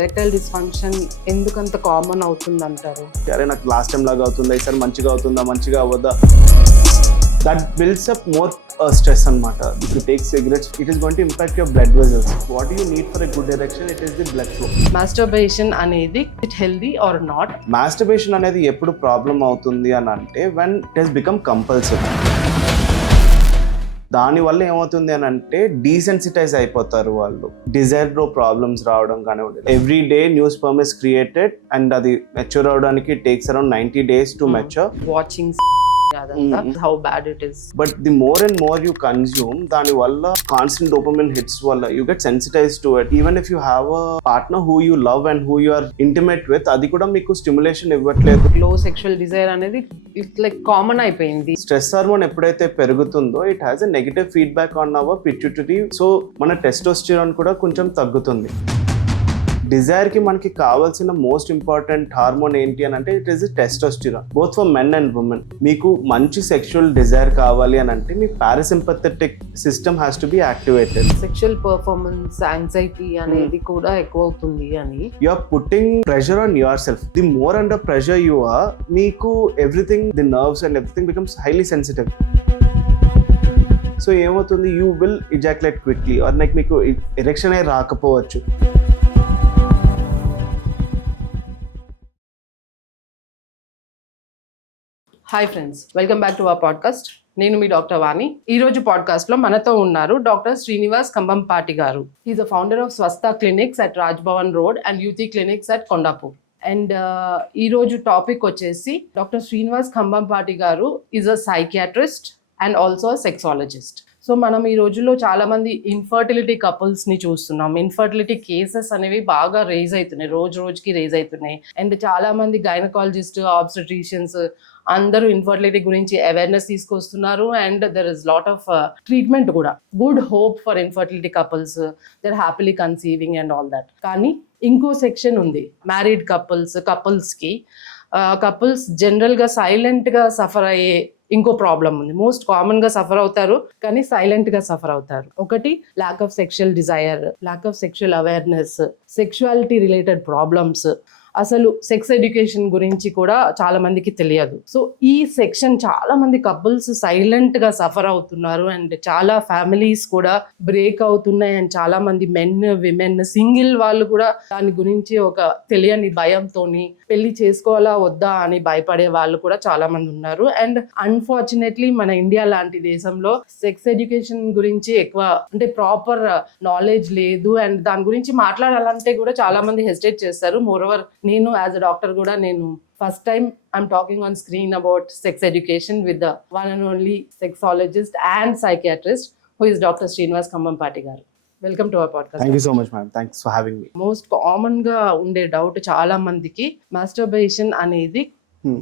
Erectile dysfunction ఎందుకంత common అవుతుంది అంటారు? అరే నాకు లాస్ట్ టైం లాగా అవుతుందా, ఈసారి మంచిగా అవుతుందా, మంచిగా అవ్వదా, that builds up more stress anamata. If you take cigarettes, it is going to impact your blood vessels. What do you need for a good erection? It is the blood flow. Masturbation అనేది it healthy or not? Masturbation అనేది ఎప్పుడు problem అవుతుంది అని అంటే when it has become compulsive. దానివల్ల ఏమవుతుంది అని అంటే డీసెన్సిటైజ్ అయిపోతారు వాళ్ళు, డిజైర్ లో ప్రాబ్లమ్స్ రావడం కానివ్వండి. Every day new sperm is created and అది మెచ్యూర్ అవడానికి takes around 90 days to mature. Watching how bad it is. But the more and more you consume, దాని వల్ల constant dopamine hits వల్ల you get sensitized to it. Even if you have a partner who you love and who you are intimate with, అది కూడా మీకు stimulation ఇవ్వట్లేదు. Low sexual desire అనేది it's like common అయిపోయింది. Stress hormone ఎప్పుడైతే పెరుగుతుందో it has a negative feedback on our pituitary. So మన testosterone కూడా కొంచెం తగ్గుతుంది. డిజైర్ కి మనకి కావాల్సిన మోస్ట్ ఇంపార్టెంట్ హార్మోన్ ఏంటి అని అంటే it is testosterone, both for men and women. మీకు మంచి సెక్షువల్ డిజైర్ కావాలి అని అంటే మీ parasympathetic system has to be activated. Sexual performance anxiety అనేది కూడా ఎక్కువ అవుతుంది అని. You are putting pressure on yourself. The more under pressure you are, మీకు everything, the nerves and everything becomes highly sensitive. So ఏమవుతుంది, you will ejaculate quickly or like మీకు erection అయి రాకపోవచ్చు. Hi friends, welcome back to our podcast. నేను మీ doctor వాణి. ఈ రోజు podcast లో మనతో ఉన్నారు doctor Srinivas Kambampati garu. He is the founder of Swastha clinics at Rajbhavan road and Yuthi clinics at Kondapur. And ఈ రోజు టాపిక్ వచ్చేసి doctor Srinivas Kambampati garu is a psychiatrist and also sexologist. So మనం ఈ రోజుల్లో చాలా మంది ఇన్ఫర్టిలిటీ కపుల్స్ ని చూస్తున్నాం. ఇన్ఫర్టిలిటీ కేసెస్ అనేవి బాగా రేజ్ అవుతున్నాయి, రోజు రోజుకి రేజ్ అవుతున్నాయి. అండ్ చాలా మంది గైనకాలజిస్ట్, ఆబ్స్టెట్రిషియన్స్ అందరూ ఇన్ఫర్టిలిటీ గురించి అవేర్నెస్ తీసుకొస్తున్నారు. And there is lot of treatment కూడా. Good hope for infertility couples, they're happily conceiving and all that. కానీ ఇంకో సెక్షన్ ఉంది, మ్యారీడ్ కపుల్స్కి. కపుల్స్ జనరల్గా సైలెంట్గా సఫర్ అయ్యే ఇంకో ప్రాబ్లం ఉంది. మోస్ట్ కామన్ గా సఫర్ అవుతారు కానీ సైలెంట్ గా సఫర్ అవుతారు. ఒకటి lack of sexual Dzire, lack of sexual awareness, sexuality related problems. అసలు సెక్స్ ఎడ్యుకేషన్ గురించి కూడా చాలా మందికి తెలియదు. సో ఈ సెక్షన్ చాలా మంది కపుల్స్ సైలెంట్ గా సఫర్ అవుతున్నారు. అండ్ చాలా ఫ్యామిలీస్ కూడా బ్రేక్ అవుతున్నాయి. అండ్ చాలా మంది మెన్, విమెన్, సింగిల్ వాళ్ళు కూడా దాని గురించి ఒక తెలియని భయంతోని పెళ్లి చేసుకోవాలా వద్దా అని భయపడే వాళ్ళు కూడా చాలా మంది ఉన్నారు. అండ్ అన్ఫార్చునేట్లీ మన ఇండియా లాంటి దేశంలో సెక్స్ ఎడ్యుకేషన్ గురించి ఎక్కువ అంటే ప్రాపర్ నాలెడ్జ్ లేదు. అండ్ దాని గురించి మాట్లాడాలంటే కూడా చాలా మంది హెసిటేట్ చేస్తారు. మోరోవర్ నేను యాజ్ అ డాక్టర్ కూడా నేను first time I'm talking on screen about sex education with the one and only sexologist and psychiatrist who is doctor Srinivas Kambampati garu. Welcome to our podcast. Thank you so much ma'am, thanks for having me. Most common గా ఉండే doubt చాలా మందికి, masturbation అనేది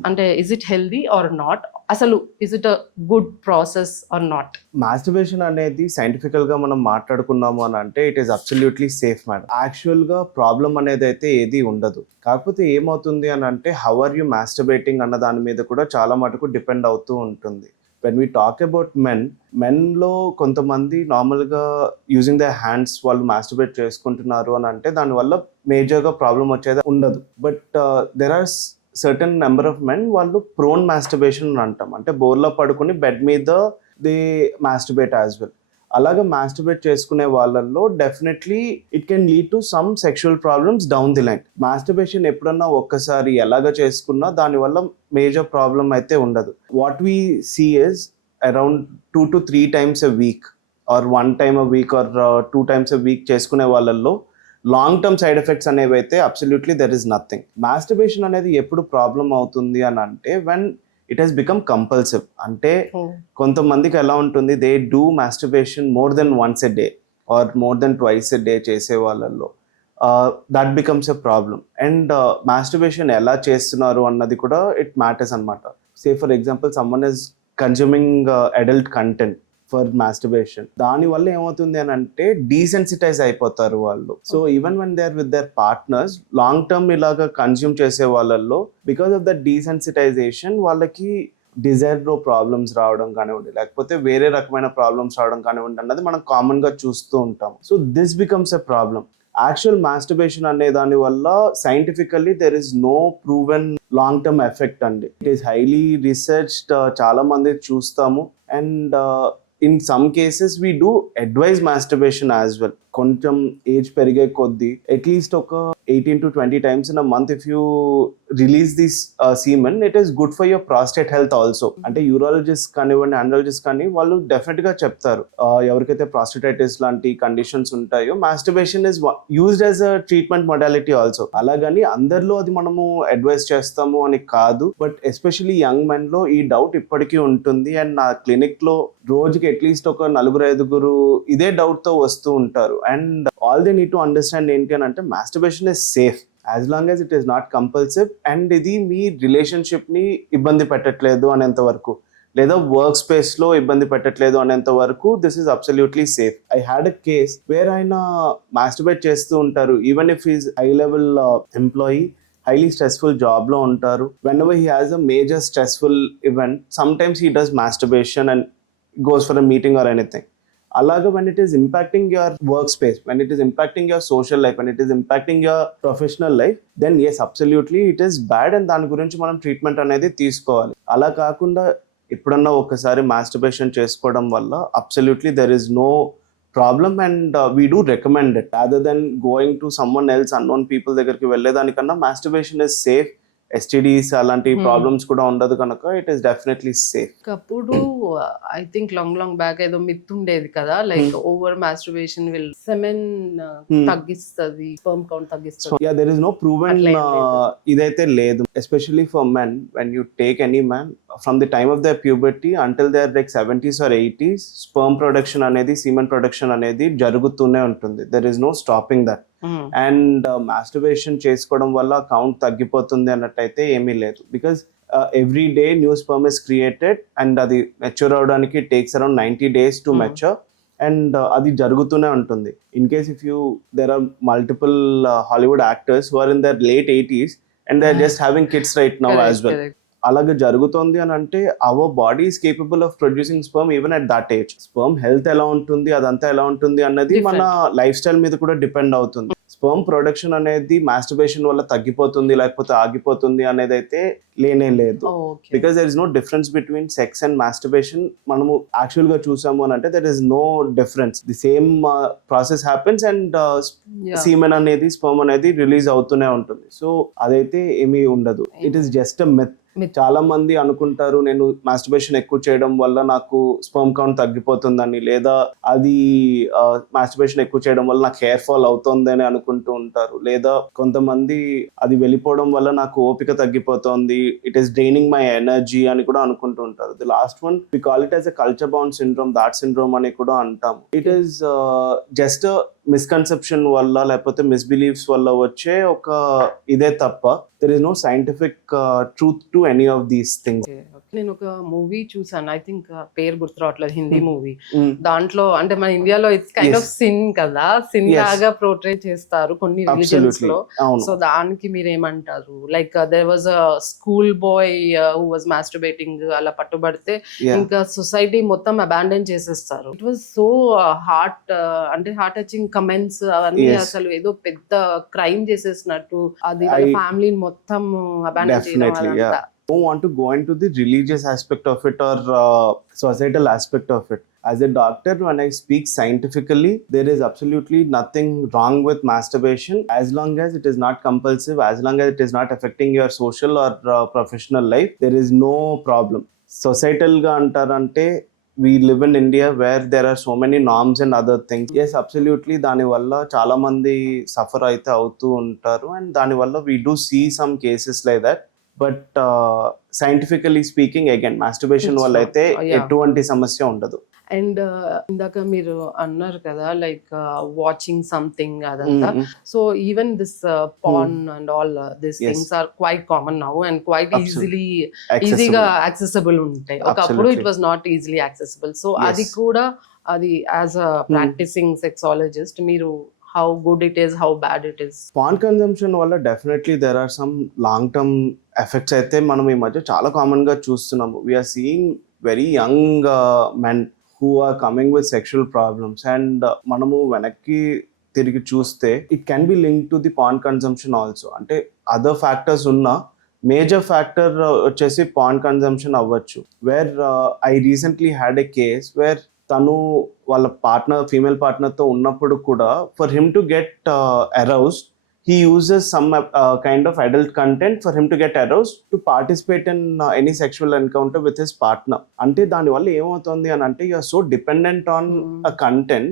అంటే is it healthy or not, అసలు is it a good process or not? Masturbation అనేది scientifical గా మనం మాట్లాడుకున్నాము అని అంటే it is absolutely safe madam. Actual గా ప్రాబ్లం అనేది అయితే ఏది ఉండదు. కాకపోతే ఏమవుతుంది అని అంటే హౌ ఆర్ యూ మాస్టర్బేటింగ్ అన్న దాని మీద కూడా చాలా మటుకు డిపెండ్ అవుతూ ఉంటుంది. When we talk about men లో కొంతమంది నార్మల్గా యూజింగ్ ద హ్యాండ్స్ వాళ్ళు మాస్టర్బేట్ చేసుకుంటున్నారు అని అంటే దానివల్ల మేజర్గా ప్రాబ్లం వచ్చేది ఉండదు. But there are certain number of men వాళ్ళు ప్రోన్ మాస్టర్బేషన్ అని అంటాం. అంటే బోర్లో పడుకుని బెడ్ మీద దే మాస్టర్బేట్ యాజ్ వెల్. అలాగే మాస్టర్బేట్ చేసుకునే వాళ్ళల్లో definitely it can lead to some sexual problems down the line. Masturbation ఎప్పుడన్నా ఒక్కసారి ఎలాగ చేసుకున్నా దానివల్ల మేజర్ ప్రాబ్లం అయితే ఉండదు. What we see is around 2 to 3 times a week or 1 time a week or 2 times a week చేసుకునే వాళ్ళల్లో long term side effects అనేవి అయితే absolutely there is nothing. Masturbation అనేది ఎప్పుడు ప్రాబ్లం అవుతుంది అని అంటే when it has become compulsive. అంటే కొంతమందికి ఎలా ఉంటుంది, they do masturbation more than once a day or more than twice a day చేసే వాళ్ళల్లో that becomes a problem. And masturbation ఎలా చేస్తున్నారు అన్నది కూడా ఇట్ మ్యాటర్స్ అనమాట. Say for example someone is consuming adult content for masturbation. దానివల్ల ఏమవుతుంది అని అంటే డీసెన్సిటైజ్ అయిపోతారు వాళ్ళు. So even when they are with their partners long term ఇలాగా కన్జ్యూమ్ చేసే వాళ్ళల్లో బికాస్ ఆఫ్ ద డీసెన్సిటైజేషన్ వాళ్ళకి డిజైర్ లో ప్రాబ్లమ్స్ రావడం కానివ్వండి, లేకపోతే వేరే రకమైన ప్రాబ్లమ్స్ రావడం కానివ్వండి అన్నది మనం కామన్ గా చూస్తూ ఉంటాం. So this becomes a problem. Actual masturbation అనే దాని వల్ల scientifically there is no proven long term effect అండి. ఇట్ ఈస్ హైలీ రీసెర్చ్డ్, చాలా మంది చూస్తాము. And in some cases we do advise masturbation as well. కొంచెం ఏజ్ పెరిగే కొద్దీ అట్లీస్ట్ ఒక 18 to 20 times in a month if you release this semen, it is good for your prostate health also. అంటే urologist కానివ్వండి, andrologist కానీ వాళ్ళు definite గా చెప్తారు ఎవరికైతే ప్రాస్టేటైటిస్ లాంటి కండిషన్స్ ఉంటాయో masturbation is used as a treatment modality also. అలాగని అందరిలో అది మనము అడ్వైస్ చేస్తాము అని కాదు, బట్ ఎస్పెషల్లీ యంగ్ మెన్ లో ఈ డౌట్ ఇప్పటికీ ఉంటుంది. అండ్ నా క్లినిక్ లో రోజుకి అట్లీస్ట్ ఒక 4-5 ఇదే డౌట్ తో వస్తూ ఉంటారు. And all they need to understand ఏంటి అని అంటే masturbation is safe as long as it is not compulsive. And ఇది మీ రిలేషన్షిప్ ని ఇబ్బంది పెట్టట్లేదు అనేంత వరకు, లేదా వర్క్ స్పేస్ లో ఇబ్బంది పెట్టట్లేదు అనేంత వరకు this is absolutely safe. I had a case where ఆయన మాస్టర్బేట్ చేస్తూ ఉంటారు even if is high level employee, highly stressful job lo untaru. Whenever he has a major stressful event, sometimes he does masturbation and goes for a meeting or anything. Alaga when it is impacting your workspace, when it is impacting your social life, when it is impacting your professional life, then yes, absolutely it is bad and దాని గురించి మనం treatment అనేది తీసుకోవాలి. అలా కాకుండా ఎప్పుడన్నా ఒకసారి masturbation చేసుకోవడం వల్ల absolutely there is no problem and we do recommend it rather than going to someone else, unknown people దగ్గరికి వెళ్ళేదానికన్నా మాస్టర్బేషన్ ఇస్ సేఫ్. ఎస్టీడీస్ అలాంటి ప్రాబ్లమ్స్ కూడా ఉండదు కనుక ఇట్ ఈస్ డెఫినెట్లీ సేఫ్. అప్పుడు ఐ థింక్ లాంగ్ బ్యాక్ ఏదో myth ఉండేది కదా, like over masturbation will semen తగ్గిస్తుంది, స్పెర్మ్ కౌంట్ తగ్గిస్తుంది. Yeah, there is no proven ఇదైతే లేదు. Especially for men, when you take any man from the time of their puberty until they are like 70s or 80s, sperm production అనేది, semen production అనేది జరుగుతూనే ఉంటుంది. There is no stopping that. And masturbation చేసుకోవడం వల్ల count తగ్గిపోతుంది అన్నట్టయితే ఏమీ లేదు. Because every day new sperm is created and అది మెచ్యూర్ అవడానికి takes around 90 days to mature. And అది జరుగుతూనే ఉంటుంది. In case if you there are multiple Hollywood actors who are in their late 80s and they are just having kids right now as well. అలాగే జరుగుతుంది అని అంటే our body is capable of producing sperm even at that age. Sperm health ఎలా ఉంటుంది, అదంతా ఎలా ఉంటుంది అన్నది మన లైఫ్ స్టైల్ మీద కూడా డిపెండ్ అవుతుంది. స్పెర్మ్ ప్రొడక్షన్ అనేది మాస్టర్బేషన్ వల్ల తగ్గిపోతుంది లేకపోతే ఆగిపోతుంది అనేది అయితే లేనే లేదు. Because there is no difference between sex and masturbation. మనము యాక్చువల్ గా చూసాము అని అంటే there is no difference. The same process happens and semen అనేది, స్పెర్మ్ అనేది రిలీజ్ అవుతూనే ఉంటుంది. సో అదైతే ఏమీ ఉండదు. It is just a myth. చాలా మంది అనుకుంటారు నేను మాస్టర్బేషన్ ఎక్కువ చేయడం వల్ల నాకు స్పెర్మ్ కౌంట్ తగ్గిపోతుందని, లేదా అది మాస్టర్బేషన్ ఎక్కువ చేయడం వల్ల నాకు హెయిర్ ఫాల్ అవుతుంది అని అనుకుంటూ ఉంటారు. లేదా కొంతమంది అది వెళ్ళిపోవడం వల్ల నాకు ఓపిక తగ్గిపోతుంది, it is draining my energy అని కూడా అనుకుంటూ ఉంటారు. The last one we call it as a culture bound syndrome, Dhat syndrome అని కూడా అంటాము. ఇట్ ఈస్ జస్ట్ మిస్కన్సెప్షన్ వల్ల లేకపోతే మిస్బిలీఫ్స్ వల్ల వచ్చే ఒక ఇదే తప్ప there is no scientific truth to any of these things. నేను ఒక మూవీ చూసాను, ఐ థింక్ పేరు గుర్తురావట్లేదు, హిందీ మూవీ. దాంట్లో అంటే మన ఇండియాలో ఇట్స్ కైండ్ ఆఫ్ సిన్ కదా, సిన్ లాగా పోర్ట్రే చేస్తారు కొన్ని రిలీజియన్స్ లో. సో దానికి మీరేమంటారు? Like there was a school boy who was masturbating, అలా పట్టుబడితే ఇంకా సొసైటీ మొత్తం అబాండన్ చేసేస్తారు. ఇట్ వాజ్ సో హార్ట్ అంటే హార్ట్ టచింగ్ కమెంట్స్ అవన్నీ. అసలు ఏదో పెద్ద క్రైమ్ చేసేసినట్టు, అది వాళ్ళ ఫ్యామిలీని మొత్తం అబాండన్ చేయడం అదంతా. Don't want to go into the religious aspect of it or societal aspect of it. As a doctor, when I speak scientifically, there is absolutely nothing wrong with masturbation as long as it is not compulsive, as long as it is not affecting your social or professional life. There is no problem. Societal ga antarante, we live in India where there are so many norms and other things. Yes, absolutely. దాని వల్ల చాలా మంది suffer అయితే అవుతూ ఉంటారు and దాని వల్ల we do see some cases like that. But scientifically speaking again masturbation వల్ల అయితే ఎటువంటి సమస్య ఉండదు. అండ్ ఇందాక మీరు అన్నారు కదా లైక్ వాచింగ్ సంథింగ్ అదంతా. So even this porn and all this things are quite common now and quite ఈజీగా యాక్సెసిబుల్ ఉంటాయి. ఒకప్పుడు it was not easily accessible. So అది కూడా అది యాజ్ అ ప్రాక్టీసింగ్ సెక్సాలజిస్ట్ మీరు how good it is, how bad it is? Porn consumption వల్ల definitely there are some long term effects అయితే మనం ఈ మధ్య చాలా కామన్ గా చూస్తున్నాము. We are seeing very young men who are coming with sexual problems and మనము వెనక్కి తిరిగి చూస్తే it can be link to the porn consumption also. అంటే అదర్ ఫ్యాక్టర్స్ ఉన్నా మేజర్ ఫ్యాక్టర్ వచ్చేసి పాన్ కన్సంప్షన్ అవ్వచ్చు. Where I recently had a case where తను వాళ్ళ పార్ట్నర్, ఫీమేల్ పార్ట్నర్తో ఉన్నప్పుడు కూడా for him to get aroused he uses some kind of adult content for him to get aroused to participate in any sexual encounter with his partner. అంటే దానివల్ల ఏమవుతుంది అని అంటే you are so dependent on a content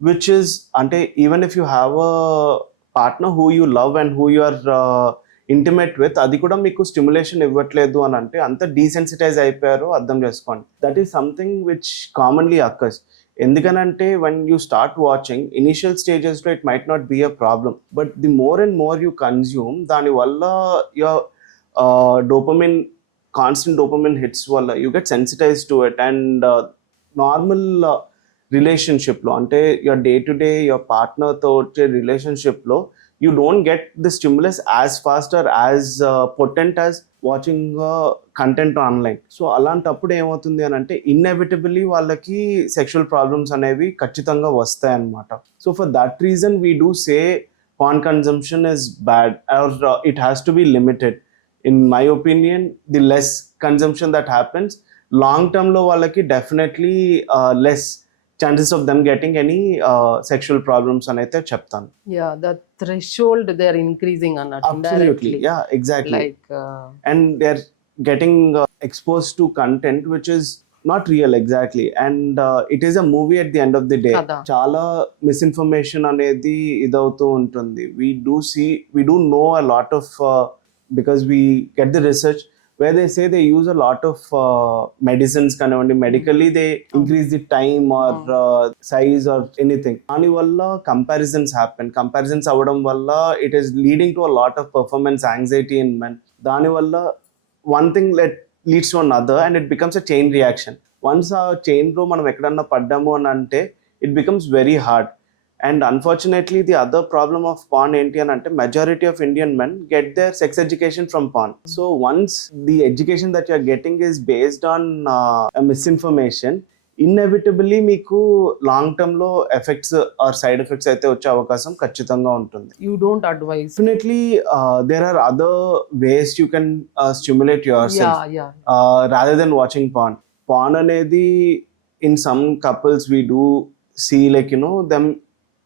which is అంటే even if you have a partner who you love and who you are intimate with, అది కూడా మీకు stimulation ఇవ్వట్లేదు అని అంటే అంత డీసెన్సిటైజ్ అయిపోయారు అర్థం చేసుకోండి. That is something which commonly occurs. ఎందుకనంటే when you start watching initial స్టేజెస్లో it might not be a problem, but the more and more you consume దానివల్ల your dopamine, constant dopamine hits వల్ల you get sensitize to it. And normal రిలేషన్షిప్లో అంటే your day to day your పార్ట్నర్తో వచ్చే రిలేషన్షిప్లో you don't get the stimulus as fast or as potent as watching content online. So అలాంటప్పుడు ఏమవుతుంది అని అంటే ఇన్ఎవిటబుల్లీ వాళ్ళకి సెక్షువల్ ప్రాబ్లమ్స్ అనేవి ఖచ్చితంగా వస్తాయి అన్నమాట. So for that reason we do say pan consumption is bad or it has to be limited. In my opinion the less consumption that happens, long టర్మ్లో వాళ్ళకి definitely less chances of them getting any sexual problems అని అయితే చెప్తాను. Yeah, the threshold they are increasing అన్నట్టు. Absolutely, yeah, exactly. Like and they are getting exposed to content which is not real exactly, and it is a movie at the end of the day. చాలా misinformation అనేది ఇదవుతూ ఉంటుంది. we do know a lot of because we get the research where they say they use a lot of medicines kanavandi, medically they increase the time or size or anything. Ani valla comparisons avadam valla it is leading to a lot of performance anxiety in men. Dani valla one thing leads to another and it becomes a chain reaction. Once a chain lo manam ekkadanna paddamu an ante it becomes very hard. And unfortunately the other problem of porn enti an ante majority of Indian men get their sex education from porn. So once the education that you are getting is based on a misinformation, inevitably meeku long term lo effects or side effects aithe vache avakasam kachithanga untundi. You don't advise. Definitely there are other ways you can stimulate yourself. Yeah. Rather than watching porn. Porn anedi in some couples we do see like them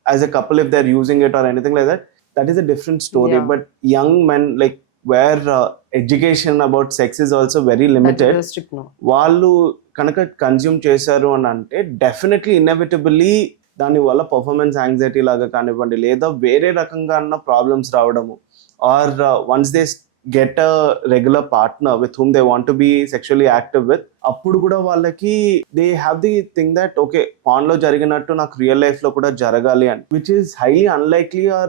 as a couple if they're using it or anything like that is a different story. Yeah. But young men like where education about sex is also very limited, వాళ్ళు కనుక consume చేశారు అని అంటే definitely ఇన్ఎవిటబుల్లీ దాని వల్ల performance anxiety లాగా కానివ్వండి లేదా వేరే రకంగా అన్న ప్రాబ్లమ్స్ రావడము or once they get a regular partner with whom they want to be sexually active with, అప్పుడు కూడా వాళ్ళకి they have the thing that okay porn లో జరిగినట్టు నాకు రియల్ లైఫ్ లో కూడా జరగాలి అని, which is highly unlikely or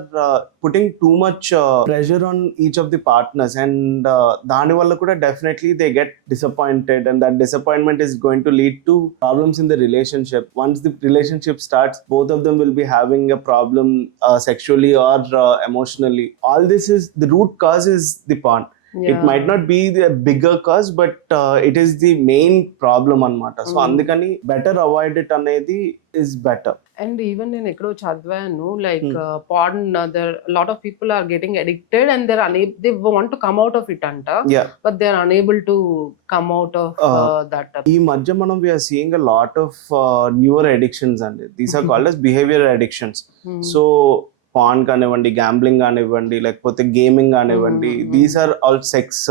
putting too much pressure on each of the partners, and దాని వల్ల కూడా definitely they get disappointed and that disappointment is going to lead to problems in the relationship. Once the relationship starts, both of them will be having a problem sexually or emotionally. All this is the root cause is the porn. Yeah. It might not be the bigger cause but it is the main problem అన్నమాట. So అందుకని better avoid it అనేది is better. And even నేను ఎక్కడో చదివాను like porn there lot of people are getting addicted and they want to come out of it అంట, but they are unable to come out of that. ఈ మధ్య మనం we are seeing a lot of newer addictions అండి. These are called as behaviour addictions. So porn కానివ్వండి, gambling కానివ్వండి, లేకపోతే gaming కానివ్వండి, these are all sex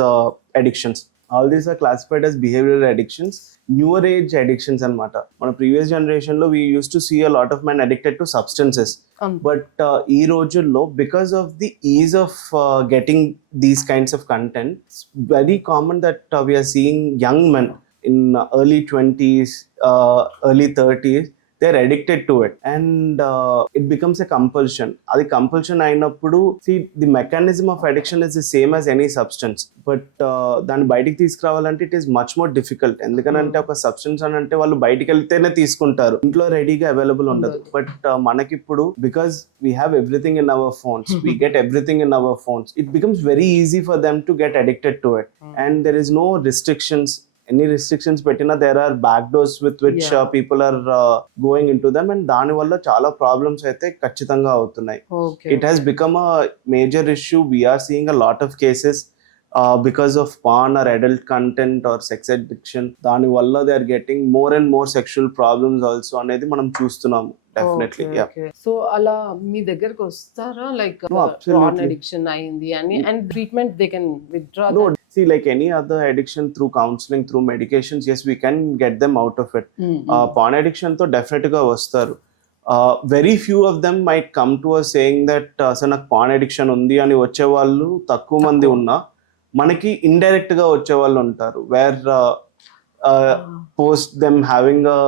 addictions. All these are classified as behaviour addictions, newer age addictions అన్నమాట. మన previous generation లో we used to see a lot of men addicted to substances, but ఈ రోజుల్లో because of the ease of getting these kinds of content, very common that we're seeing young men in early 20s, early 30s, they're addicted to it and it becomes a compulsion. Adi compulsion ainappudu, see the mechanism of addiction is the same as any substance, but dani bayitiki తీసుకురావాలంటే it is much more difficult. ఎందుకంటే ఒక substance అని అంటే వాళ్ళు బయటికి వెళ్తేనే తీసుకుంటారు, ఇంట్లో రెడీగా అవైలబుల్ ఉండదు. బట్ మనకిప్పుడు because we have everything in our phones, we get everything in our phones, it becomes very easy for them to get addicted to it and there is no restrictions ఎన్ని restrictions పెట్టినా there are back doors with which Yeah. People are going in to them, and దాని వల్ల చాలా problems అయితే ఖచ్చితంగా అవుతున్నాయి. Okay. It has become a major issue. We are seeing a lot of cases because of porn or adult content or sex addiction. దాని వల్ల they are getting more and more sexual problems also అనేది మనం చూస్తున్నాము definitely. So అలా మీ దగ్గరకు వస్తారా like No, absolutely. Porn addiction అయింది అని, and treatment they can withdraw? No, see, like any other addiction, through counseling, through medications, yes, we can get them out of it. Porn addiction తో definite గా వస్తారు. Very few of them might come to us saying that అసలు నాకు pan addiction ఉంది అని వచ్చే వాళ్ళు తక్కువ మంది ఉన్నా, మనకి ఇండైరెక్ట్ గా వచ్చే వాళ్ళు ఉంటారు. Where post them having a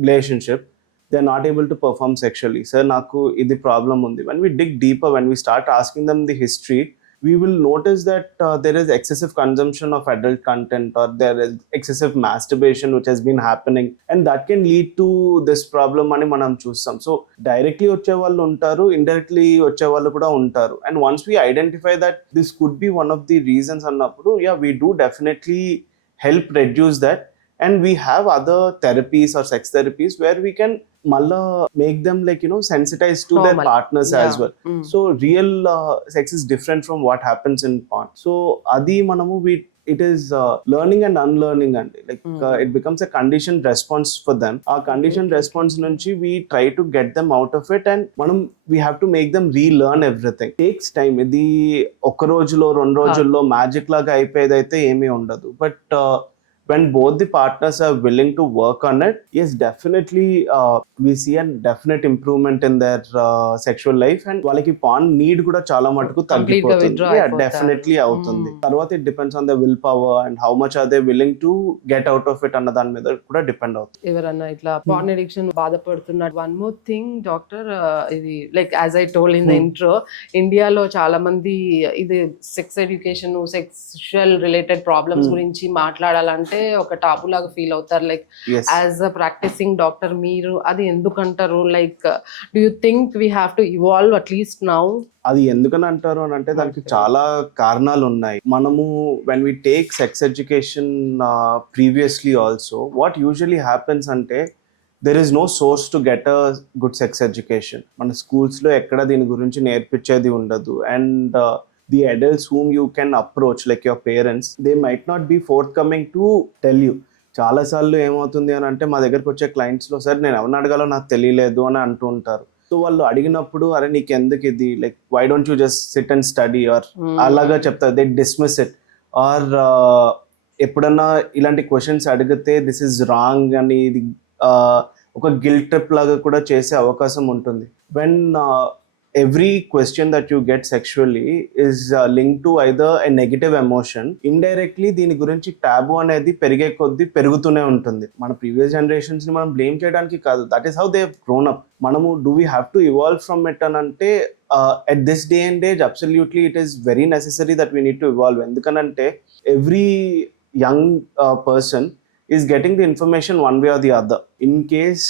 relationship, they are not able to perform sexually. Sir నాకు ఇది ప్రాబ్లం ఉంది. When we dig deeper, when we start asking them the history, we will notice that there is excessive consumption of adult content, or there is excessive masturbation which has been happening, and that can lead to this problem అని మనం చూస్తాం. So directly వచ్చే వాళ్ళు ఉంటారు, indirectly వచ్చే వాళ్ళు కూడా ఉంటారు. And once we identify that this could be one of the reasons అన్నప్పుడు, yeah, we do definitely help reduce that, and we have other therapies or sex therapies where we can malla make them like, you know, sensitized to their Normal. partners as well. So real sex is different from what happens in porn. So adi manamu it is learning and unlearning, and like it becomes a conditioned response for them. Our conditioned response nunchi we try to get them out of it, and manam we have to make them relearn everything. Takes time. Idi oka rojulo rendu rojullo magic laga ayipoyedaithe emi undadu, but when both the partners are willing to work on it, yes, definitely we see a definite improvement in their sexual life, and వాళ్ళకి pan need కూడా చాలా మటుకు తగ్గిపోతుంది. withdraw Yeah, అయిపోతారు. definitely అవుతుంది. తర్వాత it depends on the willpower and how much are they willing to get out of it అన్న దాని మీద కూడా డిపెండ్ అవుతుంది. ఎవరన్నా ఇట్లా పార్న్ అడిక్షన్ బాధపడుతున్నారు. వన్ మోర్ థింగ్ డాక్టర్, ఇది like as I told in the intro, ఇండియాలో చాలా మంది ఇది sex education, sexual related problems గురించి మాట్లాడాలంటే ఒక టాబు లాగా ఫీల్ అవుతారు. Like Yes. As a practising doctor మీరు అది ఎందుకంటారు? Like do you think we have to evolve at least now? అది ఎందుకని అంటారు అని అంటే దానికి చాలా కారణాలు ఉన్నాయి. మనము when we take sex education previously also, what usually happens అంటే there is no source to get a good sex education. మన స్కూల్స్లో ఎక్కడ దీని గురించి నేర్పించేది ఉండదు. And the adults whom you can approach, like your parents, they might not be forthcoming to tell you. చాలా సార్లు ఏమవుతుంది అని అంటే మా దగ్గరకు వచ్చే క్లయింట్స్లో, సార్ నేను ఎవరిని అడగాలో నాకు తెలియలేదు అని అంటూ ఉంటారు. సో వాళ్ళు అడిగినప్పుడు, అరే నీకు ఎందుకు ఇది, like why don't you just sit and study, or అలాగా చెప్తారు. They dismiss it. ఆర్ ఎప్పుడన్నా ఇలాంటి క్వశ్చన్స్ అడిగితే దిస్ ఇస్ రాంగ్ అని ఇది ఒక గిల్ట్ ట్రిప్ లాగా కూడా చేసే అవకాశం ఉంటుంది. When every question that you get sexually is linked to either a negative emotion. Indirectly దీని గురించి టాబు అనేది పెరిగే కొద్దీ పెరుగుతూనే ఉంటుంది. మన ప్రీవియస్ జనరేషన్స్ ని మనం బ్లేమ్ చేయడానికి కాదు, that is how they have grown up. మనము do we have to evolve from it అని అంటే at this day and age absolutely it is very necessary that we need to evolve. ఎందుకనంటే every young person is getting the information one way or the other. In case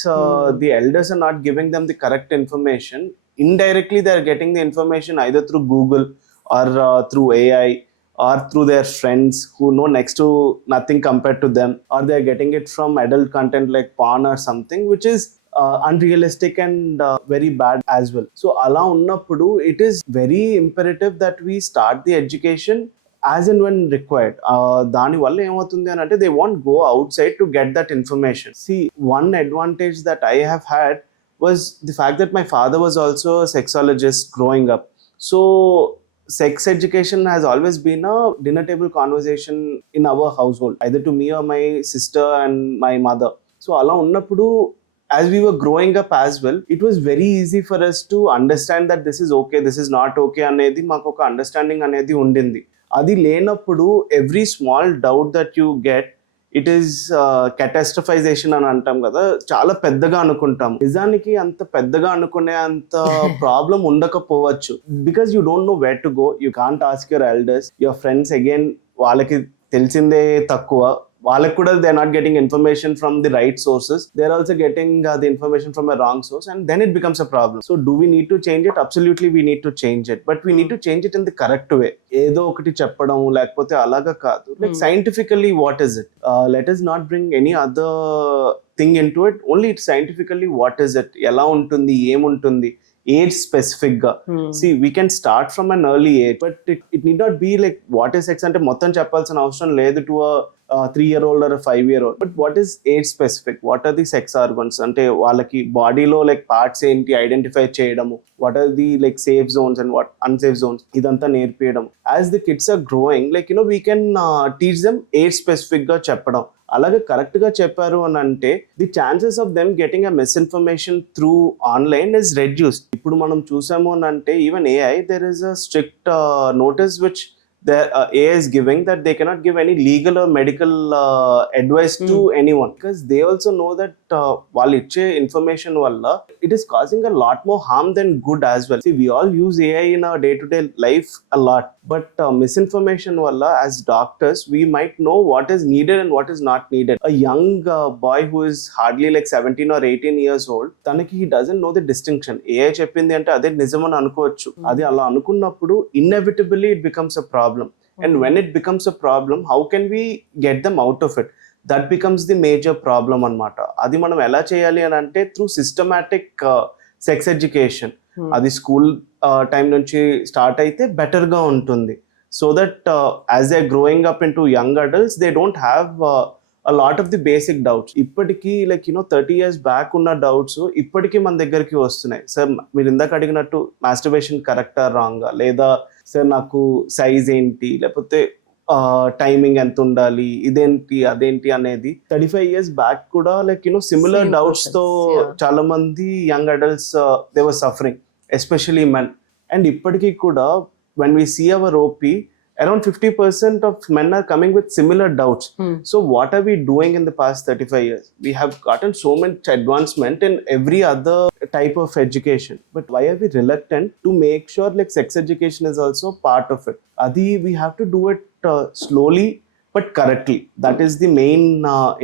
the elders are not giving them the correct information, indirectly they are getting the information either through Google or through AI or through their friends who know next to nothing compared to them, or they are getting it from adult content like porn or something which is unrealistic and very bad as well. So ala unnappudu it is very imperative that we start the education as and when required. దాని వల్ల ఏమవుతుంది అని అంటే they won't go outside to get that information. See, one advantage that I have had was the fact that my father was also a sexologist growing up. So sex education has always been a dinner table conversation in our household, either to me or my sister and my mother. So ala unnappudu, as we were growing up as well, it was very easy for us to understand that this is okay, this is not okay anedi maaku oka understanding anedi undindi. Adi lenappudu every small doubt that you get, it is catastrophization అని అంటాం కదా, చాలా పెద్దగా అనుకుంటాం. నిజానికి అంత పెద్దగా అనుకునే అంత ప్రాబ్లం ఉండకపోవచ్చు. Because you don't know where to go, you can't ask your elders, your friends again వాళ్ళకి తెలిసిందే తక్కువ. వాళ్ళకి కూడా they are not getting information from the right sources, they are also getting the information from a wrong source, and then it becomes a problem. So do we need to change it? Absolutely we need to change it, but we need to change it in the correct way. ఏదో ఒకటి చెప్పడం లేకపోతే అలాగా కాదు. Like scientifically what is it? Let us not bring any other thing in to it, only it scientifically what is it, ఎలా ఉంటుంది, ఏముంటుంది, age specific గా. See we can start from an early age, but it need not be like what is sex అంటే మొత్తం చెప్పాల్సిన అవసరం లేదు to 3-year-old or a 5-year-old. But what is age specific, what are the sex organs అంటే వాళ్ళకి బాడీలో like parts ఏంటి identify చేయడము, what are the like safe zones and what unsafe zones, ఇదంతా నేర్పించడం. As the kids are growing, like we can teach them age specific గా చెప్పడం. అలాగే కరెక్ట్ గా చెప్పారు అని అంటే the chances of them getting a misinformation through online is reduced. ఇప్పుడు మనం చూసాము అని అంటే even AI, there is a strict notice which the AI is giving that they cannot give any legal or medical advice to anyone, because they also know that వాళ్ళు ఇచ్చే information వల్ల it is causing a lot more harm than good as well. See, we all use AI in our day-to-day life a lot, but misinformation వల్ల as doctors we might know what is needed and what is not needed. A young boy who is hardly like 17 or 18 years old, తనకి he doesn't know the distinction. AI చెప్పింది అంటే అదే నిజమని అనుకోవచ్చు. అది అలా అనుకున్నప్పుడు inevitably it becomes a problem. And when it becomes a problem, how can we get them out of it? That becomes the major problem అన్నమాట. అది మనం ఎలా చేయాలి అని అంటే త్రూ సిస్టమాటిక్ సెక్స్ ఎడ్యుకేషన్. అది స్కూల్ టైం నుంచి స్టార్ట్ అయితే బెటర్ గా ఉంటుంది. So that as they growing up in to young adults they don't have a lot of the basic doubts. ఇప్పటికీ లైక్ 30 years బ్యాక్ ఉన్న డౌట్స్ ఇప్పటికీ మన దగ్గరికి వస్తున్నాయి. సార్ మీరు ఇందాక అడిగినట్టు మాస్టర్బేషన్ కరెక్టా రాంగా, లేదా సార్ నాకు సైజ్ ఏంటి, లేకపోతే టైమింగ్ ఎంత ఉండాలి, ఇదేంటి అదేంటి అనేది 35 years బ్యాక్ కూడా లైక్ సిమిలర్ డౌట్స్ తో చాలా మంది young adults they were suffering, especially men. And ఇప్పటికీ కూడా when we see our OP, around 50% of men are coming with similar doubts. So what are we doing in the past 35 years? We have gotten so much advancement in every other type of education, but why are we reluctant to make sure like sex education is also part of it? Adi we have to do it slowly but correctly. That is the main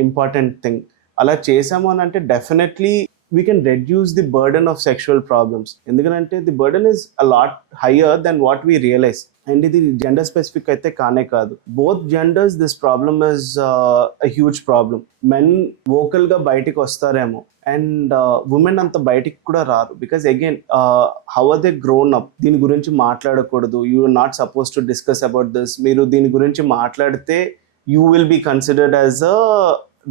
important thing. Ala chesamu ani ante definitely we can reduce the burden of sexual problems. ఎందుకంటే the burden is a lot higher than what we realize. And ఇది gender specific అయితే కానే కాదు, both genders this problem is a huge problem. Men vocal గా బయటికి వస్తారేమో, and women అంత బయటికి కూడా రారు. Because again how are they grown up, దీని గురించి మాట్లాడకూడదు, you are not suppose to discuss about this, మీరు దీని గురించి మాట్లాడితే you will be considered as a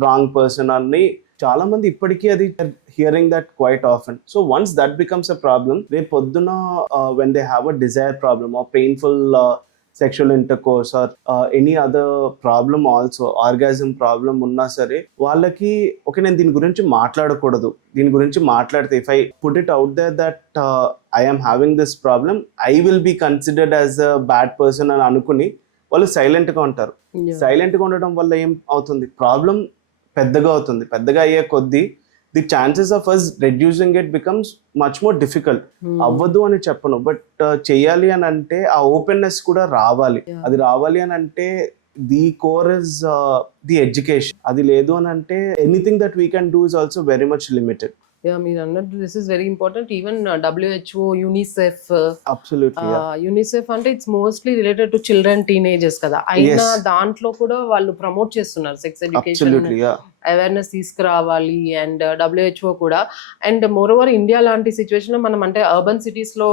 wrong person అని చాలా మంది ఇప్పటికీ అది hearing that quite often. So once that becomes a problem, రేపు పొద్దున when they have a desire problem or painful sexual intercourse or any other problem also, orgasm problem ఉన్నా సరే వాళ్ళకి ఓకే నేను దీని గురించి మాట్లాడకూడదు, దీని గురించి మాట్లాడితే if I put it out there that I am having this problem, I will be considered as a bad person అని అనుకుని వాళ్ళు సైలెంట్గా ఉంటారు. సైలెంట్గా ఉండడం వల్ల ఏం అవుతుంది, ప్రాబ్లం పెద్దగా అవుతుంది. పెద్దగా అయ్యే కొద్దీ the chances of us reducing it becomes much more difficult. అవ్వదు అని చెప్పను, బట్ చేయాలి అని అంటే ఆ ఓపెన్నెస్ కూడా రావాలి. అది రావాలి అని అంటే the core is the education. అది లేదు అని అంటే anything that we can do is also very much limited. మీరు అన్నట్టు this is very important. Even WHO, UNICEF, absolutely UNICEF అంటే it's mostly related to children, teenagers కదా, అయినా దాంట్లో కూడా వాళ్ళు ప్రమోట్ చేస్తున్నారు సెక్స్ ఎడ్యుకేషన్, అవేర్నెస్ తీసుకురావాలి. అండ్ WHO కూడా. అండ్ మోర్ ఓవర్ ఇండియా లాంటి సిచ్యువేషన్ లో మనం అంటే అర్బన్ సిటీస్ లో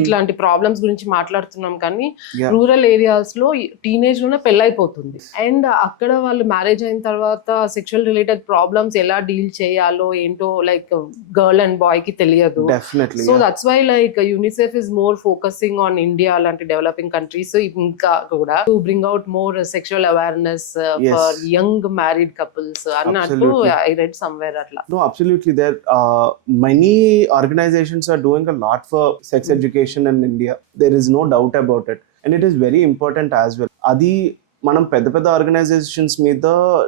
ఇట్లాంటి ప్రాబ్లమ్స్ గురించి మాట్లాడుతున్నాం, కానీ రూరల్ ఏరియాస్ లో టీనేజ్ లోనే పెళ్ళైపోతుంది. అండ్ అక్కడ వాళ్ళు మ్యారేజ్ అయిన తర్వాత సెక్షువల్ రిలేటెడ్ ప్రాబ్లమ్స్ ఎలా డీల్ చేయాలో ఏంటో లైక్ గర్ల్ అండ్ బాయ్ కి తెలియదు. So that's why like UNICEF is more focusing on India లాంటి డెవలపింగ్ కంట్రీస్ ఇంకా కూడా to bring out more sexual awareness for young married couples అన్నట్టు I read somewhere atla. No, absolutely. There many organizations are doing a lot for sex education in India. There is no doubt about it, and it is very important as well. Adi మనం పెద్ద పెద్ద organisations మీద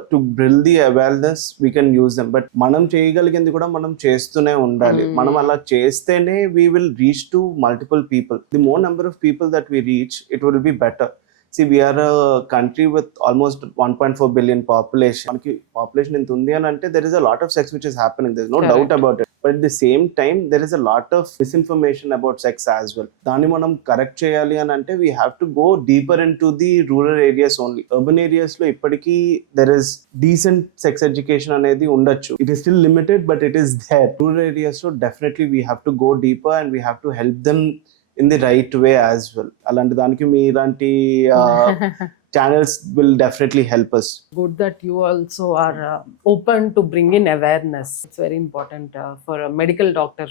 to build the awareness we can use them, but మనం చేయగలిగింది కూడా మనం చేస్తూనే ఉండాలి. మనం అలా చేస్తేనే we will reach to multiple people. The more number of people that we reach, it will be better. See, we are a country with almost 1.4 billion population. మనకి పాపులేషన్ ఇంత ఉంది అని అంటే there is a lot of sex which is happening. There's no Correct. doubt about it. But at the same time, there is a lot of misinformation about sex as well. దాన్ని మనం correct చేయాలి అని అంటే we have to go deeper into the rural areas only. Urban areas లో ఇప్పటికీ there is decent sex education అనేది ఉండొచ్చు. It is still limited, but it is there. Rural areas లో definitely we have to go deeper and we have to help them in the right way as well. అలాంటి దానికి మీ ఇలాంటి channels will definitely help us. Good that you also are open to bring in awareness. It's very important for a medical doctor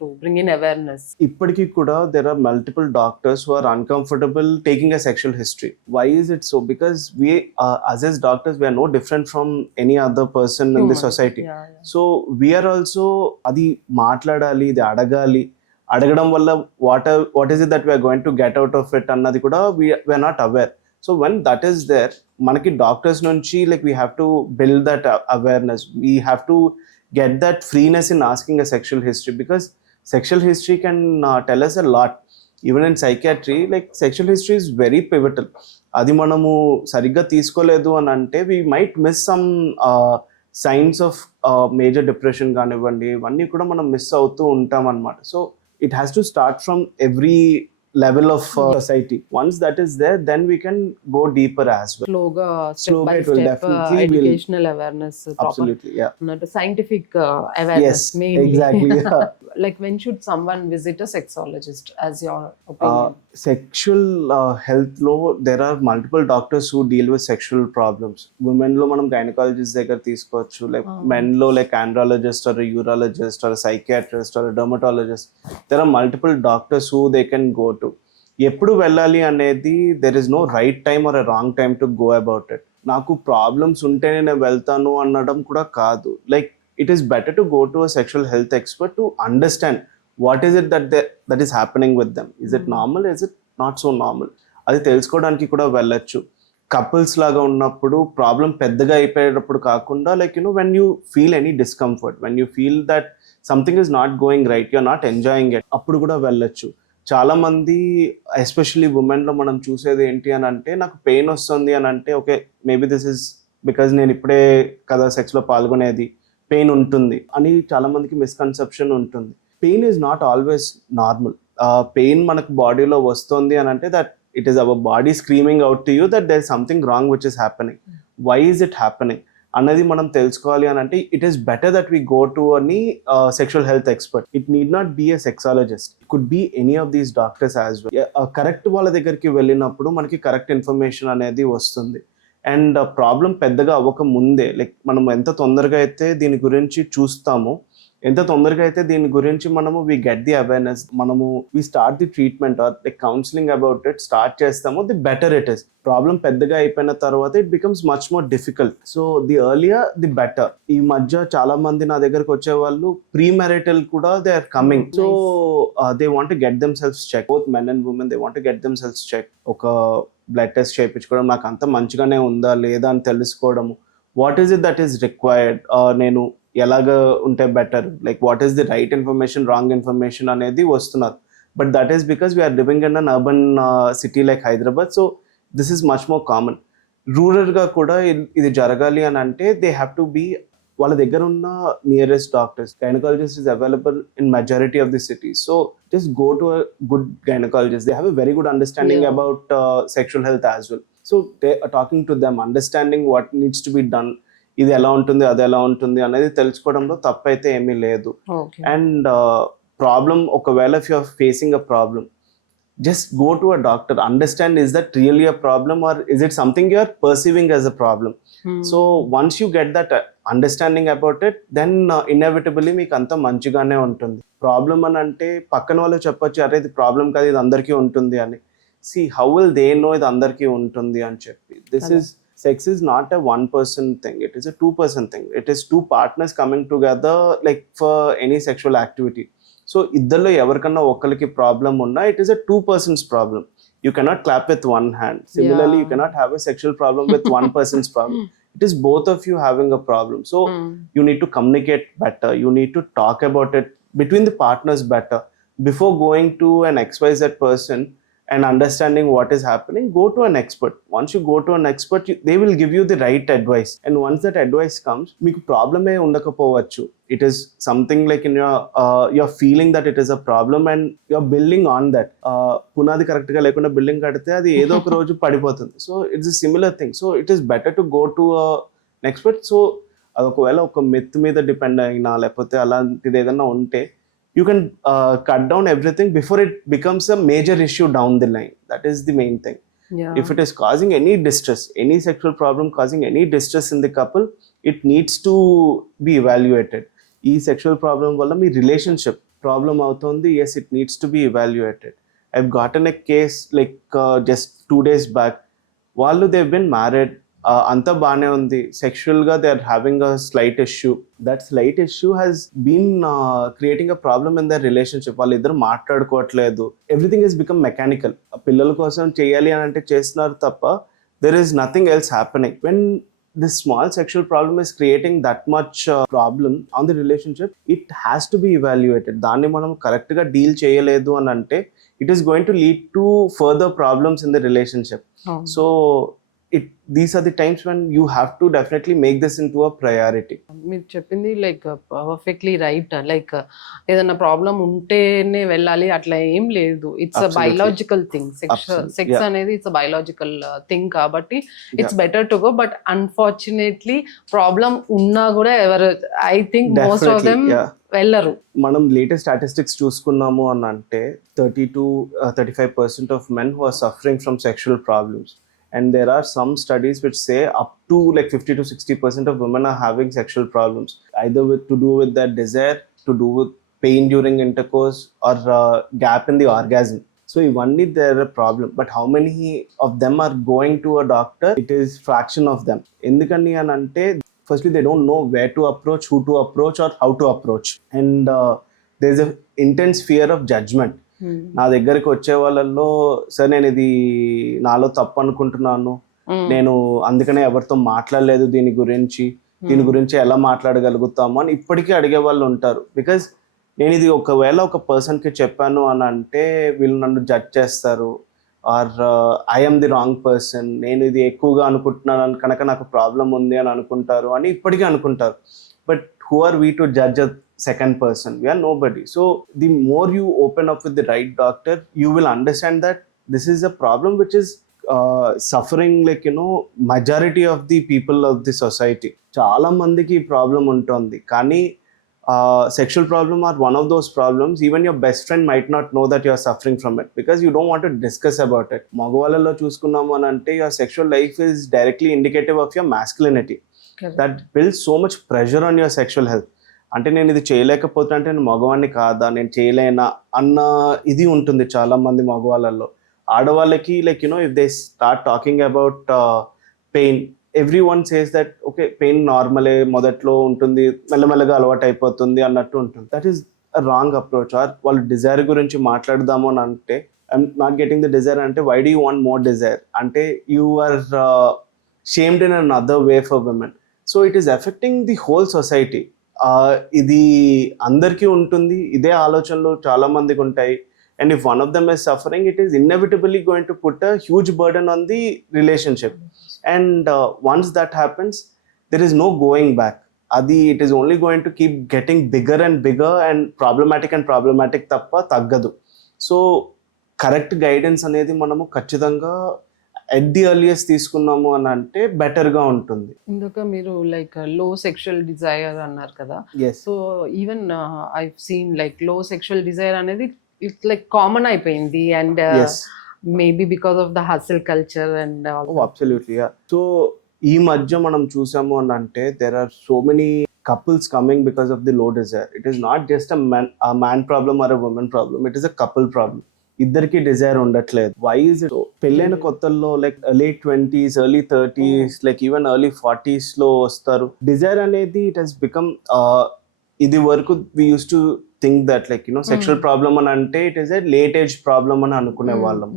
to bring in awareness. ఇప్పటికీ కూడా there are multiple doctors who are uncomfortable taking a sexual history. Why is it so? Because we us as doctors, we are no different from any other person in the Human. society. Yeah, yeah. So we are also అది మాట్లాడాలి, ఇది అడగడం వల్ల what is it that we are going to get out of it అన్నది కూడా we are not aware. So when that is there, మనకి doctors నుంచి like we have to build that awareness. We have to get that freeness in asking a sexual history, because sexual history can tell us a lot. Even in psychiatry, like sexual history is very pivotal. అది మనము సరిగ్గా తీసుకోలేదు అని అంటే we might miss some signs of major depression కానివ్వండి, ఇవన్నీ కూడా మనం మిస్ అవుతూ ఉంటాం అన్నమాట. So it has to start from every level of society. Once that is there, then we can go deeper as well. Sloga, step Sloga, by it will step definitely will- educational awareness, proper Absolutely, yeah. not a scientific awareness. Yes, mainly. exactly. Yeah. Like when should someone visit a sexologist, as your opinion? Sexual health లో there are multiple doctors who deal with sexual problems. Women లో మనం gynaecologist దగ్గర తీసుకోవచ్చు, like men లో like andrologist or urologist or psychiatrist or dermatologist. there are multiple doctors who they can go to. ఎప్పుడు వెళ్ళాలి అనేది there is no right time or a wrong time to go about it. నాకు problems ఉంటేనే నేను వెళ్తాను అనడం కూడా కాదు. Like it is better to go to a sexual health expert to understand what is it that is happening with them. Is it normal? Is it not so normal? అది తెలుసుకోవడానికి కూడా వెళ్ళొచ్చు. కపుల్స్ లాగా ఉన్నప్పుడు ప్రాబ్లం పెద్దగా అయిపోయేటప్పుడు కాకుండా like when you feel any discomfort, when you feel that something is not going right, you're not enjoying it, అప్పుడు కూడా వెళ్ళొచ్చు. చాలా మంది ఎస్పెషల్లీ ఉమెన్లో మనం చూసేది ఏంటి అని అంటే, నాకు పెయిన్ వస్తుంది అని అంటే okay maybe this is because నేను ఇప్పుడే కదా సెక్స్లో పాల్గొనేది, పెయిన్ ఉంటుంది అని చాలా మందికి మిస్కన్సెప్షన్ ఉంటుంది. Pain is not always normal. Pain మనకు బాడీలో వస్తుంది అని అంటే that it is our body screaming out to you that there is something wrong which is happening. Why is it happening అన్నది మనం తెలుసుకోవాలి అని అంటే it is better that we go to any sexual health expert. It need not be a sexologist, it could be any of these doctors as well. Correct వాళ్ళ దగ్గరికి వెళ్ళినప్పుడు మనకి correct information అనేది వస్తుంది. అండ్ ప్రాబ్లం పెద్దగా అవ్వక ముందే like మనం ఎంత తొందరగా అయితే దీని గురించి చూస్తామో, ఎంత తొందరగా అయితే దీని గురించి మనము వి గెట్ ది అవేర్నెస్, మనము we start the treatment or like counselling about it start చేస్తామో the better it is. Problem పెద్దగా అయిపోయిన తర్వాత it becomes much more difficult. So the earlier the better. ఈ మధ్య చాలా మంది నా దగ్గరకు వచ్చే వాళ్ళు ప్రీ మ్యారిటల్ కూడా they are coming. So they want to get them self check, both men and women they want to get them self check. ఒక బ్లడ్ టెస్ట్ చేయించుకోవడం, నాకు అంత మంచిగానే ఉందా లేదా అని తెలుసుకోవడము. What is it that is required, నేను ఎలాగ ఉంటే better, like what is the right information, wrong information అనేది వస్తున్నారు. But that is because we're living in an urban city like Hyderabad. So this is much more common. రూరల్గా కూడా ఇది జరగాలి అని అంటే దే హ్యావ్ టు బీ, వాళ్ళ దగ్గర ఉన్న nearest doctors, gynaecologist is available in majority of the cities. So just go to a good gynaecologist. They have a very good understanding about sexual health as well. So they are talking to them, understanding what needs to be done. ఇది ఎలా ఉంటుంది, అది ఎలా ఉంటుంది అనేది తెలుసుకోవడంలో తప్పైతే ఏమీ లేదు. అండ్ ప్రాబ్లం, ఒకవేళ if you are facing a problem, just go to a doctor, understand is that really a problem or is it something you are perceiving as a problem. So once you get that understanding about it, then inevitably మీకు అంతా మంచిగానే ఉంటుంది. Problem అని అంటే పక్కన వాళ్ళు చెప్పొచ్చు, అరే ఇది ప్రాబ్లం కాదు, ఇది అందరికీ ఉంటుంది అని. See, how will they know ఇది అందరికీ ఉంటుంది అని చెప్పి. Sex is not a one-person thing, it is a two-person thing. It is two partners coming together like for any sexual activity. So ఇద్దరిలో ఎవరికన్నా ఒకరికి ప్రాబ్లం ఉన్నా it is a two persons problem. You cannot clap with one hand. Similarly, you cannot have a sexual problem with one person's problem. It is both of you having a problem. So you need to communicate better. You need to talk about it between the partners better before going to an XYZ person and understanding what is happening, go to an expert. Once you go to an expert, they will give you the right advice, and once that advice comes, meeku problem e undakapovachu, it is something like in your you're feeling that it is a problem and you're building on that. Punadi correct ga lekunda building kadite adi edo oka roju padipotundi. So it's a similar thing. So it is better to go to an expert. So అది ఒకవేళ ఒక myth మీద depend అయినా లేకపోతే అలాంటిది ఏదైనా ఉంటే, you can cut down everything before it becomes a major issue down the line. That is the main thing. Yeah. If it is causing any distress, any sexual problem causing any distress in the couple, it needs to be evaluated. ఈ sexual problem వల్ల మీ relationship problem అవుతుంది, yes, it needs to be evaluated. I've gotten a case like just 2 days back. వాళ్ళు they've been married, అంతా బాగానే ఉంది, సెక్షువల్గా they are having a slight issue. That slight issue has been creating a problem in their relationship. వాళ్ళిద్దరు మాట్లాడుకోవట్లేదు, everything is become mechanical. పిల్లల కోసం చేయాలి అని అంటే చేస్తున్నారు తప్ప there is nothing else happening. When this small sexual problem is creating that much problem on the relationship, it has to be evaluated. దాన్ని మనం కరెక్ట్గా డీల్ చేయలేదు అని అంటే it is going to lead to further problems in the relationship. So these are the times when you have to definitely make this into a priority. మీరు చెప్పింది like perfectly right. Like ఏదైనా problem ఉంటేనే వెళ్ళాలి అట్లా ఏం లేదు. It's a biological thing. Sex అనేది it's a biological thing కాబట్టి it's better to go. But unfortunately problem ఉన్నా కూడా ఎవరు, I think most of them వెళ్ళరు. మనం లేటెస్ట్ స్టాటిస్టిక్స్ చూసుకున్నాము అని అంటే 30-35% of men who are suffering from sexual problems. And there are some studies which say up to like 50-60% of women are having sexual problems, either to do with their desire, to do with pain during intercourse, or gap in the orgasm. So only there a problem, but how many of them are going to a doctor? It is fraction of them. Endukani anante, firstly they don't know where to approach, who to approach, or how to approach, and there's a intense fear of judgment. నా దగ్గరికి వచ్చే వాళ్ళల్లో sir నేను ఇది నాలో తప్పు అనుకుంటున్నాను, నేను అందుకనే ఎవరితో మాట్లాడలేదు దీని గురించి ఎలా మాట్లాడగలుగుతాము అని ఇప్పటికీ అడిగే వాళ్ళు ఉంటారు. బికాజ్ నేను ఇది ఒకవేళ ఒక పర్సన్కి చెప్పాను అని అంటే వీళ్ళు నన్ను జడ్జ్ చేస్తారు, or I'm the wrong person, నేను ఇది ఎక్కువగా అనుకుంటున్నాను కనుక నాకు ప్రాబ్లం ఉంది అని అనుకుంటారు అని ఇప్పటికీ అనుకుంటారు. But who are we to judge a second person? We are nobody. So the more you open up with the right doctor, you will understand that this is a problem which is suffering, like, you know, majority of the people of the society. Chaala mandiki ee problem untundi, kani sexual problem are one of those problems. Even your best friend might not know that you are suffering from it because you don't want to discuss about it. Magvalalo chusukunnam an ante your sexual life is directly indicative of your masculinity. That builds so much pressure on your sexual health. అంటే నేను ఇది చేయలేకపోతున్నా అంటే నేను మగవాడిని కాదా, నేను చేయలేనా అన్న ఇది ఉంటుంది చాలా మంది మగవాళ్ళల్లో. ఆడవాళ్ళకి like you know if they start talking about pain, every one says that okay pain నార్మలే, మొదట్లో ఉంటుంది, మెల్లమెల్లగా అలవాటు అయిపోతుంది అన్నట్టు ఉంటుంది. That is a wrong approach. Or వాళ్ళు డిజైర్ గురించి మాట్లాడదాము అని అంటే I'm not getting the desire అంటే why do you want more desire అంటే you are shamed in another way for women. So it is affecting the whole society. ఇది అందరికీ ఉంటుంది, ఇదే ఆలోచనలు చాలా మందికి ఉంటాయి. And if one of them is suffering, it is inevitably going to put a huge burden on the relationship. And once that happens, there is no going back. It is only going to keep getting bigger and bigger and problematic తప్ప తగ్గదు. So correct guidance అనేది మనము ఖచ్చితంగా at the earliest తీసుకున్నాము అని అంటే బెటర్గా ఉంటుంది. ఇందుక మీరు లైక్ లో సెక్షువల్ డిజైర్ అన్నారు కదా. So even I seen like low sexual desire అనేది ఇట్స్ లైక్ కామన్ అయిపోయింది. And maybe because of the hustle culture and absolutely. So ఈ మధ్య మనం చూసాము అని అంటే there are so many couples coming because of the low desire. It is not just a man problem or a woman problem, it is a couple problem. ఇద్దరికి desire ఉండట్లేదు. Why is it? పెళ్ళైన కొత్తల్లో like late 20s, early 30s, like even early 40s లో వస్తారు. Dzire అనేది it has become, ఇది వరకు we use to think that like you know sexual problem అని అంటే it is a late age problem అని అనుకునే వాళ్ళం.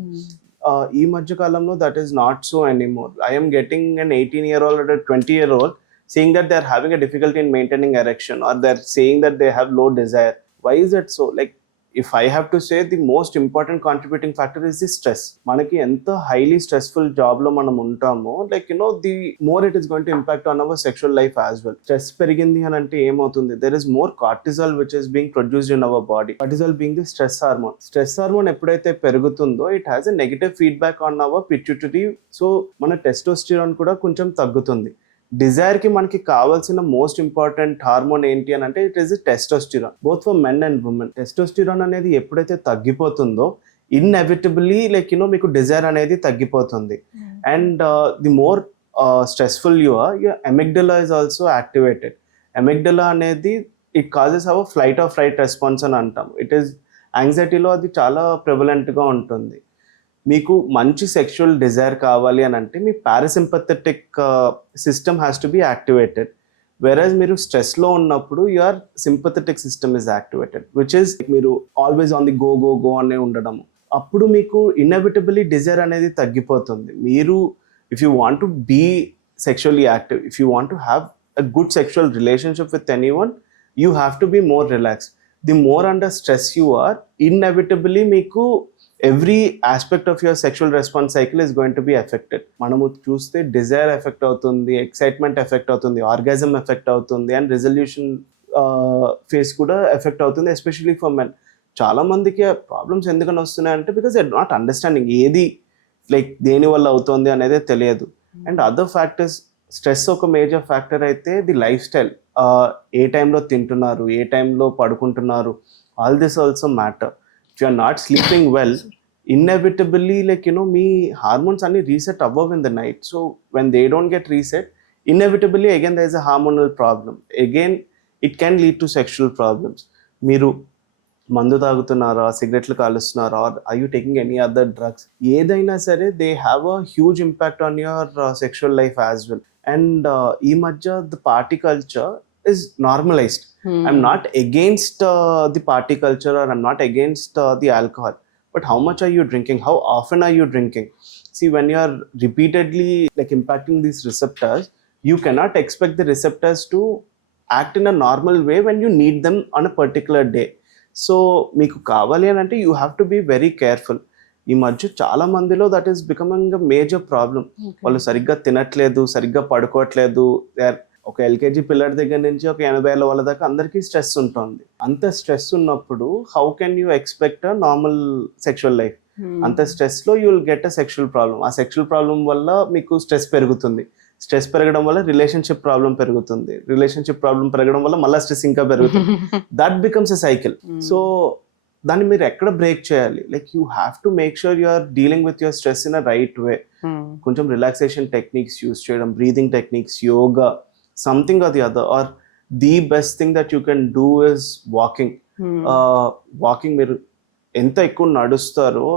ఈ మధ్య కాలంలో that is not so anymore. I'm getting an 18-year-old or a 20-year-old saying that they're having a difficulty in maintaining erection, or they're saying that they have low desire. Why is it so? Like if I have to say the most important contributing factor is the stress. మనకి ఎంత highly stressful job లో మనం ఉంటామో like the more it is going to impact on our sexual life as well. Stress పెరిగింది అని అంటే ఏమవుతుంది, there is more cortisol which is being produced in our body. Cortisol being the stress hormone. Stress hormone ఎప్పుడైతే పెరుగుతుందో it has a negative feedback on our pituitary. So మన testosterone కూడా కొంచెం తగ్గుతుంది. డిజైర్ కి మనకి కావాల్సిన మోస్ట్ ఇంపార్టెంట్ హార్మోన్ ఏంటి అని అంటే it is testosterone, both for men and women. Testosterone అనేది ఎప్పుడైతే తగ్గిపోతుందో ఇన్ఎవిటబుల్లీ మీకు డిజైర్ అనేది తగ్గిపోతుంది. And the more stressful your amygdala is also activated. Amygdala అనేది it causes our flight or fright response అని అంటాం. ఇట్ ఈస్ యాంగ్జైటీలో అది చాలా ప్రివలెంట్గా ఉంటుంది. మీకు మంచి సెక్షువల్ డిజైర్ కావాలి అని అంటే మీ parasympathetic system has to be activated. Versus మీరు స్ట్రెస్లో ఉన్నప్పుడు your sympathetic system is activated, which is మీరు always on the go go go అనే ఉండడం. అప్పుడు మీకు ఇన్ఎవిటబుల్లీ డిజైర్ అనేది తగ్గిపోతుంది. మీరు if you want to be sexually active, if you want to have a good sexual relationship with anyone, you have to be more relaxed. The more under stress you are, inevitably మీకు every aspect of your sexual response cycle is going to be affected. మనము చూస్తే desire affect అవుతుంది, excitement affect అవుతుంది, orgasm affect అవుతుంది, and resolution phase కూడా affect అవుతుంది, especially for men. చాలా మందికి ప్రాబ్లమ్స్ ఎందుకని వస్తున్నాయంటే బికాస్ దే నాట్ అండర్స్టాండింగ్ ఏది లైక్ దేని వల్ల అవుతుంది అనేది తెలియదు. అండ్ అదర్ ఫ్యాక్టర్స్, స్ట్రెస్ ఒక మేజర్ ఫ్యాక్టర్ అయితే ది లైఫ్ స్టైల్, ఏ టైంలో తింటున్నారు, ఏ టైంలో పడుకుంటున్నారు, all this also matter. If you are not sleeping well, inevitably me hormones అన్ని రీసెట్ అవ్వవు in the night. So when they don't get reset, inevitably again there is a hormonal problem. Again it can lead to sexual problems. మీరు మందు తాగుతున్నారా, సిగరెట్లు కాలుస్తున్నారా, are you taking any other drugs, ఏదైనా సరే they have a huge impact on your sexual life as well. And ఈ మధ్య the party culture is normalized. I'm not against the party culture, or I'm not against the alcohol, but how much are you drinking, how often are you drinking? See, when you are repeatedly impacting these receptors, you cannot expect the receptors to act in a normal way when you need them on a particular day. So meeku kavali anante you have to be very careful. ఈ మధ్య చాలా మందిలో that is becoming a major problem. వాళ్ళు సరిగ్గా తినట్లేదు, సరిగ్గా పడుకోవట్లేదు. ఒక LKG పిల్లడి దగ్గర నుంచి ఒక 80 ఏళ్ళ వాళ్ళ దాకా అందరికీ స్ట్రెస్ ఉంటుంది. అంత స్ట్రెస్ ఉన్నప్పుడు how can you expect a normal sexual life? అంత స్ట్రెస్లో you will get a sexual problem. ఆ సెక్షువల్ ప్రాబ్లం వల్ల మీకు స్ట్రెస్ పెరుగుతుంది. స్ట్రెస్ పెరగడం వల్ల రిలేషన్షిప్ ప్రాబ్లం పెరుగుతుంది. రిలేషన్షిప్ ప్రాబ్లం పెరగడం వల్ల మళ్ళీ స్ట్రెస్ ఇంకా పెరుగుతుంది. That becomes a cycle. So దాన్ని మీరు ఎక్కడ బ్రేక్ చేయాలి? Like you have to make sure you are dealing with your stress in a right way. కొంచెం రిలాక్సేషన్ టెక్నిక్స్ యూస్ చేయడం, breathing techniques, yoga, something or the other. Or the best thing that you can do is walking. Walking మీరు ఎంత ఎక్కువ నడుస్తారో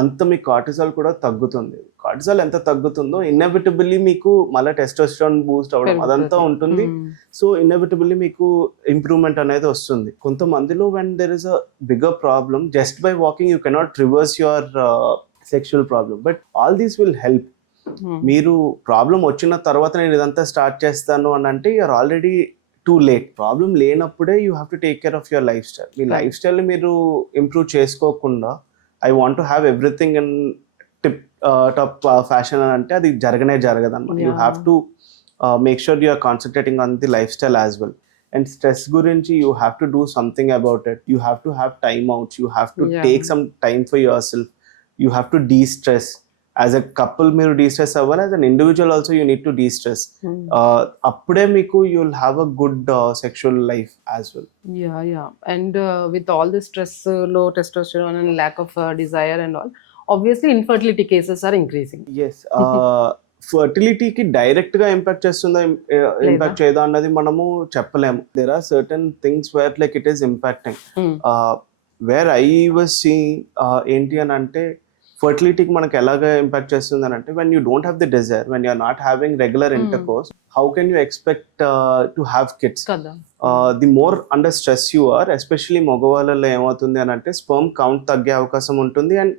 అంత మీ cortisol కూడా తగ్గుతుంది. Cortisol ఎంత తగ్గుతుందో ఇన్ఎవిటబుల్లీ మీకు మళ్ళీ టెస్టోస్టెరాన్ బూస్ట్ అవ్వడం అదంతా ఉంటుంది. సో ఇన్ఎవిటబుల్లీ మీకు ఇంప్రూవ్మెంట్ అనేది వస్తుంది. కొంతమందిలో when there is a bigger problem, just by walking you cannot reverse your sexual problem, but all these will help. మీరు ప్రాబ్లం వచ్చిన తర్వాత నేను ఇదంతా స్టార్ట్ చేస్తాను అని అంటే you're already too late. Problem లేనప్పుడే you have to take care of your lifestyle. మీ లైఫ్ స్టైల్ని మీరు ఇంప్రూవ్ చేసుకోకుండా I want to have everything in tip top fashion అని అంటే అది జరగదు అనమాట. You have to make sure you are concentrating on the life style as well. And stress గురించి you have to do something about it. You have to have time outs. You have to take some time for your self. You have to D-stress. As a couple మీరు de-stress అవ్వాలి, as an individual also you need to de-stress. అప్పుడే మీకు you will have a good sexual life as well. Yeah. And with all the stress, low testosterone and lack of desire and all, obviously infertility cases are increasing. Yes, ఫర్టిలిటీకి direct గా impact చేస్తుందా impact చేయదా అన్నది మనము చెప్పలేము. There are certain things where like it is impacting. Where I was seeing ఏంటి అని అంటే ఫర్టిలిటీకి మనకు ఎలాగ ఇంపాక్ట్ చేస్తుంది అని అంటే when you don't have the desire, when you're not having regular intercourse, how can you expect to have kids? The more under stress you are, especially మగవాళ్ళలో ఏమవుతుంది అని అంటే స్పర్మ్ కౌంట్ తగ్గే అవకాశం ఉంటుంది. అండ్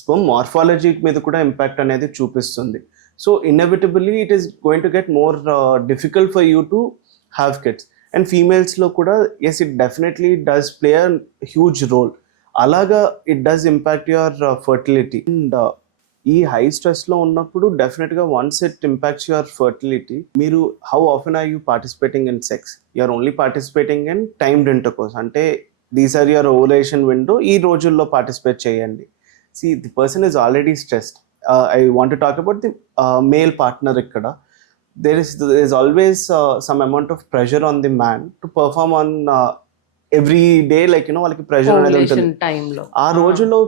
స్పర్మ్ మార్ఫాలజీ మీద కూడా impact అనేది చూపిస్తుంది. So inevitably it is going to get more difficult for you to have kids. And ఫీమేల్స్లో కూడా yes it definitely does play a huge role. అలాగా it does impact your fertility. And ఈ high స్ట్రెస్లో ఉన్నప్పుడు డెఫినెట్గా once it impacts your fertility, మీరు how often are you participating in sex? You're only participating in timed intercourse, అంటే these are your ovulation window, ఈ రోజుల్లో participate చేయండి. See, the person is already stressed. I want to talk about the male partner ikkada. There is always some amount of pressure on the man to perform on every day, like వాళ్ళకి pressure అనేది ఉంటుంది. టైంలో ఆ రోజుల్లో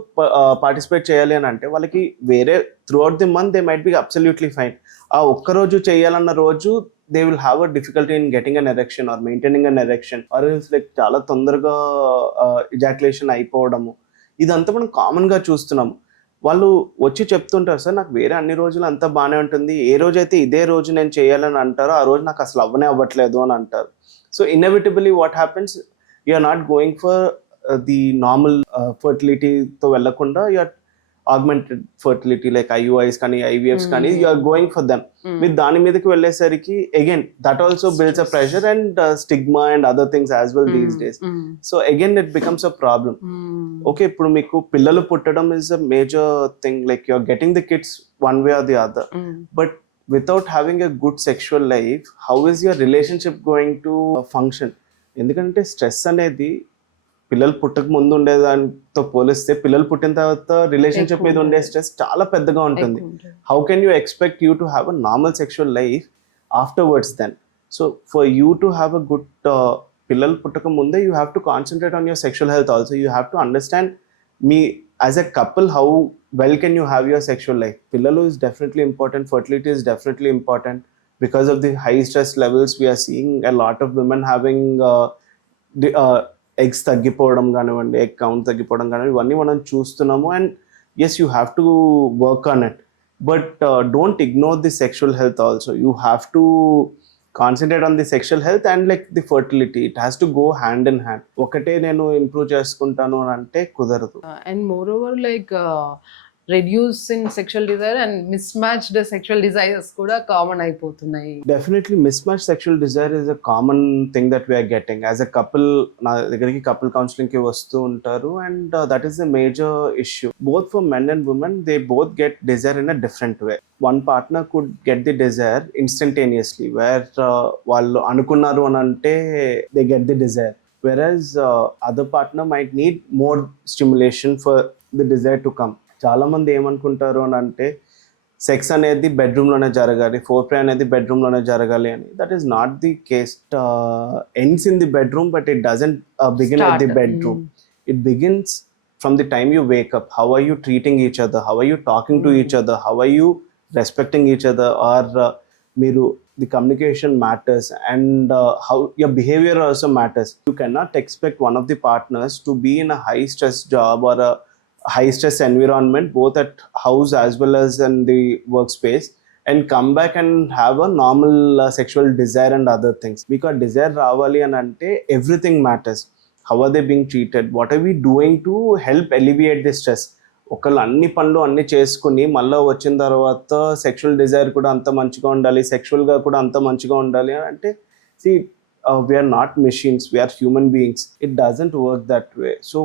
participate చేయాలి అని అంటే వాళ్ళకి వేరే throughout the month they might be absolutely fine. ఆ ఒక్క రోజు చేయాలన్న రోజు they will have a difficulty in getting an erection or maintaining an erection, or like చాలా తొందరగా ఇజాక్యులేషన్ అయిపోవడము. ఇదంతా మనం కామన్గా చూస్తున్నాము. వాళ్ళు వచ్చి చెప్తుంటారు, సార్ నాకు వేరే అన్ని రోజులు అంతా బాగానే ఉంటుంది, ఏ రోజైతే ఇదే రోజు నేను చేయాలని అంటారో ఆ రోజు నాకు అసలు అవ్వట్లేదు అని అంటారు. So inevitably what happens, you're not going for the normal ఫర్టిలిటీతో వెళ్ళకుండా you're augmented fertility like IUIs కానీ ఐవిఎఫ్స్ కానీ యూఆర్ గోయింగ్ ఫర్ దెమ్. మీరు దాని మీదకి వెళ్ళేసరికి again that also builds a pressure and stigma and other things as well these days. So again it becomes a problem. Okay, ఇప్పుడు మీకు పిల్లలు పుట్టడం is a major thing, like you're getting the kids one way or the other, but without having a good sexual life, how is your relationship going to function? ఎందుకంటే stress అనేది పిల్లలు పుట్టక ముందు ఉండే దానితో పోలిస్తే పిల్లలు పుట్టిన తర్వాత రిలేషన్షిప్ మీద ఉండే స్ట్రెస్ చాలా పెద్దగా ఉంటుంది. How can you expect you to have a normal sexual life afterwards then? So for you to have a good పిల్లలు పుట్టక ముందే you have to concentrate on your sexual health also. You have to understand మీ as a couple how well can you have your sexual life. Pillalu is definitely important, fertility is definitely important. Because of the high stress levels, we are seeing a lot of women having eggs తగ్గిపోవడం కానివ్వండి, egg count తగ్గిపోవడం కానివ్వండి, ఇవన్నీ మనం చూస్తున్నాము. And yes, you have to work on it, but don't ignore the sexual health also. You have to concentrate on the sexual health and like the fertility. It has to go hand in hand. ఒకటే నేను improve చేసుకుంటాను అని అంటే కుదరదు. And moreover like reducing sexual desire and mismatched sexual desires కూడా common అయిపోతున్నాయి. Definitely mismatch sexual desire is a common thing that we're getting. As a couple నా దగ్గరికి కపుల్ కౌన్సిలింగ్కి వస్తూ ఉంటారు, and that is the major issue. Both for men and women, they both get desire in a different way. One partner could get the desire instantaneously, where వాళ్ళు అనుకున్నారు అని అంటే they get the desire, whereas other partner might need more stimulation for the desire to come. చాలా మంది ఏమనుకుంటారు అని అంటే sex అనేది బెడ్రూమ్లోనే జరగాలి, ఫోర్ ప్లే అనేది బెడ్రూమ్లోనే జరగాలి అని. That is not the case. Ends in the bedroom, but it doesn't begin at the bedroom. It begins from the time you wake up. How are you treating each other? How are you talking to each other? How are you respecting each other? Or మీరు the communication matters, and how your behavior also matters. You cannot expect one of the partners to be in a high stress job or a high stress environment, both at house as well as in the workspace, and come back and have a normal sexual desire and other things. Because desire రావాలి అని అంటే everything matters. How are they being treated? What are we doing to help alleviate the stress? ఒకళ్ళు అన్ని పనులు అన్ని చేసుకుని మళ్ళీ వచ్చిన తర్వాత సెక్షువల్ డిజైర్ కూడా అంత మంచిగా ఉండాలి, సెక్షువల్గా కూడా అంత మంచిగా ఉండాలి అని అంటే, see we're not machines, we're human beings. It doesn't work that way. So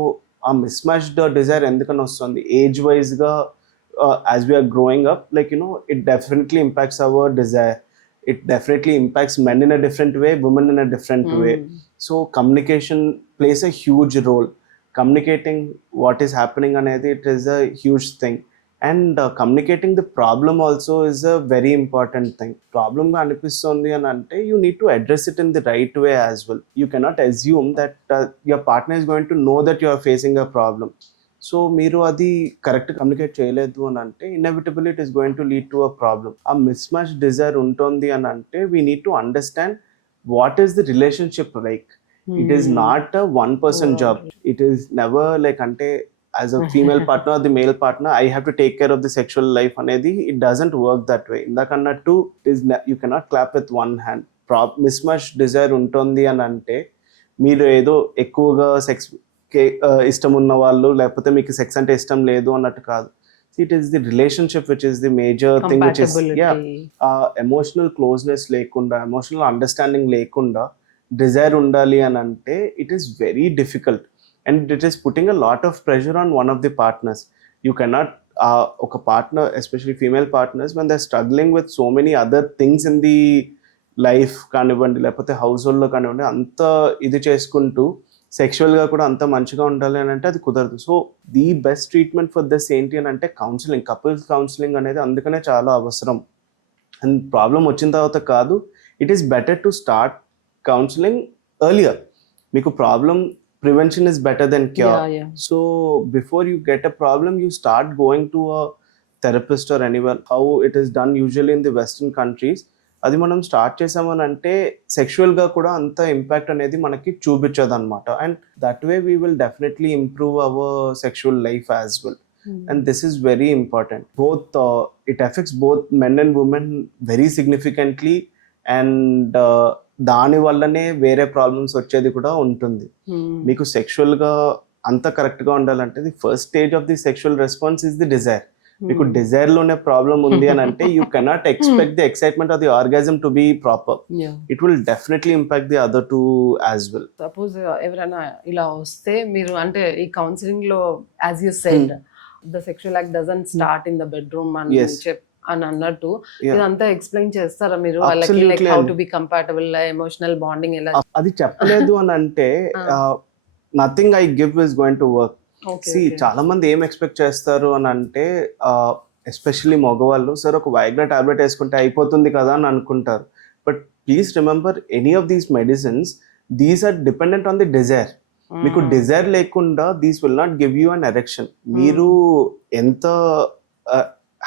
ఆ మిస్ మ్యాచ్డ్ డిజైర్ ఎందుకని వస్తుంది? ఏజ్ వైజ్గా as we're growing up, like it definitely impacts our desire. It definitely impacts men in a different way, women in a different way. So communication plays a huge role. Communicating what is happening anedi, it is a huge thing. And communicating the problem also is a very important thing. Problem ga anipistundi ani ante you need to address it in the right way as well. You cannot assume that your partner is going to know that you are facing a problem. So మీరు అది correct communicate చేయలేదు అని అంటే inevitably it is going to lead to a problem. ఆ mismatch desire ఉంటుంది అని అంటే we need to understand what is the relationship like. It is not a one person job. It is never like అంటే as a female partner or the male partner I have to take care of the sexual life అనేది it doesn't work that way. ఇందాకన్నట్టు it is you cannot clap with one hand. Mismatch desire ఉంటుంది అని అంటే మీరు ఏదో ఎక్కువగా sex ఇష్టం ఉన్న వాళ్ళు, లేకపోతే మీకు సెక్స్ అంటే ఇష్టం లేదు అన్నట్టు కాదు. It is the relationship which is the major thing, which is emotional closeness లేకుండా, ఎమోషనల్ అండర్స్టాండింగ్ లేకుండా డిజైర్ ఉండాలి అని అంటే it is very difficult and it is putting a lot of pressure on one of the partners. You cannot ఒక partner especially female partners when they struggling with so many other things in the life కానివ్వండి లేకపోతే house హోల్డ్లో కానివ్వండి, అంత ఇది చేసుకుంటూ సెక్షువల్గా కూడా అంత మంచిగా ఉండాలి అని అంటే అది కుదరదు. So the best treatment for this ఏంటి అని అంటే కౌన్సిలింగ్, కపుల్స్ కౌన్సిలింగ్ అనేది అందుకనే చాలా అవసరం. అండ్ ప్రాబ్లం వచ్చిన తర్వాత కాదు, it is better to start counselling earlier. మీకు problem prevention is better than cure. So before you get a problem you start going to a therapist or anyone. How it is done usually in the western countries. అది మనం start చేసామని అంటే సెక్షువల్గా కూడా అంత impact అనేది మనకి చూపించదు అనమాట. And that way we will definitely improve our sexual life as well. And this is very important. It affects both men and women very significantly, and దాని వల్లనే వేరే ప్రాబ్లమ్స్ వచ్చేది కూడా ఉంటుంది. మీకు సెక్షువల్గా అంత కరెక్ట్గా ఉండాలంటే the first stage of the sexual response is the desire. మీకు డిజైర్ లోనే ప్రాబ్లం ఉంది అని అంటే you cannot expect the excitement of the orgasm to be proper. It will definitely impact the other two as well. Suppose ఎవరైనా ఇలా వస్తే మీరు అంటే ఈ కౌన్సిలింగ్ లో as you said the sexual act doesn't start in the bedroom అని అని అన్నట్టు ఇదంతా ఎక్స్ప్లెయిన్ చేస్తారా మీరు వాళ్ళకి, like how to be compatible, emotional bonding ఎలా? అది చెప్పలేదు అని అంటే nothing I give is going to work. చాలా మంది ఏం ఎక్స్పెక్ట్ చేస్తారు అని అంటే ఎస్పెషల్లీ మగవాళ్ళు, సార్ ఒక వైగ్రా టాబ్లెట్ వేసుకుంటే అయిపోతుంది కదా అని అనుకుంటారు. But please remember any of these medicines these are dependent on the desire. మీకు డిజైర్ లేకుండా these will not give you an erection. మీరు ఎంత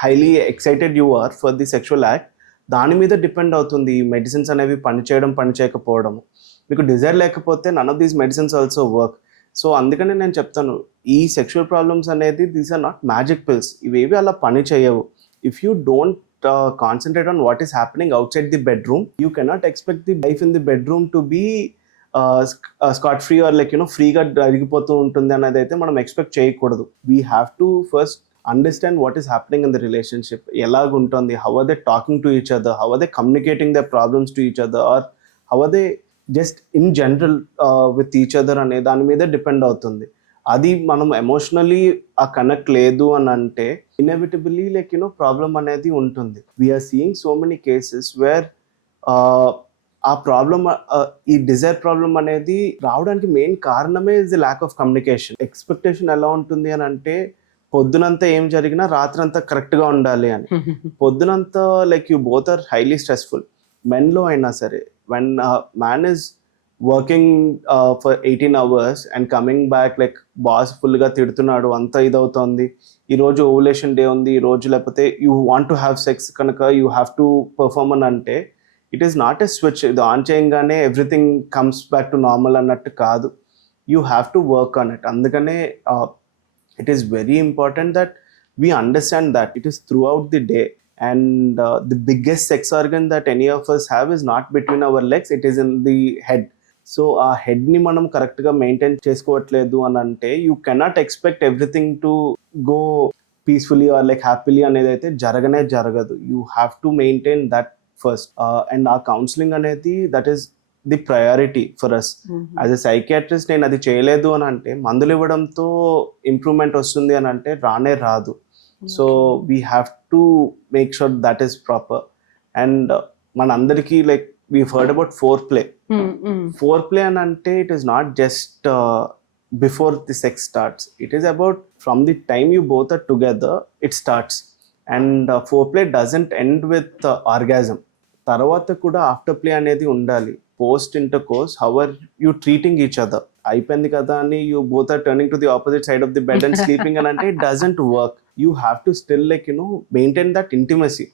highly excited you are for the sexual act దాని మీద డిపెండ్ అవుతుంది ఈ మెడిసిన్స్ అనేవి పనిచేయడం పని చేయకపోవడం. మీకు డిజైర్ లేకపోతే none of these medicines also work. So అందుకనే నేను చెప్తాను, ఈ సెక్షువల్ ప్రాబ్లమ్స్ అనేది these are not magic pills. ఇవేవి అలా పని చేయవు. If you don't concentrate on what is happening outside the bedroom, you cannot expect the life in the bedroom to be scot free or like ఫ్రీగా జరిగిపోతూ ఉంటుంది అనేది అయితే మనం ఎక్స్పెక్ట్ చేయకూడదు. We have to first understand what is happening in the relationship, ఎలాగుంటుంది, how are they talking to each other, how are they communicating the problems to each other, or how are they just in general with each other అనే దాని మీద depend అవుతుంది. అది మనం emotionally ఆ connect లేదు అని అంటే ఇన్ఎవిటబుల్లీ లైక్ ప్రాబ్లం అనేది ఉంటుంది. We're seeing so many cases where ఆ ప్రాబ్లమ్, ఈ డిజైర్ ప్రాబ్లం అనేది రావడానికి మెయిన్ కారణమే is the lack of communication. Expectation ఎలా ఉంటుంది అని అంటే పొద్దునంతా ఏం జరిగినా రాత్రంతా కరెక్ట్గా ఉండాలి అని. పొద్దునంతా like you both are highly stressful. మెన్లో అయినా సరే, when a man is working for 18 hours and coming back like boss ఫుల్గా తిడుతున్నాడు, అంతా ఇదవుతుంది, ఈరోజు ఓవులేషన్ డే ఉంది, ఈరోజు లేకపోతే you want to have sex కనుక యూ హ్యావ్ టు పర్ఫార్మ్ అని అంటే it is not a switch. ఇది ఆన్ చేయగానే everything comes back to normal అన్నట్టు కాదు. You have to work on it. అందుకనే it is very important that we understand that it is throughout the day. And the biggest sex organ that any of us have is not between our legs, it is in the head. So ఆ హెడ్ని మనం కరెక్ట్గా maintain చేసుకోవట్లేదు అని అంటే you cannot expect everything to go peacefully or like happily అనేది అయితే జరగనే జరగదు. You have to maintain that first. And ఆ కౌన్సిలింగ్ అనేది that is the priority for us. As a psychiatrist నేను అది చేయలేదు అని అంటే మందులు ఇవ్వడంతో ఇంప్రూవ్మెంట్ వస్తుంది అని అంటే రానే రాదు. So we have to make sure that is proper. And మనందరికీ like we heard about foreplay. Foreplay అని అంటే it is not just before the sex starts, it is about from the time you both are together it starts. And foreplay doesn't end with orgasm. తర్వాత కూడా afterplay అనేది ఉండాలి. Post intercourse how are you treating each other. అయిపోయింది కదా అని you both are turning to the opposite side of the bed and sleeping అని అంటే it doesn't work. You have to still like maintain that intimacy.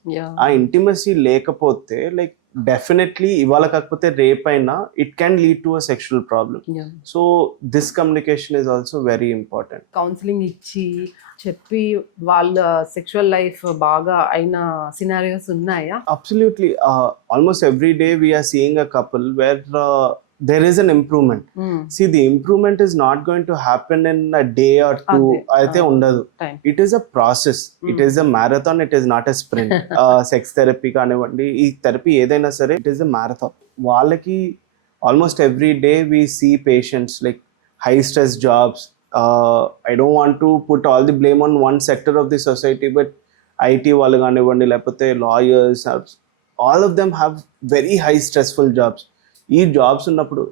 ఆ intimacy లేకపోతే like definitely ఇవాళ కాకపోతే రేపైనా it can lead to a sexual problem. So this communication is also very important. Counselling ఇచ్చి చెప్పి వాళ్ళ సెక్షువల్ లైఫ్ బాగా అయిన సినారియోస్ ఉన్నాయా? Absolutely. Almost every day we are seeing a couple where there is an improvement. See, the improvement is not going to happen in a day or two. Aithe undadu. It is a process. It is a marathon. It is not a sprint. Sex therapy kanivandi, ee therapy edaina sare, it is a marathon. Vallaki almost every day we see patients like high stress jobs. I don't want to put all the blame on one sector of the society, but IT వాళ్ళు కానివ్వండి లేకపోతే lawyers, all of them have very high stressful jobs. ఈ jobs ఉన్నప్పుడు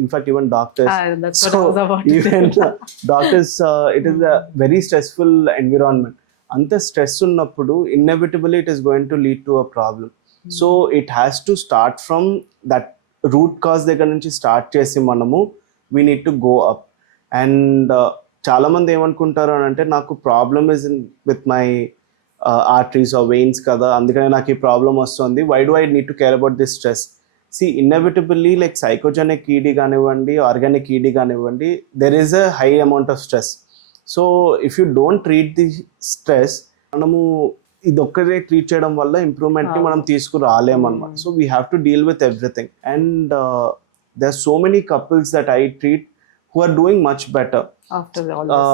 in fact even doctors, That's what I was about to even say. Doctors, it is a very stressful environment. అంత stress ఉన్నప్పుడు inevitably it is going to lead to a problem. So it has to start from that root cause దగ్గర నుంచి start చేసి మనము we need to go up. And చాలా మంది ఏమనుకుంటారు అని అంటే నాకు problem is in with my arteries or veins కదా, అందుకనే నాకు ఈ ప్రాబ్లం వస్తుంది, why do I need to care about this stress. See inevitably like psychogenic ED కానివ్వండి, ఆర్గానిక్ ఈడీ కానివ్వండి, there is a high amount of stress. So if you don't treat the stress, మనము ఇది ఒక్కటే treat చేయడం వల్ల ఇంప్రూవ్మెంట్ని మనం తీసుకురాలేమన్నమాట. So we have to deal with everything. And there are so many couples that I treat who are doing much better. After all this.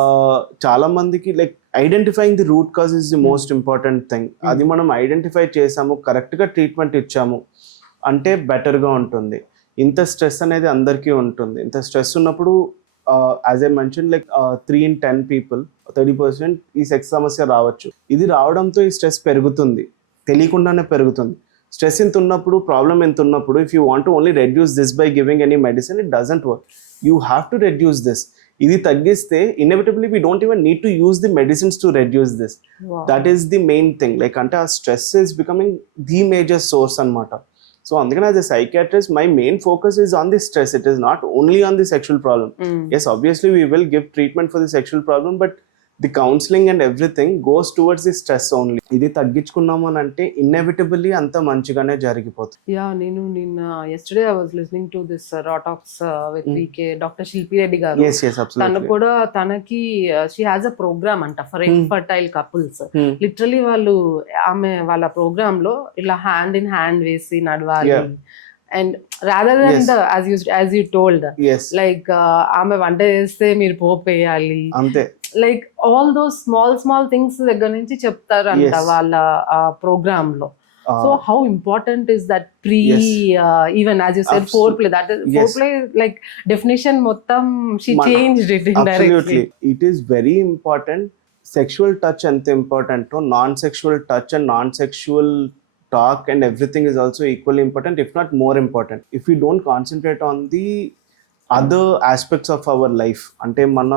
చాలా మందికి like identifying the root cause is the most important thing. అది మనం identify చేసాము, కరెక్ట్గా treatment ఇచ్చాము అంటే బెటర్గా ఉంటుంది. ఇంత స్ట్రెస్ అనేది అందరికీ ఉంటుంది. ఇంత స్ట్రెస్ ఉన్నప్పుడు as I mention like 3 in 10 people 30% ఈ సెక్స్ సమస్య రావచ్చు. ఇది రావడంతో ఈ స్ట్రెస్ పెరుగుతుంది, తెలియకుండానే పెరుగుతుంది. స్ట్రెస్ ఎంత ఉన్నప్పుడు, ప్రాబ్లం ఎంత ఉన్నప్పుడు, if you want to only reduce this by giving any medicine, it doesn't work. You have to reduce this. ఇది తగ్గిస్తే ఇన్ఎవిటబుల్లీ we don't even need to use the medicines to reduce this. That is the main thing. Like అంటే ఆ stress is becoming the major source అనమాట. So అందుకని as a psychiatrist my main focus is on the stress. It is not only on the sexual problem. Yes, obviously we will give treatment for the sexual problem, but the counselling and everything goes towards the stress only. ఇది తగ్గించుకున్నాము అని అంటే inevitably అంత మంచిగానే జరిగిపోతుంది. Yeah, నేను నిన్న yesterday I was listening to this raw talks with VK doctor శిల్పి రెడ్డి గారు. Yes, yes, తను absolutely. కూడా తనకి she has a program అంట for infertile couples. Hmm. Literally వాళ్ళు ఆమె వాళ్ళ ప్రోగ్రామ్ లో ఇలా హ్యాండ్ ఇన్ హ్యాండ్ వేసి నడవాలి. Yeah. And rather than Yes. The as you told, Yes, like ఆమె వంట చేస్తే మీరు పోపు వేయాలి, అంతే. Like all those small things దగ్గర నుంచి చెప్తారు అంట Yes. వాళ్ళ ప్రోగ్రామ్ లో. So how important is that Yes. even as you said, foreplay, that is Yes. foreplay, like definition mottam she changed it Absolutely. indirectly. It is very important. Sexual touch ఎంత important, non-sexual touch and non-sexual talk and everything is also equally important, if not more important. If we don't concentrate on the other aspects of our life, అంటే మన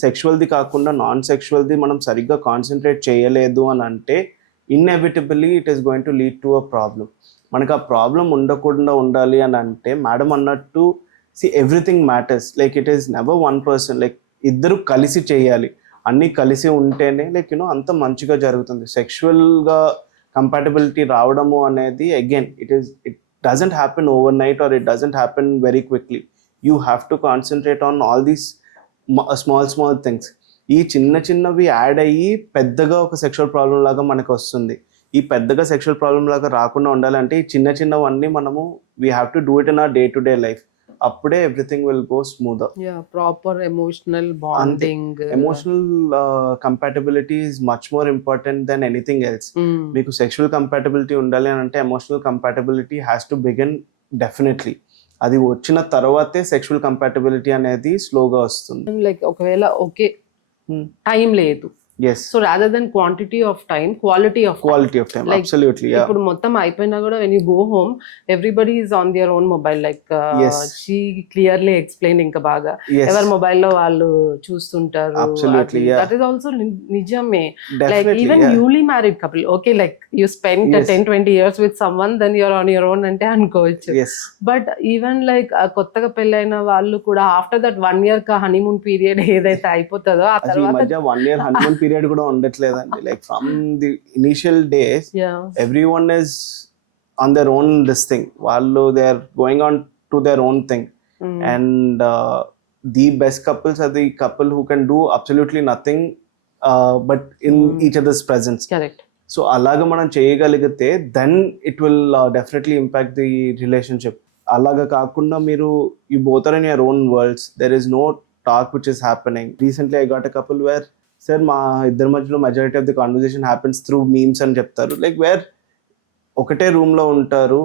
సెక్షువల్ది కాకుండా non సెక్షువల్ది మనం సరిగ్గా concentrate చేయలేదు అని అంటే inevitably it is going to lead to a problem. మనకు ఆ ప్రాబ్లం ఉండకుండా ఉండాలి అని అంటే మేడం అన్నట్టు everything matters. Like it is never one person, like ఇద్దరు కలిసి చేయాలి, అన్నీ కలిసి ఉంటేనే లైక్ అంత మంచిగా జరుగుతుంది. సెక్షువల్గా కంపాటబిలిటీ రావడము అనేది again it doesn't happen over night are it doesn't happen very quickly. You have to concentrate on all these small things. ఈ చిన్నవి యాడ్ అయ్యి పెద్దగా ఒక సెక్షువల్ ప్రాబ్లం లాగా మనకు వస్తుంది. ఈ పెద్దగా సెక్షువల్ ప్రాబ్లం లాగా రాకుండా ఉండాలంటే ఈ చిన్నవన్నీ మనము we have to do it in our day to day life. అప్పుడే everything will go smoother. Yeah, proper emotional bonding. Emotional compatibility is much more important than anything else. మీకు సెక్షువల్ కంపాటబిలిటీ ఉండాలి అని అంటే emotional compatibility has to begin definitely. అది వచ్చిన తర్వాతే sexual compatibility అనేది స్లోగా వస్తుంది. లైక్ ఒకవేళ ఓకే టైం లేదు, yes, so rather than quantity of time, quality of quality of time. Like, absolutely. ఇప్పుడు మొత్తం అయిపోయినా కూడా when you go home everybody is on their own mobile. Like Yes. She clearly explain ఇంకా బాగా ఎవరి మొబైల్లో వాళ్ళు చూస్తుంటారు. Absolutely, yeah. That is also నిజమే. Like definitely. Even newly married couple, okay like you spend Yes. 10-20 years with someone, then you're on your own అంటే అనుకోవచ్చు. Yes, but even like కొత్తగా పెళ్ళైన వాళ్ళు కూడా after that 1 year honeymoon period ఏదైతే అయిపోతుందో ఆ అసలు ఈ తర్వాత మధ్య 1 year హనీమూన్ పీరియడ్ కూడా ఉండట్లేదండి. Like from the initial days everyone is on their own this thing. వాళ్ళు they are going on to their own thing. And the best couples are the couple who can do absolutely nothing but in each other's presence. Correct. So అలాగా మనం చేయగలిగితే then it will definitely impact the relationship. అలాగా కాకుండా మీరు you both are in your own worlds, there is no talk which is happening. Recently I got a couple where sir మా ఇద్దరి మధ్యలో majority of the conversation happens through memes అని చెప్తారు. Like where ఒకటే రూమ్లో ఉంటారు,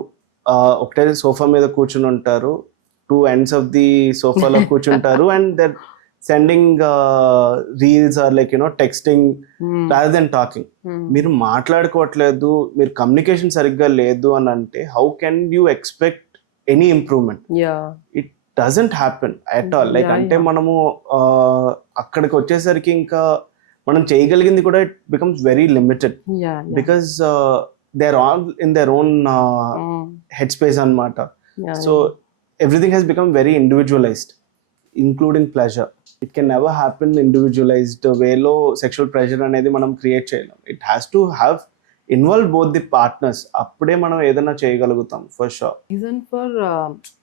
ఒకటే సోఫా మీద కూర్చుని ఉంటారు, టూ ఎండ్స్ ఆఫ్ ది సోఫాలో కూర్చుంటారు and they're sending reels or like texting rather than talking. మీరు మాట్లాడుకోవట్లేదు, మీరు కమ్యూనికేషన్ సరిగ్గా లేదు అని అంటే how can you expect any improvement? It doesn't happen at all. Like అంటే మనము అక్కడికి వచ్చేసరికి ఇంకా మనం చేయగలిగింది కూడా it becomes very limited because they are all in their own head space అన్నమాట. So everything has become very individualised, including pleasure. It can never happen individualised వేలో సెక్షువల్ ప్రెషర్ అనేది మనం క్రియేట్ చేయలేం. It has to have involve both the partners, అప్పుడే మనం ఏదైనా చేయగలుగుతాం for sure. Reason for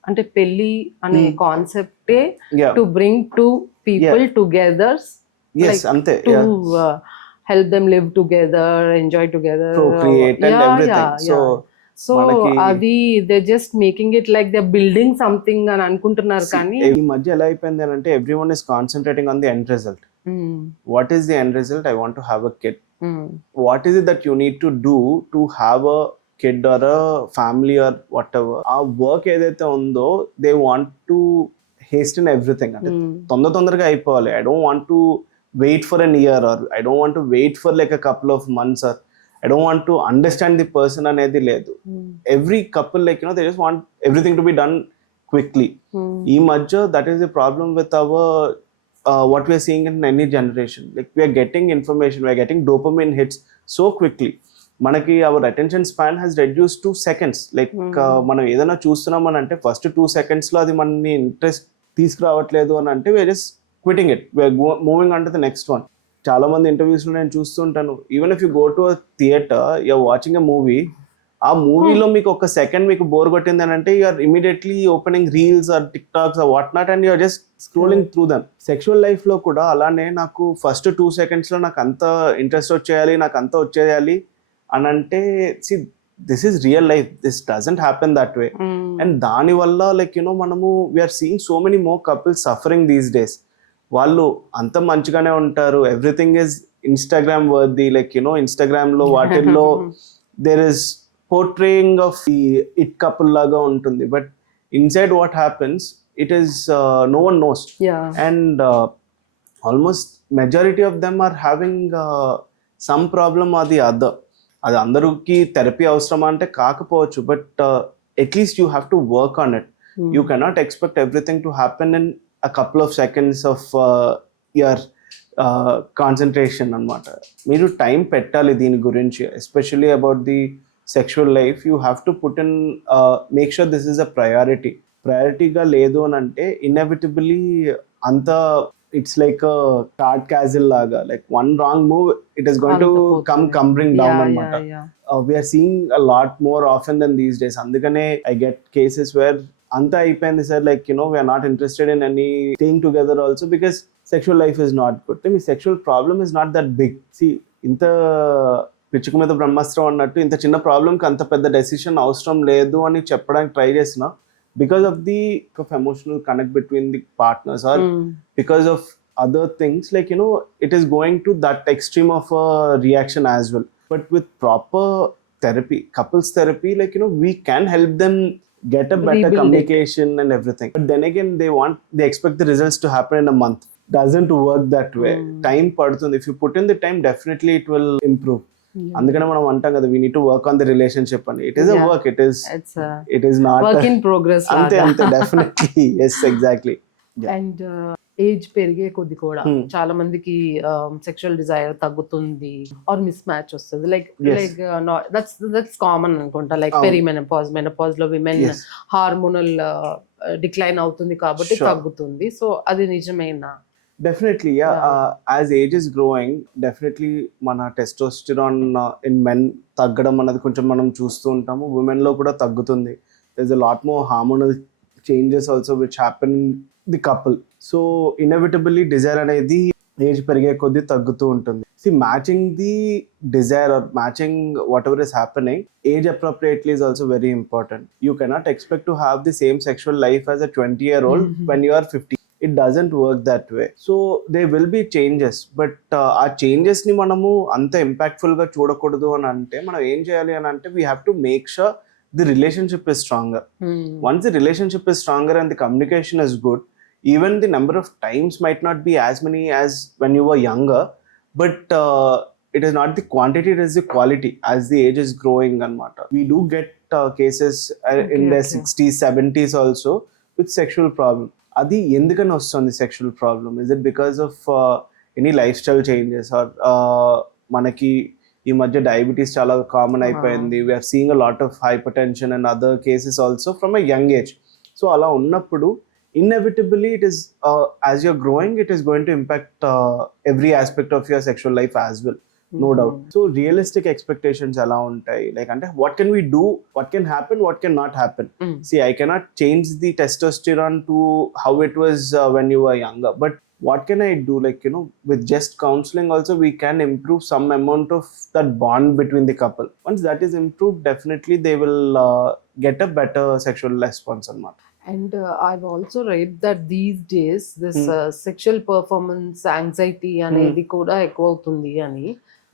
అంటే పెళ్లి అనే కాన్సెప్టే to bring two people together, అంతే, to help them live together, enjoy together, procreate and everything. So అది they just making it like they building something అని అనుకుంటున్నారు. కానీ ఈ మధ్య ఎలా అయిపోయింది అని అంటే everyone is concentrating on the end result. What is the end result? I want to have a kid. What is it that you need to do to have a kid or a family or whatever? ఆ work ఏదైతే ఉందో they want to hasten everything. అంటే తొందరగా అయిపోవాలి. I don't want to wait for an year, or I don't want to wait for like a couple of months, or I don't want to understand the person anedi ledu. Every couple, like they just want everything to be done quickly. Ee madhya that is the problem with our what we are seeing in any generation. Like we are getting information, we are getting dopamine hits so quickly. మనకి our attention span has reduced to seconds. Like మనం ఏదైనా చూస్తున్నాం అని అంటే first 2 seconds లో అది మనని interest తీసుకురావట్లేదు అని అంటే we are just quitting it, we are moving on to the next one. చాలా మంది ఇంటర్వ్యూస్ లో నేను చూస్తుంటాను, even if you go to a theatre, you are watching a movie, ఆ మూవీలో మీకు ఒక సెకండ్ మీకు బోర్ కొట్టింది అని అంటే you are immediately opening reels or TikToks or what not and you are just scrolling through them. Sexual life లో కూడా అలానే నాకు ఫస్ట్ 2 seconds లో నాకు అంత ఇంట్రెస్ట్ వచ్చేయాలి, నాకు అంత వచ్చేయాలి అని అంటే see this is real life, this doesn't happen that way. And దాని వల్ల లైక్ మనము we are seeing so many more couples suffering these days. వాళ్ళు అంత మంచిగానే ఉంటారు, everything is Instagram worthy, like Instagram లో వాటిల్లో there is portraying of it couple లాగా ఉంటుంది, but inside what happens it is no one knows. And almost majority of them are having some problem or the other. అది అందరికి therapy అవసరమా అంటే కాకపోవచ్చు, but at least you have to work on it. You cannot expect everything to happen in a couple of seconds of your concentration అన్నమాట. మీరు time పెట్టాలి దీని గురించి, especially about the sexual life. You have to put in make sure this is a ప్రయారిటీగా లేదు అని అంటే inevitably అంత ఇట్స్ లైక్ కార్డ్ క్యాజిల్ లాగా, like one wrong move it is going to crumbling down అన్నమాట. We're seeing a lot more often than these days. అందుకనే I get cases where అంతా అయిపోయింది sir, like we're not interested in any staying together also because sexual life is not good. మీ sexual problem is not that big. See ఇంత పిచ్చుకు మీద బ్రహ్మాస్త్రం అన్నట్టు ఇంత చిన్న ప్రాబ్లంకి అంత పెద్ద డెసిషన్ అవసరం లేదు అని చెప్పడానికి ట్రై చేసిన, because of the emotional connect between the partners or because of other things, like it is going to that extreme of a reaction as well. But with proper therapy, couples therapy, like we can help them get a better communication and everything. But then again they expect the results to happen in a month. Doesn't work that way. Time padutundi. If you put in the time, definitely it will improve. అందుకనే మనం అంటాం కదా, we need to work on the relationship అని. It is a work, it is not work in progress. అంతే definitely. Yes, exactly. And age పెరిగే కొద్ది కూడా చాలా మందికి సెక్షువల్ డిజైర్ తగ్గుతుంది ఆర్ మిస్ మ్యాచ్ వస్తుంది. లైక్ దట్స్ కామన్ అనుకుంటా. లైక్ మెనపాజ్ లో విమెన్ హార్మోనల్ డిక్లైన్ అవుతుంది కాబట్టి తగ్గుతుంది. సో అది నిజమేనా? Definitely, yeah. As age is growing, definitely మన టెస్టోస్టెరాన్ in men తగ్గడం అన్నది కొంచెం మనం చూస్తూ ఉంటాము. ఉమెన్ లో కూడా తగ్గుతుంది. there's a lot more hormonal changes also which happen in the couple. So inevitably desire అనేది ఏజ్ పెరిగే కొద్దీ తగ్గుతూ ఉంటుంది. See, matching the desire or matching whatever is happening age appropriately is also very important. You cannot expect to have the same sexual life as a 20-year-old when you are 50. It doesn't work that way. So there will be changes, but ఆ changes ని మనము అంత impactful గా చూడకూడదు అని అంటే మనం ఏం చేయాలి అని అంటే we have to make sure the relationship is stronger. Hmm. Once the relationship is stronger and the communication is good, even the number of times might not be as many as when you were younger, but it is not the quantity, it is the quality as the age is growing anamata. We do get cases in their Okay. 60s 70s also with sexual problem. అది ఎందుకని వస్తుంది sexual problem? Is it because of any lifestyle changes or మనకి ఈ మధ్య diabetes చాలా common అయిపోయింది, we are seeing a lot of hypertension and other cases also from a young age. So అలా ఉన్నప్పుడు inevitably it is as you're growing, it is going to impact every aspect of your sexual life as well, no doubt. So realistic expectations ఎలా ఉంటాయి, like అంటే what can we do, what can happen, what can not happen. See, I cannot change the testosterone to how it was when you were younger, but what can I do, like with just counseling also we can improve some amount of that bond between the couple. Once that is improved, definitely they will get a better sexual response or not. And I've also read that these days this sexual performance anxiety అనేది కూడా ఎక్కువ అవుతుంది అని.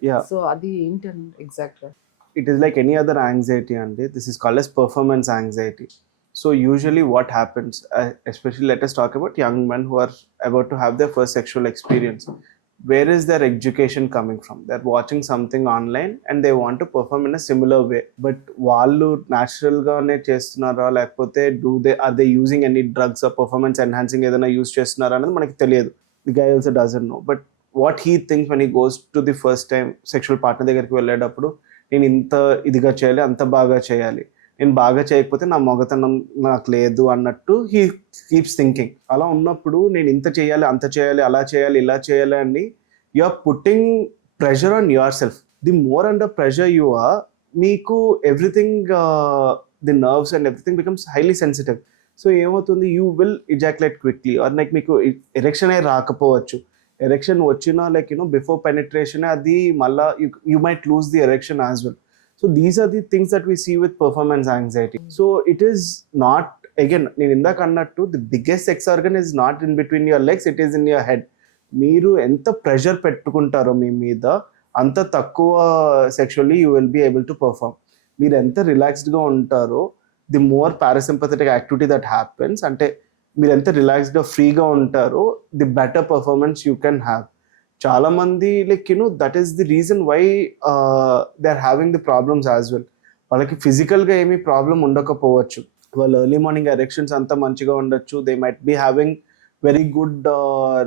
Yeah, so అది ఏంటండి ఎగ్జాక్ట్గా? it is like any other anxiety, and this is called as performance anxiety. So usually what happens, especially let us talk about young men who are about to have their first sexual experience. Where is their education coming from? They're watching something online and they want to perform in a similar way, but వాళ్ళు natural గానే చేస్తున్నారా లేకపోతే are they using any drugs or performance enhancing ఏదైనా use చేస్తున్నారా అనేది మనకి తెలియదు. The guy also doesn't know, but what he thinks when he goes to the first time sexual partner దగ్గరికి వెళ్ళేటప్పుడు, నేను ఇంత ఇదిగా చేయాలి, అంత బాగా చేయాలి, నేను బాగా చేయకపోతే నా మొగతనం నాకు లేదు అన్నట్టు హీ కీప్స్ థింకింగ్. అలా ఉన్నప్పుడు నేను ఇంత చేయాలి, అంత చేయాలి, అలా చేయాలి, ఇలా చేయాలి అని you are putting pressure on yourself. The more under pressure you are, మీకు everything the nerves and everything becomes highly sensitive. So ఏమవుతుంది, you will ejaculate quickly, or like మీకు ఎరెక్షన్ అయి రాకపోవచ్చు. ఎరెక్షన్ వచ్చినా లైక్ బిఫోర్ పెనిట్రేషన్ అది మళ్ళా you might lose the erection as well. So these are the things that we see with performance anxiety. So it is not, again, నేను ఇందాక అన్నట్టు the biggest sex organ is not in between your legs, it is in your head. మీరు ఎంత pressure పెట్టుకుంటారో మీ మీద, అంత తక్కువ sexually you will be able to perform. మీరు ఎంత రిలాక్స్డ్గా ఉంటారో, the more parasympathetic activity that happens, అంటే మీరు ఎంత రిలాక్స్డ్గా ఫ్రీగా ఉంటారో, the better performance you can have. చాలా మంది like that is the reason why they are having the problems as well. వాళ్ళకి ఫిజికల్గా ఏమీ ప్రాబ్లం ఉండకపోవచ్చు, వాళ్ళ ఎర్లీ మార్నింగ్ ఎరెక్షన్స్ అంతా మంచిగా ఉండొచ్చు, they might be having very good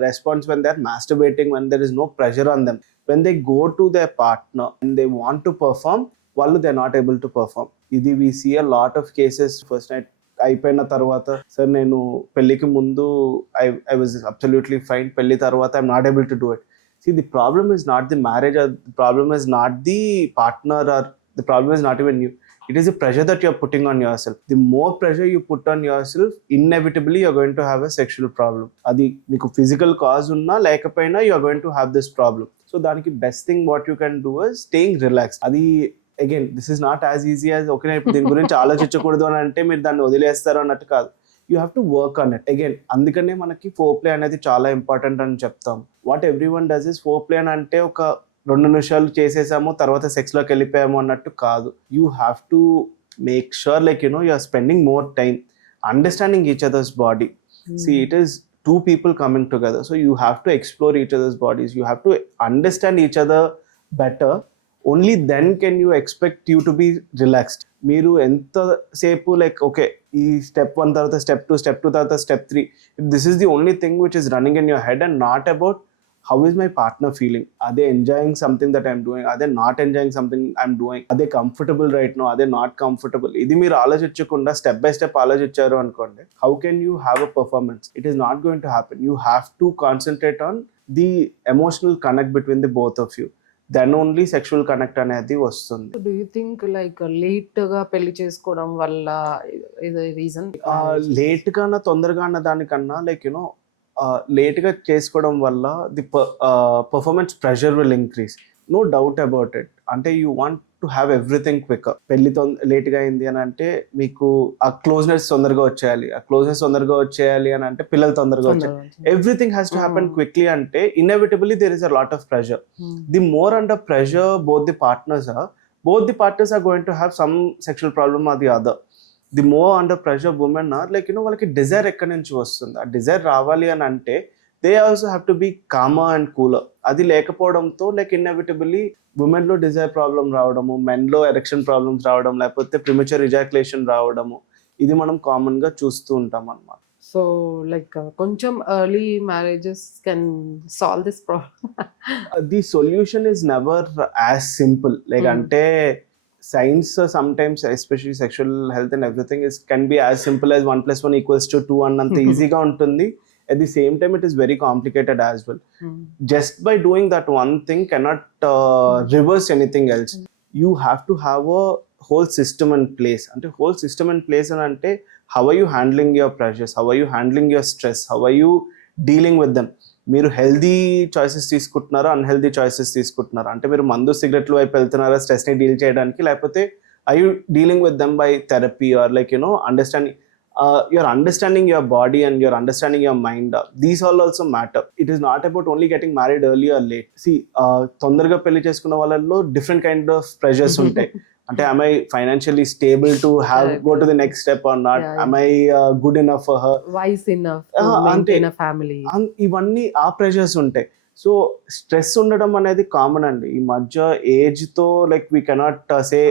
response when they are masturbating, when there is no pressure on them. When they go to their partner and they want to perform, వాళ్ళు they are not able to perform. ఇది we see a lot of cases. First night అయిపోయిన తర్వాత, sir నేను పెళ్ళికి ముందు I was absolutely fine, పెళ్లి తర్వాత I'm not able to do it. See, the problem is not the marriage, or the problem is not the partner, or the problem is not even you. It is the pressure that you're putting on yourself. The more pressure you put on yourself, inevitably you're going to have a sexual problem. Adi meeku physical cause unna lekapaina, you're going to have this problem. So daniki best thing what you can do is staying relaxed. Adi again, this is not as easy as okay నేను దీని గురించి ఆలోచించకూడదు అని అంటే మీరు దాన్ని వదిలేస్తారు అన్నట్టు కాదు. You have to work on it. Again అందుకనే మనకి ఫోర్ ప్లే అనేది చాలా ఇంపార్టెంట్ అని చెప్తాం. What every one does is, four play అని అంటే ఒక 2 నిమిషాలు చేసేసాము తర్వాత సెక్స్లోకి వెళ్ళిపోయాము అన్నట్టు కాదు. You have to make sure like you are spending more time understanding each other's body. See, it is two people coming together, so you have to explore each other's bodies, you have to understand each other better. Only then can you expect you to be relaxed. మీరు ఎంతసేపు like okay ఈ step 1 తర్వాత step 2, step 2 తర్వాత step 3, this is the only thing which is running in your head and not about how is my partner feeling. అదే enjoying something that I'm doing, అదే not enjoying something I'm doing, అదే comfortable right no, అదే not comfortable. ఇది మీరు ఆలోచించకుండా step by step ఆలోచించారు అనుకోండి, how can you have a performance? It is not going to happen. You have to concentrate on the emotional connect between the both of you. Then only sexual connect అనేది వస్తుంది. Do you think like late గా పెళ్లి చేసుకోవడం వల్ల ఇది reason? Late గా తొందరగా అన్న దానికన్నా లైక్ లేట్ గా చేసుకోవడం వల్ల the performance pressure will increase, no doubt about it. అంటే you want to have everything quick. పెళ్లి లేట్గా అయింది అని అంటే మీకు ఆ క్లోజ్నెస్ తొందరగా వచ్చేయాలి, ఆ క్లోజ్నెస్ తొందరగా వచ్చేయాలి అని అంటే పిల్లలు తొందరగా వచ్చేయాలి. Everything has to happen quickly అంటే inevitably there is a lot of pressure. The more under pressure both the partners are, both the partners are going to have some sexual problem or the other. The more under pressure women are, like, వాళ్ళకి desire ఎక్కడి నుంచి వస్తుంది, ఆ desire రావాలి అని అంటే they also have to be calmer and cooler. అది లేకపోవడంతో లైక్ ఇన్ఎవిటబుల్లీ ఉమెన్లో డిజైర్ ప్రాబ్లం రావడము, మెన్లో ఎరెక్షన్ ప్రాబ్లమ్స్ రావడం, లేకపోతే ప్రిమచ్యూర్ ఇజాక్యులేషన్ రావడము, ఇది మనం కామన్గా చూస్తూ ఉంటాం అన్నమాట. సో లైక్ కొంచెం early marriages can solve this problem. The solution is never as simple. Like అంటే science sometimes especially sexual health and everything is can be as simple as 1+1=2 అన్నంత ఈజీగా ఉంటుంది. At the same time, it is very complicated as well. Just by doing that one thing cannot reverse anything else. You have to have a whole system in place. And the whole system in place and ante, how are you handling your pressures? How are you handling your stress? How are you dealing with them? మీరు healthy choices తీసుకుంటున్నారా, unhealthy choices తీసుకుంటున్నారా, అంటే మీరు మందు సిగరెట్లు వైపు వెళ్తున్నారా స్ట్రెస్ని డీల్ చేయడానికి, లేకపోతే I you dealing with them by therapy are like understanding. You're understanding your body and you're understanding your mind. These all also matter. It is not about only getting married early or late. See, తొందరగా పెళ్లి చేసుకున్న వాళ్ళలో different kind of pressures ఉంటాయి. అంటే am I financially stable to go to the next step or not? Am I good enough for her? Wise enough to maintain a family? ఇవన్నీ ఆ pressures ఉంటాయి. So stress ఉండడం అనేది common అండి. ఈ మధ్య ఏజ్ తో లైక్ వీ కెనాట్ సే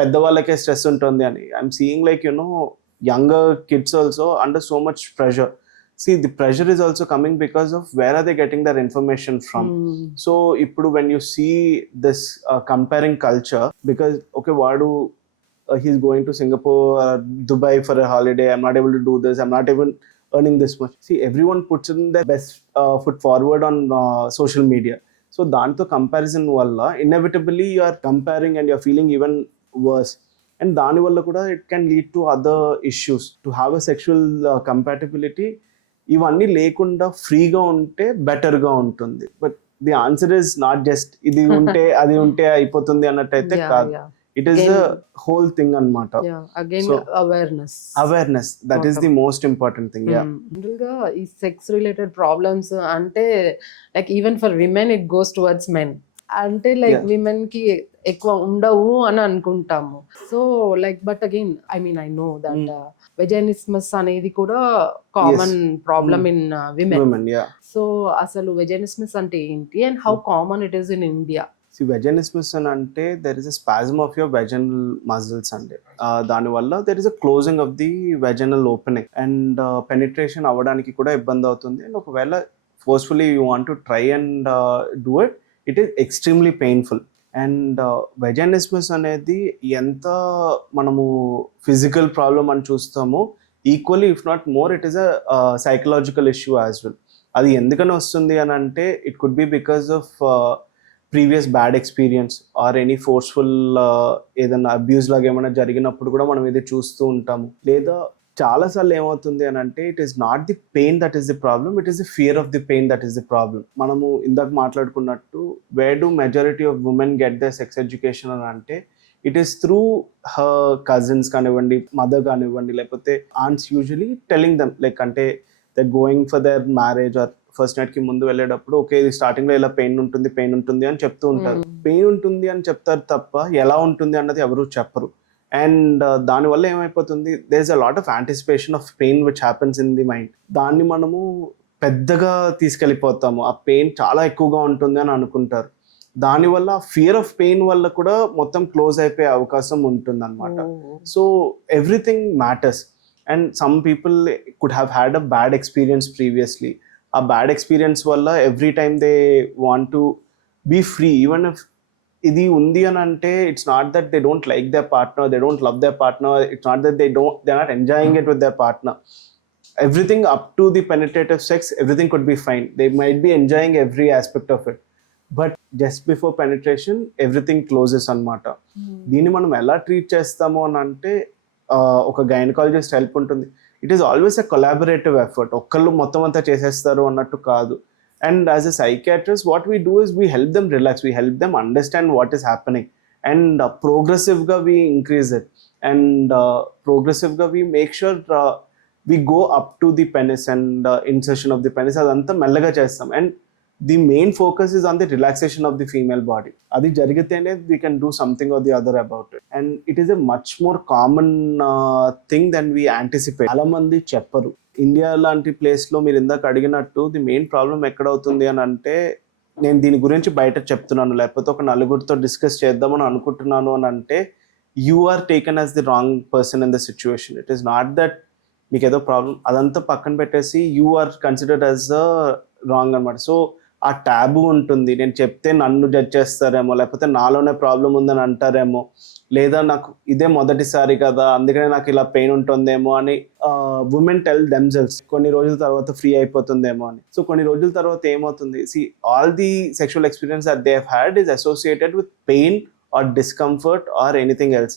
పెద్దవాళ్ళకే స్ట్రెస్ ఉంటుంది అని. I'm seeing like younger kids also under so much pressure. See, the pressure is also coming because of where are they getting their information from. So ippudu when you see this comparing culture, because okay, vadu he's going to Singapore or Dubai for a holiday, I'm not able to do this, I'm not even earning this much. See, everyone puts in their best foot forward on social media. So danto comparison valla inevitably you are comparing and you're feeling even worse. And దానివల్ల కూడా it can lead to other issues. To have a sexual compatibility ఇవన్నీ లేకుండా ఫ్రీగా ఉంటే బెటర్గా ఉంటుంది. But the answer is not just ఇది ఉంటే అది ఉంటే అయిపోతుంది అన్నట్టయితే కాదు. It is the whole thing అన్నమాట. Awareness that is the most important thing. General గా ఈ సెక్స్ రిలేటెడ్ ప్రాబ్లమ్స్ అంటే like even for women it goes towards men. అంటే లైక్ విమెన్ కి ఎక్కువ ఉండవు అని అనుకుంటాము. So like but again I mean I know that vaginismus అనేది కూడా common problem in women. So అసలు వెజైనిస్మస్ అంటే ఏంటి and how common it is in India? Vaginismus అని అంటే there is a spasm of your vaginal muscles అండి. దానివల్ల there is a closing of the vaginal opening and penetration అవ్వడానికి కూడా ఇబ్బంది అవుతుంది. అండ్ ఒకవేళ forcefully you want to try and do it, it is extremely painful. And వెజైనిస్మస్ అనేది ఎంత మనము ఫిజికల్ ప్రాబ్లమ్ అని చూస్తామో equally if not more it is a psychological issue as well. అది ఎందుకని వస్తుంది అని అంటే it could be because of previous bad experience or any forceful ఏదైనా అబ్యూస్ లాగా ఏమైనా జరిగినప్పుడు కూడా మనం ఇది చూస్తూ ఉంటాము. లేదా చాలాసార్లు ఏమవుతుంది అని అంటే it is not the pain that is the problem, it is the fear of the pain that is the problem. మనము ఇందాక మాట్లాడుకున్నట్టు where do majority of women get the sex education అని అంటే it is through her cousins కానివ్వండి, mother కానివ్వండి, లేకపోతే aunts usually telling them like అంటే they going for their marriage or first night కి ముందు వెళ్ళేటప్పుడు ఓకే ఇది స్టార్టింగ్ లో ఇలా పెయిన్ ఉంటుంది అని చెప్తూ ఉంటారు. పెయిన్ ఉంటుంది అని చెప్తారు తప్ప ఎలా ఉంటుంది అన్నది ఎవరు చెప్పరు. అండ్ దానివల్ల ఏమైపోతుంది, there is a lot of anticipation of pain which happens in the mind. దాన్ని మనము పెద్దగా తీసుకెళ్ళిపోతాము, ఆ పెయిన్ చాలా ఎక్కువగా ఉంటుంది అని అనుకుంటారు. దానివల్ల ఫియర్ ఆఫ్ పెయిన్ వల్ల కూడా మొత్తం క్లోజ్ అయిపోయే అవకాశం ఉంటుంది అనమాట. So everything matters. And some people could have had a bad experience previously. ఆ బ్యాడ్ ఎక్స్పీరియన్స్ వల్ల every time they want to be free. Even if ఇది ఉంది అని అంటే it's not that they don't like their partner, they don't love their partner, it's not that they're not enjoying it with their partner. Everything up to the penetrative sex, everything could be fine. They might be enjoying every aspect of it. But just before penetration, everything closes అన్నమాట. దీన్ని మనం ఎలా treat చేస్తాము అని అంటే ఒక gynaecologist help ఉంటుంది. It is always a collaborative effort. ఒక్కళ్ళు మొత్తం అంతా చేసేస్తారు అన్నట్టు కాదు. And as a psychiatrist, what we do is we help them relax, we help them understand what is happening, and progressively we increase it, and progressively we make sure we go up to the penis and insertion of the penis. Adantha mellaga chestam, and the main focus is on the relaxation of the female body. అది జరిగితేనే we can do something or the other about it. And it is a much more common thing than we anticipate. చాలా మంది చెప్పరు. India లాంటి ప్లేస్లో మీరు ఇందాక అడిగినట్టు ది మెయిన్ ప్రాబ్లం ఎక్కడవుతుంది అని అంటే, నేను దీని గురించి బయట చెప్తున్నాను లేకపోతే ఒక నలుగురితో డిస్కస్ చేద్దామని అనుకుంటున్నాను అని అంటే, you are taken as the wrong person in the situation. It is not that మీకు ఏదో ప్రాబ్లం, అదంతా పక్కన పెట్టేసి you are considered as the wrong అనమాట. సో ఆ ట్యాబు ఉంటుంది, నేను చెప్తే నన్ను జడ్జ్ చేస్తారేమో, లేకపోతే నాలోనే ప్రాబ్లం ఉందని అంటారేమో, లేదా నాకు ఇదే మొదటిసారి కదా అందుకనే నాకు ఇలా పెయిన్ ఉంటుందేమో అని ఉమెన్ టెల్ దెమ్సెల్వ్స్. కొన్ని రోజుల తర్వాత ఫ్రీ అయిపోతుందేమో అని. సో కొన్ని రోజుల తర్వాత ఏమవుతుంది, all the sexual experience that they have had is associated with pain or discomfort or anything else.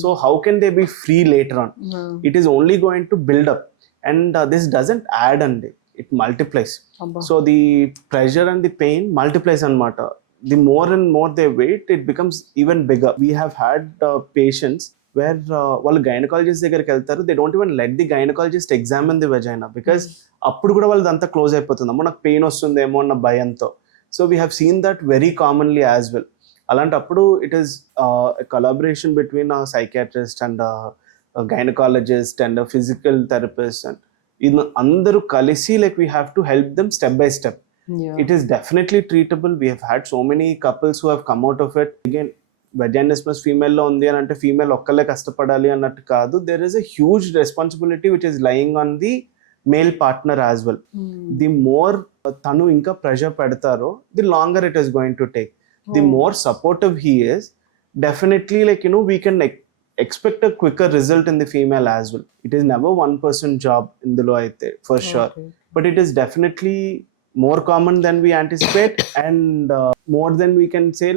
So how can they be free later on? It is only going to build up, and this doesn't add, and it multiplies. So the pressure and the pain multiplies anamata. The more and more they wait, it becomes even bigger. We have had patients where వాళ్ళు gynaecologist దగ్గరికి వెళ్తారు, they don't even let the gynaecologist examine the vagina, because అప్పుడు కూడా వాళ్ళది అంతా close అయిపోతుందమ్మో, నాకు pain వస్తుందేమో అన్న భయంతో. So we have seen that very commonly as well. అలాంటప్పుడు it is collaboration between psychiatrist and gynaecologist and physical therapist, and ఇది అందరూ కలిసి like we have to help them step by step. It is definitely treatable. We have had so many couples who have come out of it. Again, vaginismus female lo undi anante female okkalle kashtapadali annattu kaadu. There is a huge responsibility which is lying on the male partner as well. The more tanu inka pressure pedtaro, the longer it is going to take. The more supportive he is, definitely we can expect a quicker result in the female as well. It is never one person job indulo aithe for sure. But it is definitely more common than we anticipate, and more than we can say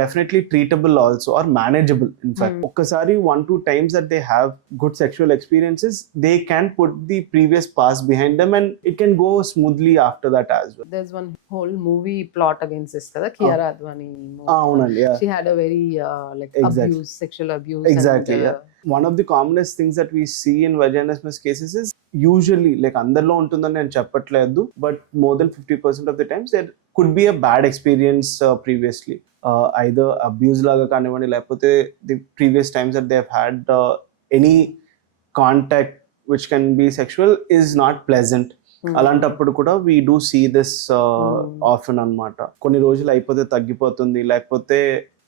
definitely treatable also, or manageable. In fact, okkasari 1-2 times that they have good sexual experiences, they can put the previous past behind them and it can go smoothly after that as well. There's one whole movie plot against this kada, Kiara Advani movie. Avunandi, yeah. She had a very Exactly. abuse, sexual abuse. Exactly, and, yeah. One of the commonest things that we see in vaginismus cases is usually అందరిలో ఉంటుందని నేను చెప్పట్లేదు, but more than 50% of the times there could be a bad experience previously, either abuse laga కానివ్వండి, లేకపోతే the previous times that they have had any contact which can be sexual is not pleasant. అలాంటప్పుడు కూడా we do see this often అన్నమాట. కొన్ని రోజులు అయిపోతే తగ్గిపోతుంది, లేకపోతే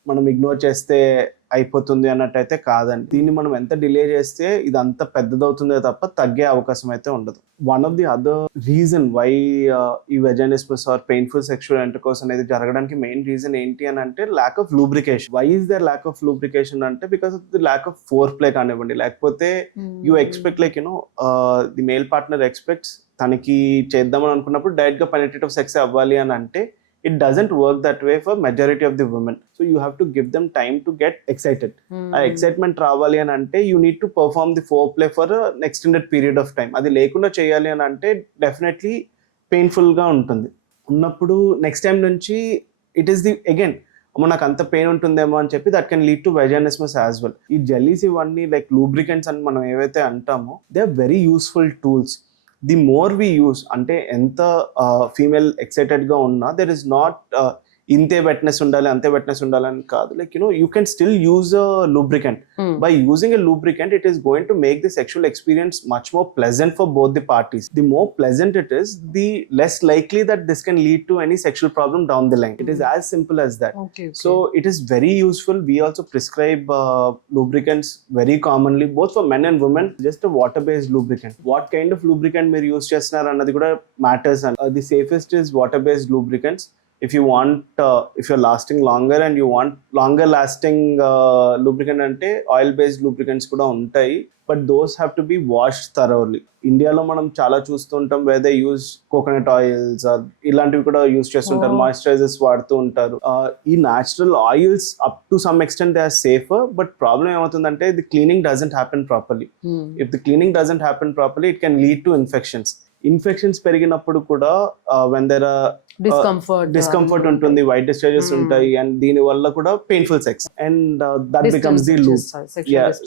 మనం ఇగ్నోర్ చేస్తే అయిపోతుంది అన్నట్టయితే కాదండి. దీన్ని మనం ఎంత డిలే చేస్తే ఇది అంత పెద్దదవుతుందే తప్ప తగ్గే అవకాశం అయితే ఉండదు. One of the other reason why ఈ vaginismus or painful sexual intercourse అనేది జరగడానికి మెయిన్ రీజన్ ఏంటి అని అంటే lack of lubrication. Why is there lack of lubrication అంటే because of the lack of foreplay కానివ్వండి, లేకపోతే you expect the male partner expects తనకి చేద్దామని అనుకున్నప్పుడు డైరెక్ట్ గా పెనిట్రేటివ్ సెక్స్ అవ్వాలి అని అంటే it doesn't work that way for majority of the women. So you have to give them time to get excited. Excitement రావాలి అని అంటే you need to perform the foreplay for an extended period of time. అది లేకుండా చేయాలి అని అంటే definitely painful గా ఉంటుంది. ఉన్నప్పుడు నెక్స్ట్ టైం నుంచి ఇట్ ఈస్ ది అగైన్ అమ్మో నాకు అంత పెయిన్ ఉంటుందేమో అని చెప్పి that can lead to vaginismus as well. ఈ జెల్లీస్ ఇవన్నీ లైక్ లూబ్రికెంట్స్ అని మనం ఏవైతే అంటామో they are very useful tools. The more we use అంటే ఎంత ఫీమేల్ ఎక్సైటెడ్గా ఉన్నా దెర్ ఇస్ నాట్ ఇంతే వెట్నెస్ ఉండాలి అంతే వెట్నెస్ ఉండాలి అని కాదు. Like you can still use a lubricant. By using a lubricant it is going to make the sexual experience much more pleasant for both the parties. The more pleasant it is, the less likely that this can lead to any sexual problem down the line. It is as simple as that. So it is very useful. We also prescribe lubricants very commonly both for men and women. Just a water based lubricant. What kind of lubricant మీరు use చేస్తున్నారు అన్నది కూడా matters. The safest is water based lubricants. If you want, if you're lasting longer and you want longer lasting lubricant ante oil based lubricants kuda untai, but those have to be washed thoroughly. ఇండియాలో మనం చాలా చూస్తుంటాం where they use coconut oils or ఇలాంటివి కూడా use చేస్తుంటారు, moisturisers వాడుతూ ఉంటారు. ఈ natural oils up to some extent they are safer, but problem ఏమవుతుందంటే the cleaning doesn't happen properly. If the cleaning doesn't happen properly it can lead to infections. Infections పెరిగినప్పుడు కూడా when there discomfort ఉంటుంది, white discharges ఉంటాయి, and దీని వల్ల కూడా painful sex, and that becomes the loop.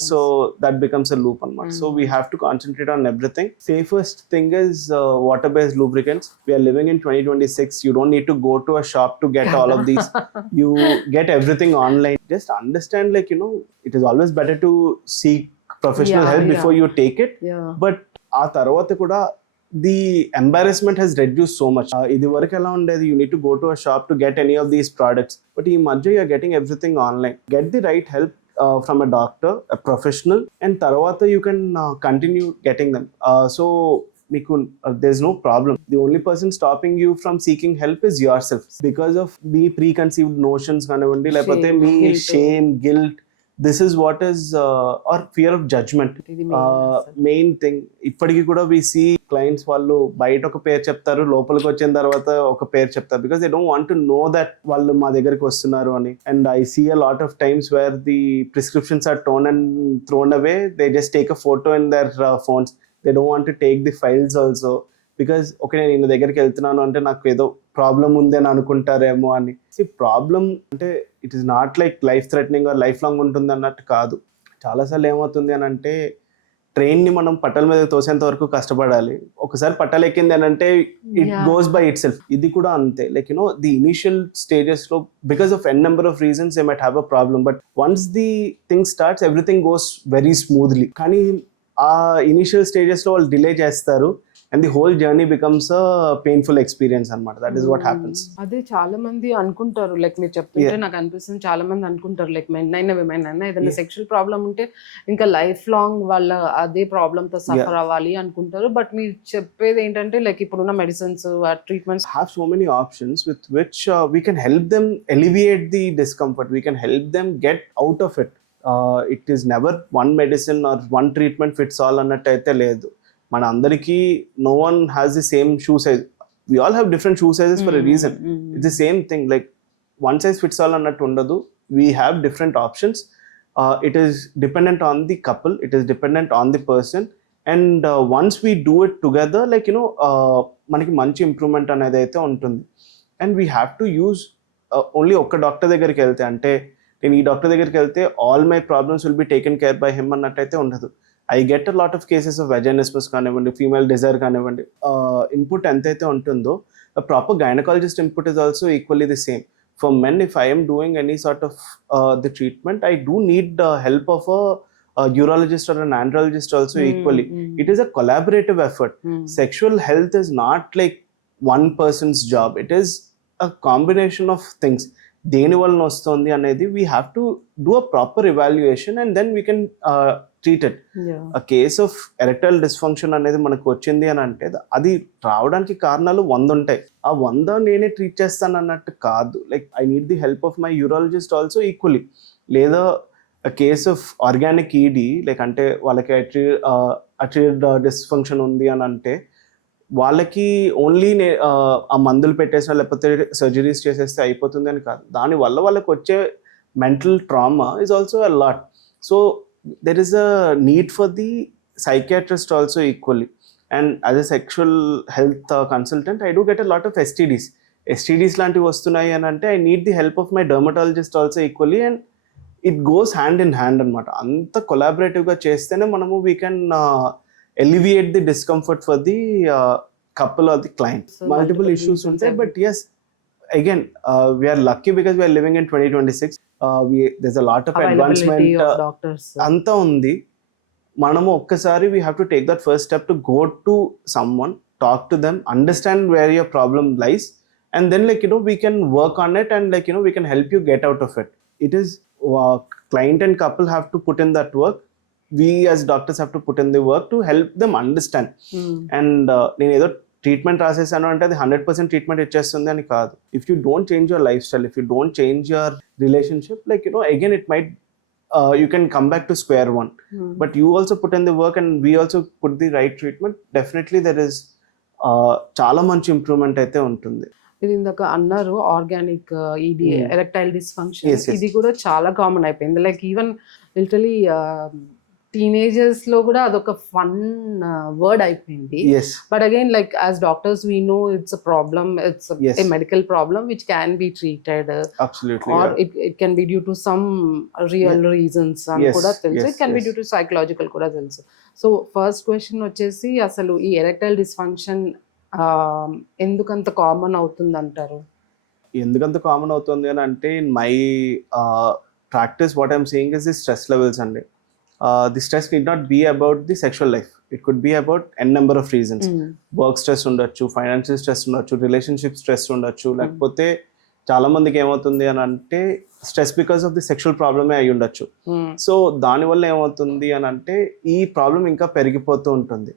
So that becomes a loop అన్నమాట. So we have to concentrate on everything. Safest thing is water based lubricants. We are living in 2026. You don't need to go to a shop to get all of these. You get everything online. Just understand, like, it is always better to seek professional help before you take it. But ఆ తర్వాత కూడా the embarrassment has reduced so much. ఇది వరకు ఎలా ఉండేది, you need to go to a shop to get any of these products, but ఈ మధ్య you are getting everything online. Get the right help from a doctor, a professional, and తర్వాత you can continue getting them. So మీకు there's no problem. The only person stopping you from seeking help is yourself because of me preconceived notions కానివ్వండి, లేకపోతే మీ shame, guilt. This is what is or fear of judgment. Main thing. ఇప్పటికీ కూడా we see clients వాళ్ళు బయట ఒక పేరు చెప్తారు, లోపలికి వచ్చిన తర్వాత ఒక పేరు చెప్తారు, because they don't want to know that వాళ్ళు మా దగ్గరికి వస్తున్నారు అని. And I see a lot of times where the prescriptions are torn and thrown away. They just take a photo in their phones. They don't want to take the files also, because okay నేను ఈయన దగ్గరికి వెళ్తున్నాను అంటే నాకు ఏదో problem ఉంది అని అనుకుంటారేమో అని. ప్రాబ్లం అంటే it is not like life threatening or lifelong ఉంటుంది అన్నట్టు కాదు. చాలాసార్లు ఏమవుతుంది అని అంటే ట్రైన్ని మనం పట్టాల మీద తోసేంత వరకు కష్టపడాలి, ఒకసారి పట్టాలు ఎక్కింది అని అంటే it goes by itself. ఇది కూడా అంతే. లైక్ ది ఇనిషియల్ స్టేజెస్లో because of n number of reasons they might have a problem, but once the thing starts everything goes very smoothly. కానీ ఆ ఇనిషియల్ స్టేజెస్లో వాళ్ళు డిలే చేస్తారు and the whole journey becomes a painful experience అన్నమాట. That is what happens. అదే చాలా మంది అనుకుంటారు, లైక్ మీరు చెప్తుంటే నాకు అనిపిస్తుంది, చాలా మంది అనుకుంటారు లైక్ మెన్ అయినా విమెన్ అయినా ఏదైనా సెక్షువల్ ప్రాబ్లం ఉంటే ఇంకా లైఫ్ లాంగ్ వాళ్ళ అదే ప్రాబ్లమ్ తో సఫర్ అవ్వాలి అనుకుంటారు. బట్ మీరు చెప్పేది ఏంటంటే లైక్ ఇప్పుడున్న medicines treatments have so many options with which we can help them alleviate the discomfort. We can help them get out of it. It is never one medicine or one treatment fits all అన్నట్టు అయితే లేదు. మన అందరికీ no one has the same shoe size. We all have different shoe sizes for a reason. It's the same thing. Like one size fits all అన్నట్టు ఉండదు. We have different options. It is dependent on the couple. It is dependent on the person. And once we do it together, like మనకి మంచి improvement అనేది అయితే ఉంటుంది. And we have to use only ఒక్క doctor దగ్గరికి వెళ్తే, అంటే నేను ఈ డాక్టర్ దగ్గరికి వెళ్తే all my problems will be taken care by him అన్నట్టయితే ఉండదు. I get a lot of cases of vaginismus కానివ్వండి, ఫీమేల్ డిజైర్ కానివ్వండి, ఇన్పుట్ ఎంతైతే ఉంటుందో proper gynaecologist input is also equally the same. For men, if I am doing any sort of the treatment, I do need the help of a urologist or an andrologist also equally. It is a collaborative effort. Sexual health is not like one person's job. It is a combination of things. దేని వలన వస్తుంది అనేది we have to do a proper evaluation and then we can treat it. A case of erectile dysfunction అనేది మనకు వచ్చింది అని అంటే అది రావడానికి కారణాలు 100 ఉంటాయి. ఆ 100 నేనే ట్రీట్ చేస్తాను అన్నట్టు కాదు. Like I need the help of my urologist also equally. లేదా a case of organic ED, like అంటే వాళ్ళకి అట్రియల్ డిస్ఫంక్షన్ ఉంది అని అంటే వాళ్ళకి ఓన్లీ ఆ మందులు పెట్టేసినా లేకపోతే సర్జరీస్ చేసేస్తే అయిపోతుంది అని కాదు. దానివల్ల వాళ్ళకి వచ్చే mental trauma is also a lot. So there is a need for the psychiatrist also equally. And as a sexual health consultant, I do get a lot of STDs లాంటివి వస్తున్నాయి అని అంటే I need the help of my dermatologist also equally, and it goes hand in hand అన్నమాట. అంత కొలాబరేటివ్గా చేస్తేనే మనము we can alleviate the discomfort for the couple or the client. Multiple issues ఉంటాయి, but yes, again we are lucky because we are living in 2026. There's a lot of advancement అంతా ఉంది. మనము ఒక్కసారి we have to take that first step to go to someone, talk to them, understand where your problem lies, and then we can work on it, and we can help you get out of it. It is client and couple have to put in that work. We as doctors have to put in the work to help them understand. And నేను ఏదో treatment రాసేసాను అంటే అది 100% treatment ఇచ్చేస్తుంది అని కాదు. If you don't change your life style, if you don't change your relationship, again it might you can come back to square one. But you also put in the work and we also put the right treatment, definitely there is చాలా మంచి improvement అయితే ఉంటుంది. ఇది ఇందాక అన్నారు organic ఇది erectile dysfunction, ఇది కూడా చాలా కామన్ అయిపోయింది. లైక్ ఈవెన్ లిటరలీ టీనేజర్స్ లో కూడా అదొక ఫన్ వర్డ్ అయిపోయింది. Yes But again, like as doctors, we know it's a problem. It's Yes. a medical problem which can be treated, absolutely or it can be due to some real reasons. And Yes, kuda telusu. yes, It can be yes. due to psychological kuda telusu. So first question వచ్చేసి అసలు ఈ erectile dysfunction ఎందుకంత common అవుతుంది అంటారు? ఎందుకంత common అవుతుంది అని అంటే in my practice what I'm saying is the stress levels అండి. The stress need not be about the sexual life, it could be about n number of reasons. Work stress ఉండొచ్చు, financial stress ఉండొచ్చు, relationship stress ఉండొచ్చు, లేకపోతే చాలా మందికి ఏమవుతుంది అని అంటే stress because of the sexual ప్రాబ్లమే అయి ఉండొచ్చు. సో దానివల్ల ఏమవుతుంది అని అంటే ఈ ప్రాబ్లం ఇంకా పెరిగిపోతూ ఉంటుంది.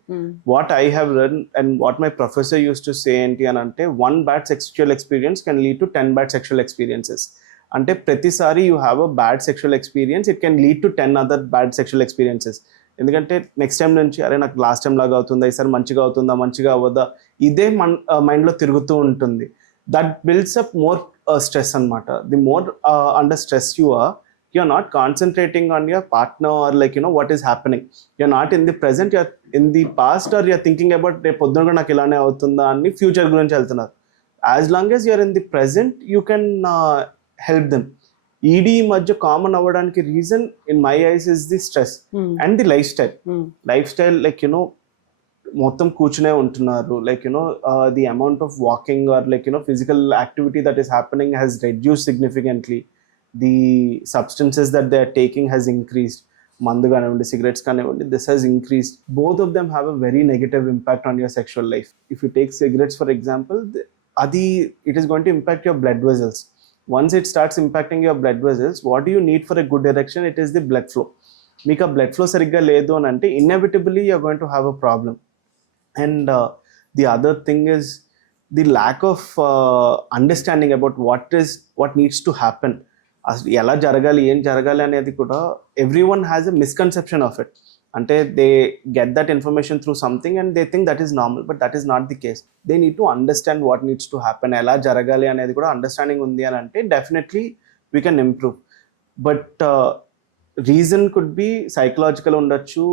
What I have learn and what my professor use to say ఏంటి అని అంటే 1 bad sexual experience can lead to 10 bad sexual experiences. అంటే ప్రతిసారి you have a bad sexual experience, it can lead to 10 other bad sexual experiences. ఎందుకంటే next time నుంచి అరే నాకు last time లాగా అవుతుందా, ఈసారి మంచిగా అవుతుందా, మంచిగా అవ్వదా, ఇదే మైండ్లో తిరుగుతూ ఉంటుంది. That builds up more stress అనమాట. The more under stress you are not concentrating on your partner or like what is happening. You're not in the present, you're in the past, or you're thinking about రేపు పొద్దున నాకు ఇలానే అవుతుందా అని future గురించి వెళ్తున్నారు. As long as you're in the present you can help them. ED మధ్య common అవ్వడానికి reason in my eyes is the stress and the life style. Like మొత్తం కూర్చునే ఉంటున్నారు, like the amount of walking or like physical activity that is happening has reduce significantly. The substances that they are taking has increased. Mandu kanavandi, cigarettes kanavandi, this has increased. Both of them have a very negative impact on your sexual life. If you take cigarettes for example, it is going to impact your blood vessels. Once it starts impacting your blood vessels, what do you need for a good erection? It is the blood flow. Meeka blood flow sarigga ledu an ante inevitably you are going to have a problem. And the other thing is the lack of understanding about what needs to happen. అసలు ఎలా జరగాలి, ఏం జరగాలి అనేది కూడా everyone has a misconception of it. అంటే they get that information through something and they think that is normal, but that is not the case. They need to understand what needs to happen. ఎలా జరగాలి అనేది కూడా understanding ఉంది అని అంటే definitely we can improve. But reason could be psychological ఉండొచ్చు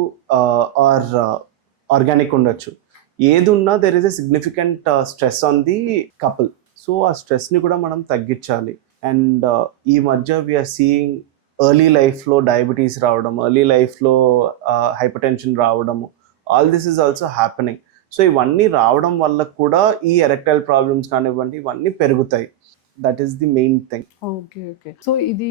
or organic ఉండొచ్చు. ఏది ఉన్నా there is a significant stress on the couple. So ఆ స్ట్రెస్ని కూడా మనం తగ్గించాలి. అండ్ ఈ మధ్య వీఆర్ సీయింగ్ ఎర్లీ లైఫ్లో డయాబెటీస్ రావడం, ఎర్లీ లైఫ్లో హైపర్ టెన్షన్ రావడము, all this is also happening. So ఇవన్నీ రావడం వల్ల కూడా ఈ ఎరెక్టైల్ ప్రాబ్లమ్స్ కానివ్వండి ఇవన్నీ పెరుగుతాయి. That is the main thing. Okay okay. So ఇది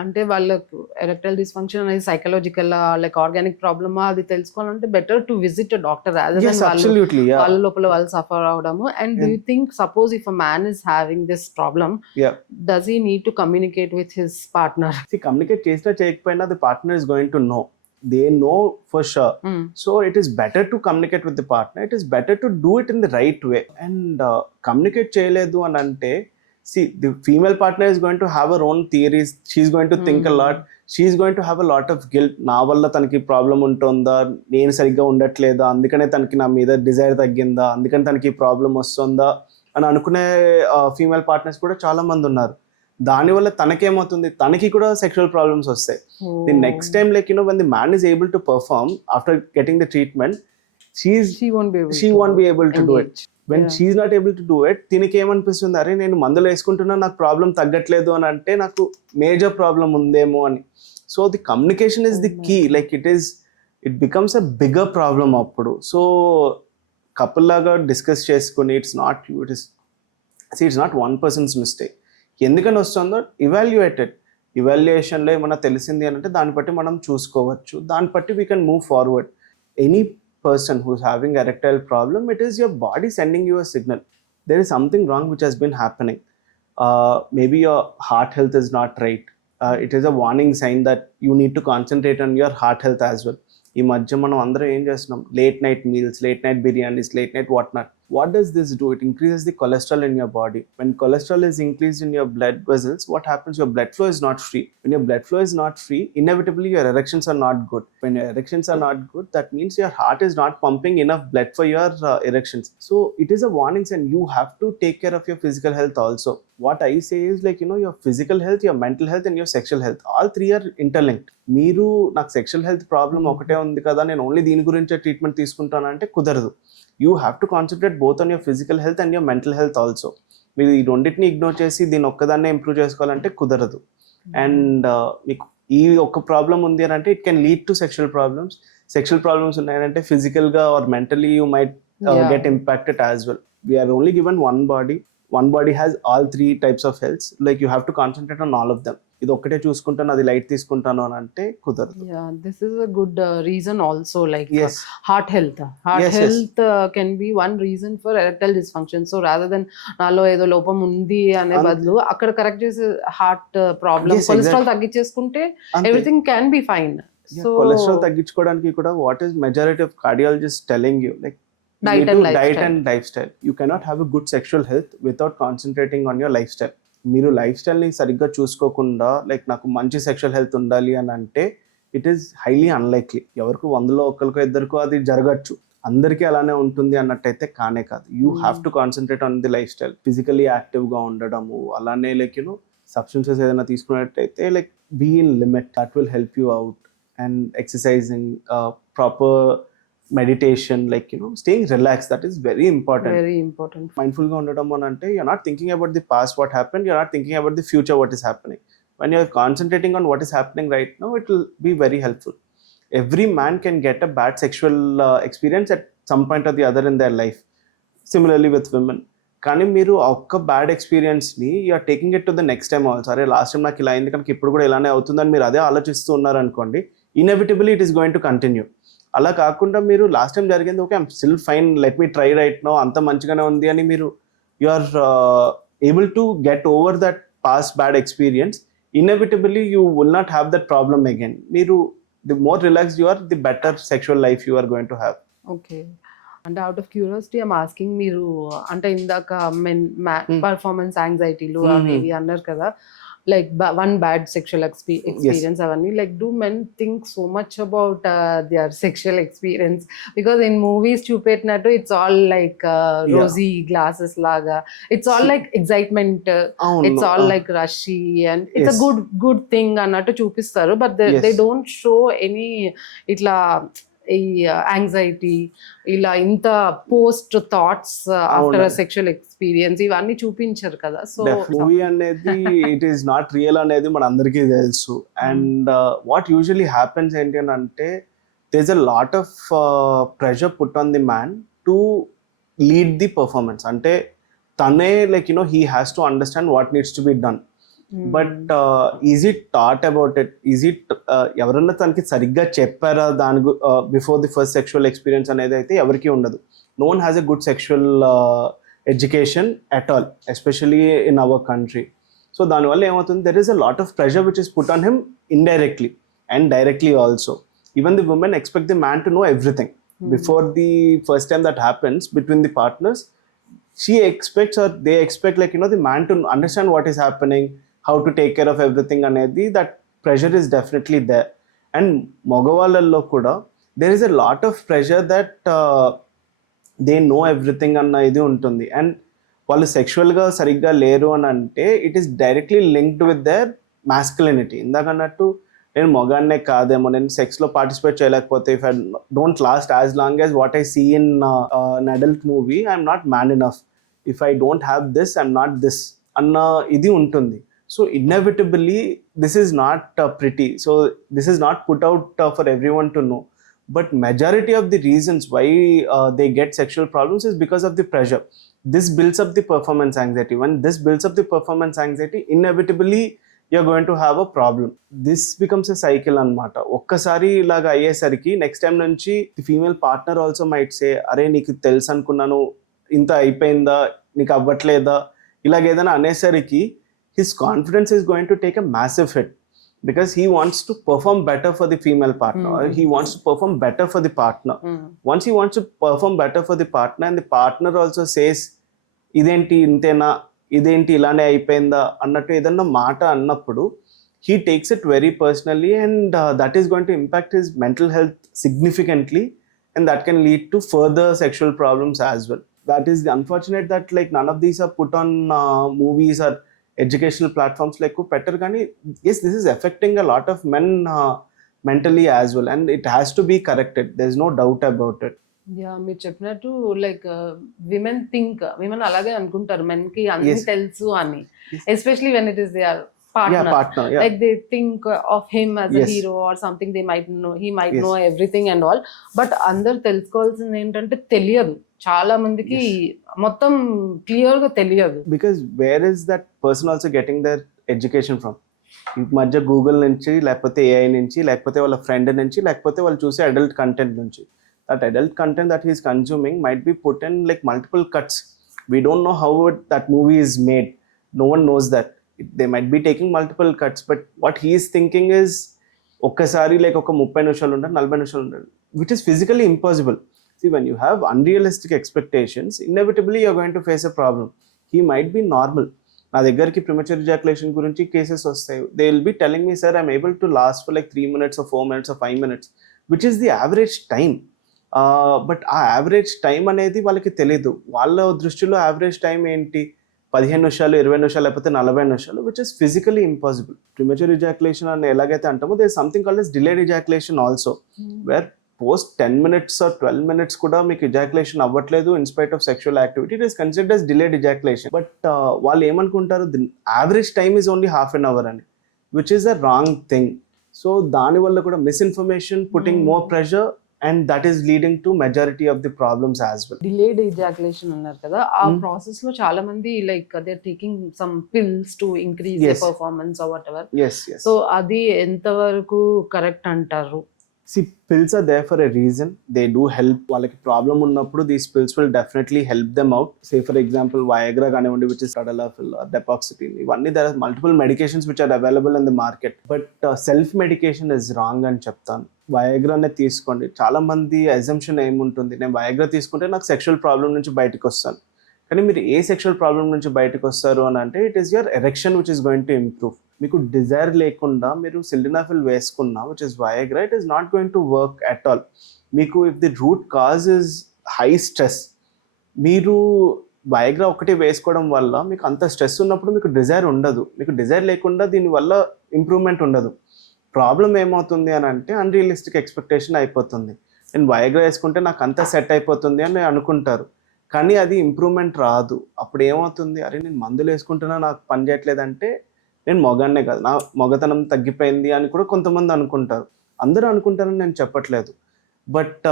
అంటే వాళ్ళకు ఎరెక్టైల్ డిస్ఫంక్షన్ అనేది సైకలాజికల్ లైక్ ఆర్గానిక్ ప్రాబ్లమా అది తెలుసుకోవాలంటే బెటర్ టు విజిట్ డాక్టర్ వాళ్ళ లోపల వాళ్ళు సఫర్ అవడము. And do you think suppose if a man is having this problem, does he need to communicate with his partner? Communicate చేసినా చేయకపోయినా the partner is going to know. They know for sure. So it is better to communicate with the partner. It is better to do it in the right way. And communicate cheyaledu an ante, see, the female partner is going to have her own theories. She is going to think a lot. She is going to have a lot of guilt. Na valla tanaki problem untunda, nenu sarigga undatleda, andukane tanaki na meeda desire tagginda, andukane tanaki problem vastunda అని అనుకునే female partners కూడా చాలా మంది ఉన్నారు. దానివల్ల తనకేమవుతుంది, తనకి కూడా sexual problems వస్తాయి. The next time like when the man is able to perform after getting the treatment, she won't be able to do it. When she is not able to do it, తినకి ఏమనిపిస్తుంది, అరే నేను మందులు వేసుకుంటున్నా నాకు problem తగ్గట్లేదు అని అంటే నాకు మేజర్ ప్రాబ్లం ఉందేమో అని. So the communication is the key. Like it becomes a bigger problem అప్పుడు. సో కపుల్ లాగా డిస్కస్ చేసుకుని it's not one person's mistake. ఎందుకని వస్తుందో ఇవాల్యుయేటెడ్. ఇవాల్యుయేషన్లో ఏమన్నా తెలిసింది అని అంటే దాన్ని బట్టి మనం చూసుకోవచ్చు. దాన్ని బట్టి we can move forward. Any person who's having erectile problem, it is your body sending you a signal. There is something wrong which has been happening. Maybe your heart health is not right. It is a warning sign that you need to concentrate on your heart health as well. ఈ మధ్య మనం అందరం ఏం చేస్తున్నాం, late night meals, late night biryanis, late night what not. What does this do? It increases the cholesterol in your body. When cholesterol is increased in your blood vessels, what happens? Your blood flow is not free. When your blood flow is not free, inevitably your erections are not good. When your erections are not good, that means your heart is not pumping enough blood for your erections. So it is a warning sign. You have to take care of your physical health also. What I say is like, your physical health, your mental health and your sexual health, all three are interlinked. మీరు నాకు sexual health problem ఒకటే ఉంది కదా, నేను only దీని గురించే treatment తీసుకుంటానంటే కుదరదు. You have to concentrate both on your physical health and your mental health also. మీరు ఈ రెండింటిని ఇగ్నోర్ చేసి దీన్ని ఒక్కదాన్నే ఇంప్రూవ్ చేసుకోవాలంటే కుదరదు. అండ్ మీకు ఈ ఒక్క ప్రాబ్లం ఉంది అని అంటే it can lead to sexual problems. Sexual problems ఉన్నాయంటే ఫిజికల్గా or mentally you might get impacted as well. We are only given one body. One body has all three types of healths. Like you have to concentrate on all of them. ఇది ఒక్కటే చూసుకుంటాను, అది light తీసుకుంటాను అని అంటే కుదరదు. Yeah, this is a good reason also, like Yes. heart health. Heart Yes, yes. health can be one reason for erectile dysfunction. So rather than నాలో ఏదో లోపం ఉంది అనే బదులు అక్కడ కరెక్ట్ చేసే heart problem, Yes, cholesterol exactly. తగ్గించేసుకుంటే అంతే. Everything can be fine. So cholesterol తగ్గించుకోవడానికి కూడా what is majority of cardiologist telling you, like Diet and diet lifestyle. and lifestyle. You cannot have a good sexual health without concentrating on your lifestyle. మీరు life స్టైల్ని సరిగ్గా చూసుకోకుండా like నాకు మంచి sexual health ఉండాలి అని అంటే ఇట్ ఈస్ హైలీ అన్లైక్లీ. ఎవరికి 100లో ఒకరికో ఇద్దరికో అది జరగచ్చు, అందరికీ అలానే ఉంటుంది అన్నట్టయితే కానే కాదు. You have to concentrate on the life style. Physically యాక్టివ్గా ఉండడము, అలానే లైక్ యూనో సబ్స్టెన్సెస్ ఏదైనా తీసుకున్నట్టయితే like be in limit, that will help you out. And exercising, proper meditation, like you know staying relax, that is very important. Very important. మైండ్ఫుల్గా ఉండడం అని అంటే you're not thinking about the past what happen, you're not thinking about the future what is happening. when you're concentrating on what is happening right now, it will be very helpful. Every man can get a bad sexual experience at some point or the other in their life. Similarly with women. కానీ మీరు ఒక్క bad ఎక్స్పీరియన్స్ని you're taking it to the next time also. అరే last time నాకు ఇలా అయింది కనుక ఇప్పుడు కూడా ఇలానే అవుతుందని మీరు అదే ఆలోచిస్తూ ఉన్నారనుకోండి, inevitably it is going to continue. అలా కాకుండా మీరు లాస్ట్ టైం జరిగింది, okay I'm still fine, let me try right now, అంత మంచిగానే ఉంది అని మీరు you are able to get over that past bad experience, inevitably you will not have that problem again. మీరు the more relaxed you are, the better sexual life you are going to have. Okay, అంటే out of curiosity I'm asking, మీరు అంటే ఇందాక men performance యాంగ్జైటీలు అవి ఇవి అన్నారు కదా, like one bad sexual experience అవన్నీ, like do men think so much about their sexual experience? Because in movies చూపెట్టినట్టు it's all like rosy glasses లాగా, it's all like excitement, it's all like rushy and it's a good thing అన్నట్టు చూపిస్తారు. But they don't show any ఇట్లా ఈ anxiety, ఇలా ఇంత post thoughts after sexual experience ఇవన్నీ చూపించారు కదా. సో మూవీ అనేది ఇట్ ఈస్ నాట్ రియల్ అనేది మన అందరికీ తెలుసు. అండ్ వాట్ యూజువలీ హ్యాపెన్స్ ఏంటి అని అంటే, there is a lot of pressure put on the man to lead the performance. అంటే తనే like you know he has to understand what needs to be done. But is it thought about it? Is it ఎవరన్నా తనకి సరిగ్గా చెప్పారా దాని before the first sexual experience అనేది అయితే ఎవరికి ఉండదు. No one has a good sexual education at all, especially in our country. So దానివల్ల ఏమవుతుంది, there is a lot of pressure which is put on him indirectly and directly also. Even the women expect the man to know everything before the first time that happens between the partners. She expects, or they expect, like, you know, the man to understand what is happening, how to take care of everything అనేది. that pressure is definitely there. And మగవాళ్ళల్లో కూడా there is a lot of pressure that they know everything అన్న ఇది ఉంటుంది. And వాళ్ళు సెక్షువల్గా సరిగ్గా లేరు అని అంటే it is directly linked with their masculinity. ఇందాకన్నట్టు నేను మొగాన్నే కాదేమో, నేను సెక్స్లో పార్టిసిపేట్ చేయలేకపోతే, if I don't last as long as what I see in an adult movie, I'm not man enough, if I don't have this I'm not this అన్న ఇది ఉంటుంది. So inevitably this is not pretty. So this is not put out for everyone to know. But majority of the reasons why they get sexual problems is because of the pressure. This builds up the performance anxiety. When this builds up the performance anxiety, inevitably you're going to have a problem. This becomes a cycle anamata. ఒక్కసారి ఇలాగా అయ్యేసరికి next time నుంచి the female partner also might say, అరే నీకు తెలుసు అనుకున్నాను, ఇంత అయిపోయిందా, నీకు అవ్వట్లేదా, ఇలాగేదైనా అనేసరికి his confidence is going to take a massive hit, because he wants to perform better for the female partner, or he wants to perform better for the partner. Once he wants to perform better for the partner and the partner also says, identi intena, identi ilane ayipoyinda annattu edanna maata annappudu, he takes it very personally, and that is going to impact his mental health significantly, and that can lead to further sexual problems as well. That is unfortunate that like none of these are put on movies or educational platforms like పెట్టరు. కానీ yes, this is affecting a lot of men mentally as well, and it has to be corrected. There's no doubt about it. Yeah మీరు చెప్పినట్టు like women అలాగే అనుకుంటారు men కి అన్ని Yes. తెలుసు అని, Yes. Especially when it is there Yeah, partner. partner. Yeah. Like they think of him as a Yes. hero or something. They might know, he might Yes. know everything and all. But అందరు తెలుసుకోవాల్సింది ఏంటంటే తెలియదు, చాలా మందికి మొత్తం clear గా తెలియదు. Because where is that person also getting their education from? ఈ మధ్య గూగుల్ నుంచి, లేకపోతే ఏఐ నుంచి, లేకపోతే వాళ్ళ ఫ్రెండ్ నుంచి, లేకపోతే వాళ్ళు చూసే అడల్ట్ కంటెంట్ నుంచి. That adult content that he is consuming might be put in like multiple cuts. We don't know how that movie is made. No one knows that. They might be taking multiple cuts, but what he is thinking is ఒక్కసారి like ఒక 30 నిమిషాలు ఉంటారు, 40 నిమిషాలు ఉంటారు, which is physically impossible. See, when you have unrealistic expectations, inevitably you're going to face a problem. He might be normal. నా దగ్గరికి ప్రిమచర్ ejaculation గురించి cases వస్తాయి. They will be telling me, sir I'm able to last for like 3 minutes or 4 minutes or 5 minutes, which is the average time. But ఆ average time అనేది వాళ్ళకి తెలీదు. వాళ్ళ దృష్టిలో యావరేజ్ టైం ఏంటి, 15 నిమిషాలు, 20 నిమిషాలు, లేకపోతే 40 నిమిషాలు, which is physically impossible. Premature ejaculation అని ఎలాగైతే అంటామో, there something called as delayed ejaculation also, where post 10 minutes or 12 minutes కూడా మీకు ఎజాక్యులేషన్ అవ్వట్లేదు in spite of sexual activity, it is considered as delayed ejaculation. But వాళ్ళు ఏమనుకుంటారు, the average time is only ½ an hour అని, which is a wrong thing. So దానివల్ల కూడా misinformation, putting more pressure, and that is leading to majority of the problems as well. Delayed ejaculation అన్నారు కదా, ఆ process లో చాలా మంది like they are taking some pills to increase the Yes. Performance or whatever. Yes. So అది ఎంతవరకు correct అంటారు? See, pills are there for a reason. They do help. వాళ్ళకి ప్రాబ్లం ఉన్నప్పుడు these pills will definitely help them out. Say for example, Viagra కానివ్వండి, which is tadalafil or depoxetine. ఇవన్నీ there are multiple medications which are available in the market. But self medication is wrong అని చెప్తాను. Viagraనే తీసుకోండి. చాలా మంది assumption ఏముంటుంది, నేను Viagra తీసుకుంటే నాకు సెక్షువల్ ప్రాబ్లం నుంచి బయటకు వస్తాను. కానీ మీరు ఏ సెక్షువల్ ప్రాబ్లం నుంచి బయటకు వస్తారు అని అంటే, it is your erection which is going to improve. మీకు డిజైర్ లేకుండా మీరు సిల్డనాఫిల్ వేసుకున్నా, which is Viagra, it is not going to work at all. మీకు if the root cause is high stress, మీరు Viagra ఒకటి వేసుకోవడం వల్ల మీకు అంత స్ట్రెస్ ఉన్నప్పుడు మీకు డిజైర్ ఉండదు. మీకు డిజైర్ లేకుండా దీనివల్ల ఇంప్రూవ్మెంట్ ఉండదు. ప్రాబ్లం ఏమవుతుంది అని అంటే, అన్రియలిస్టిక్ ఎక్స్పెక్టేషన్ అయిపోతుంది. నేను Viagra వేసుకుంటే నాకు అంతా సెట్ అయిపోతుంది అని అనుకుంటారు, కానీ అది ఇంప్రూవ్మెంట్ రాదు. అప్పుడు ఏమవుతుంది, అరే నేను మందులు వేసుకుంటున్నా నాకు పని చేయట్లేదంటే నేను మొగాన్నే కాదు, నా మొగతనం తగ్గిపోయింది అని కూడా కొంతమంది అనుకుంటారు. అందరూ అనుకుంటారని నేను చెప్పట్లేదు, బట్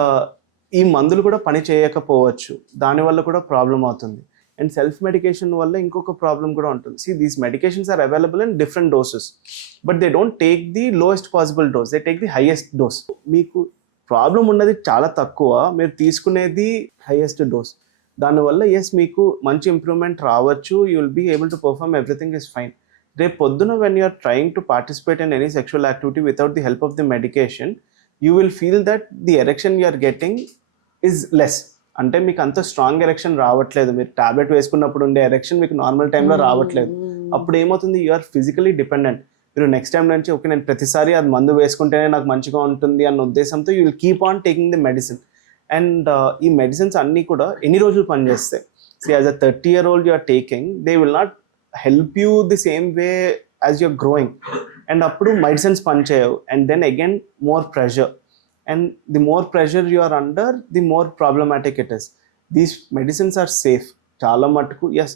ఈ మందులు కూడా పని చేయకపోవచ్చు, దానివల్ల కూడా ప్రాబ్లం అవుతుంది. అండ్ సెల్ఫ్ మెడికేషన్ వల్ల ఇంకొక ప్రాబ్లం కూడా ఉంటుంది. See, these medications are available in different doses, but they don't take the lowest possible dose, they take the highest dose. మీకు ప్రాబ్లం ఉన్నది చాలా తక్కువ, మీరు తీసుకునేది హైయెస్ట్ డోస్. దానివల్ల ఎస్ మీకు మంచి ఇంప్రూవ్మెంట్ రావచ్చు, you will be able to perform, everything is fine. రేపు పొద్దున when you're trying to participate in any sexual activity without the help of the medication, you will feel that the erection you're getting is less. అంటే మీకు అంత strong erection రావట్లేదు. మీరు tablet వేసుకున్నప్పుడు ఉండే erection మీకు నార్మల్ టైంలో రావట్లేదు. అప్పుడు ఏమవుతుంది, యూ ఆర్ ఫిజికలీ డిపెండెంట్. మీరు నెక్స్ట్ టైం నుంచి ఓకే నేను ప్రతిసారి అది మందు వేసుకుంటేనే నాకు మంచిగా ఉంటుంది అన్న ఉద్దేశంతో you will keep on taking the medicine. And ఈ మెడిసిన్స్ అన్నీ కూడా ఎన్ని రోజులు పనిచేస్తాయి? So as a 30-year-old you are taking, they will not help you the same way as you're growing. And అప్పుడు మెడిసిన్స్ పనిచేయవు, and then again more pressure. And the more pressure you are under, the more problematic it is. These medicines are safe. చాలా మటుకు yes,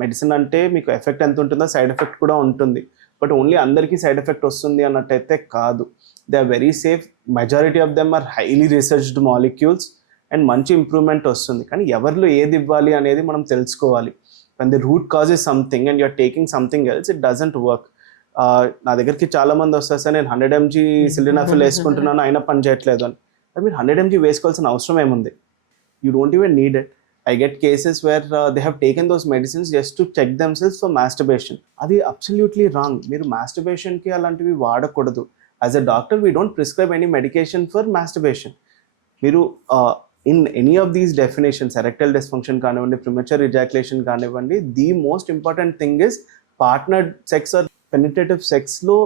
medicine అంటే మీకు effect ఎంత ఉంటుందో side effect కూడా ఉంటుంది, బట్ ఓన్లీ అందరికీ సైడ్ ఎఫెక్ట్ వస్తుంది అన్నట్టయితే కాదు. They are very safe. Majority of them are highly researched molecules, and మంచి ఇంప్రూవ్మెంట్ వస్తుంది. కానీ ఎవరిలో ఏది ఇవ్వాలి అనేది మనం తెలుసుకోవాలి. when the root cause is something and you're taking something else, it doesn't work. నా దగ్గరికి చాలా మంది వస్తారు, సార్ నేను 100 mg సిల్డనాఫిల్ వేసుకుంటున్నాను అయినా పని చేయట్లేదు అని. అది మీరు 100 mg వేసుకోవాల్సిన అవసరం ఏముంది? You don't even need it. I get cases where they have taken those medicines just to check themselves for masturbation. అది absolutely wrong. మీరు masturbationకి అలాంటివి వాడకూడదు. As a doctor, we don't prescribe any medication for masturbation. మీరు in any of these definitions, erectile dysfunction కానివ్వండి, premature ejaculation కానివ్వండి, the most important thing is partnered sex or penetrative sexలో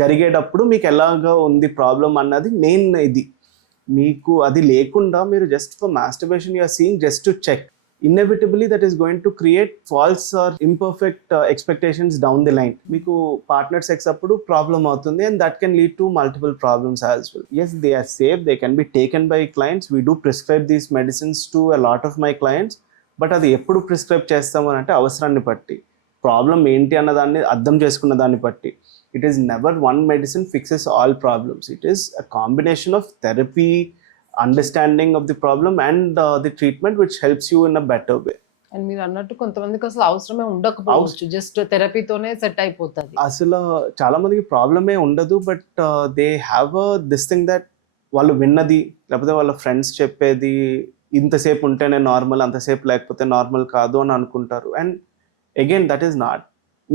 జరిగేటప్పుడు మీకు ఎలాగా ఉంది ప్రాబ్లం అన్నది మెయిన్. ఇది మీకు అది లేకుండా మీరు just for masturbation you're seeing just to check. inevitably that is going to create false or imperfect expectations down the line. Meeku partner sex appudu problem avutundi, and that can lead to multiple problems as well. Yes, they are safe, they can be taken by clients. We do prescribe these medicines to a lot of my clients, but అది ఎప్పుడు prescribe చేస్తాము అని అంటే అవసరాన్ని బట్టి, problem ఏంటి అన్న దాన్ని అర్థం చేసుకున్న దాన్ని బట్టి. It is never one medicine fixes all problems. It is a combination of therapy, understanding of the problem, and the treatment which helps you in a better way. And మీరు అన్నట్టు కొంతమందికి అసలు అవసరమే ఉండకపోవచ్చు, జస్ట్ థెరపీతోనే సెట్ అయిపోతుంది. అసలు చాలా మందికి ప్రాబ్లమే ఉండదు, but they have this thing that వాళ్ళు విన్నది లేకపోతే వాళ్ళ ఫ్రెండ్స్ చెప్పేది ఇంతసేపు ఉంటేనే నార్మల్, అంతసేపు లేకపోతే నార్మల్ కాదు అని అనుకుంటారు. And again that is not,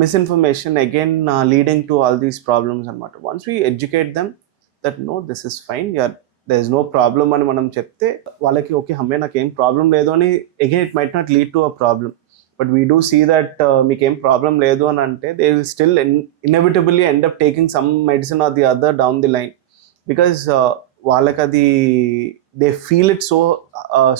misinformation again leading to all these problems anamata. Once we educate them that no, this is fine, there is no problem అని మనం చెప్తే వాళ్ళకి ఓకే అమ్మే నాకేం ప్రాబ్లం లేదు అని, again it might not lead to a problem. But we do see that మీకేం problem లేదు అని అంటే they will still inevitably end up taking some medicine or the other down the line, because వాళ్ళకి అది they feel it so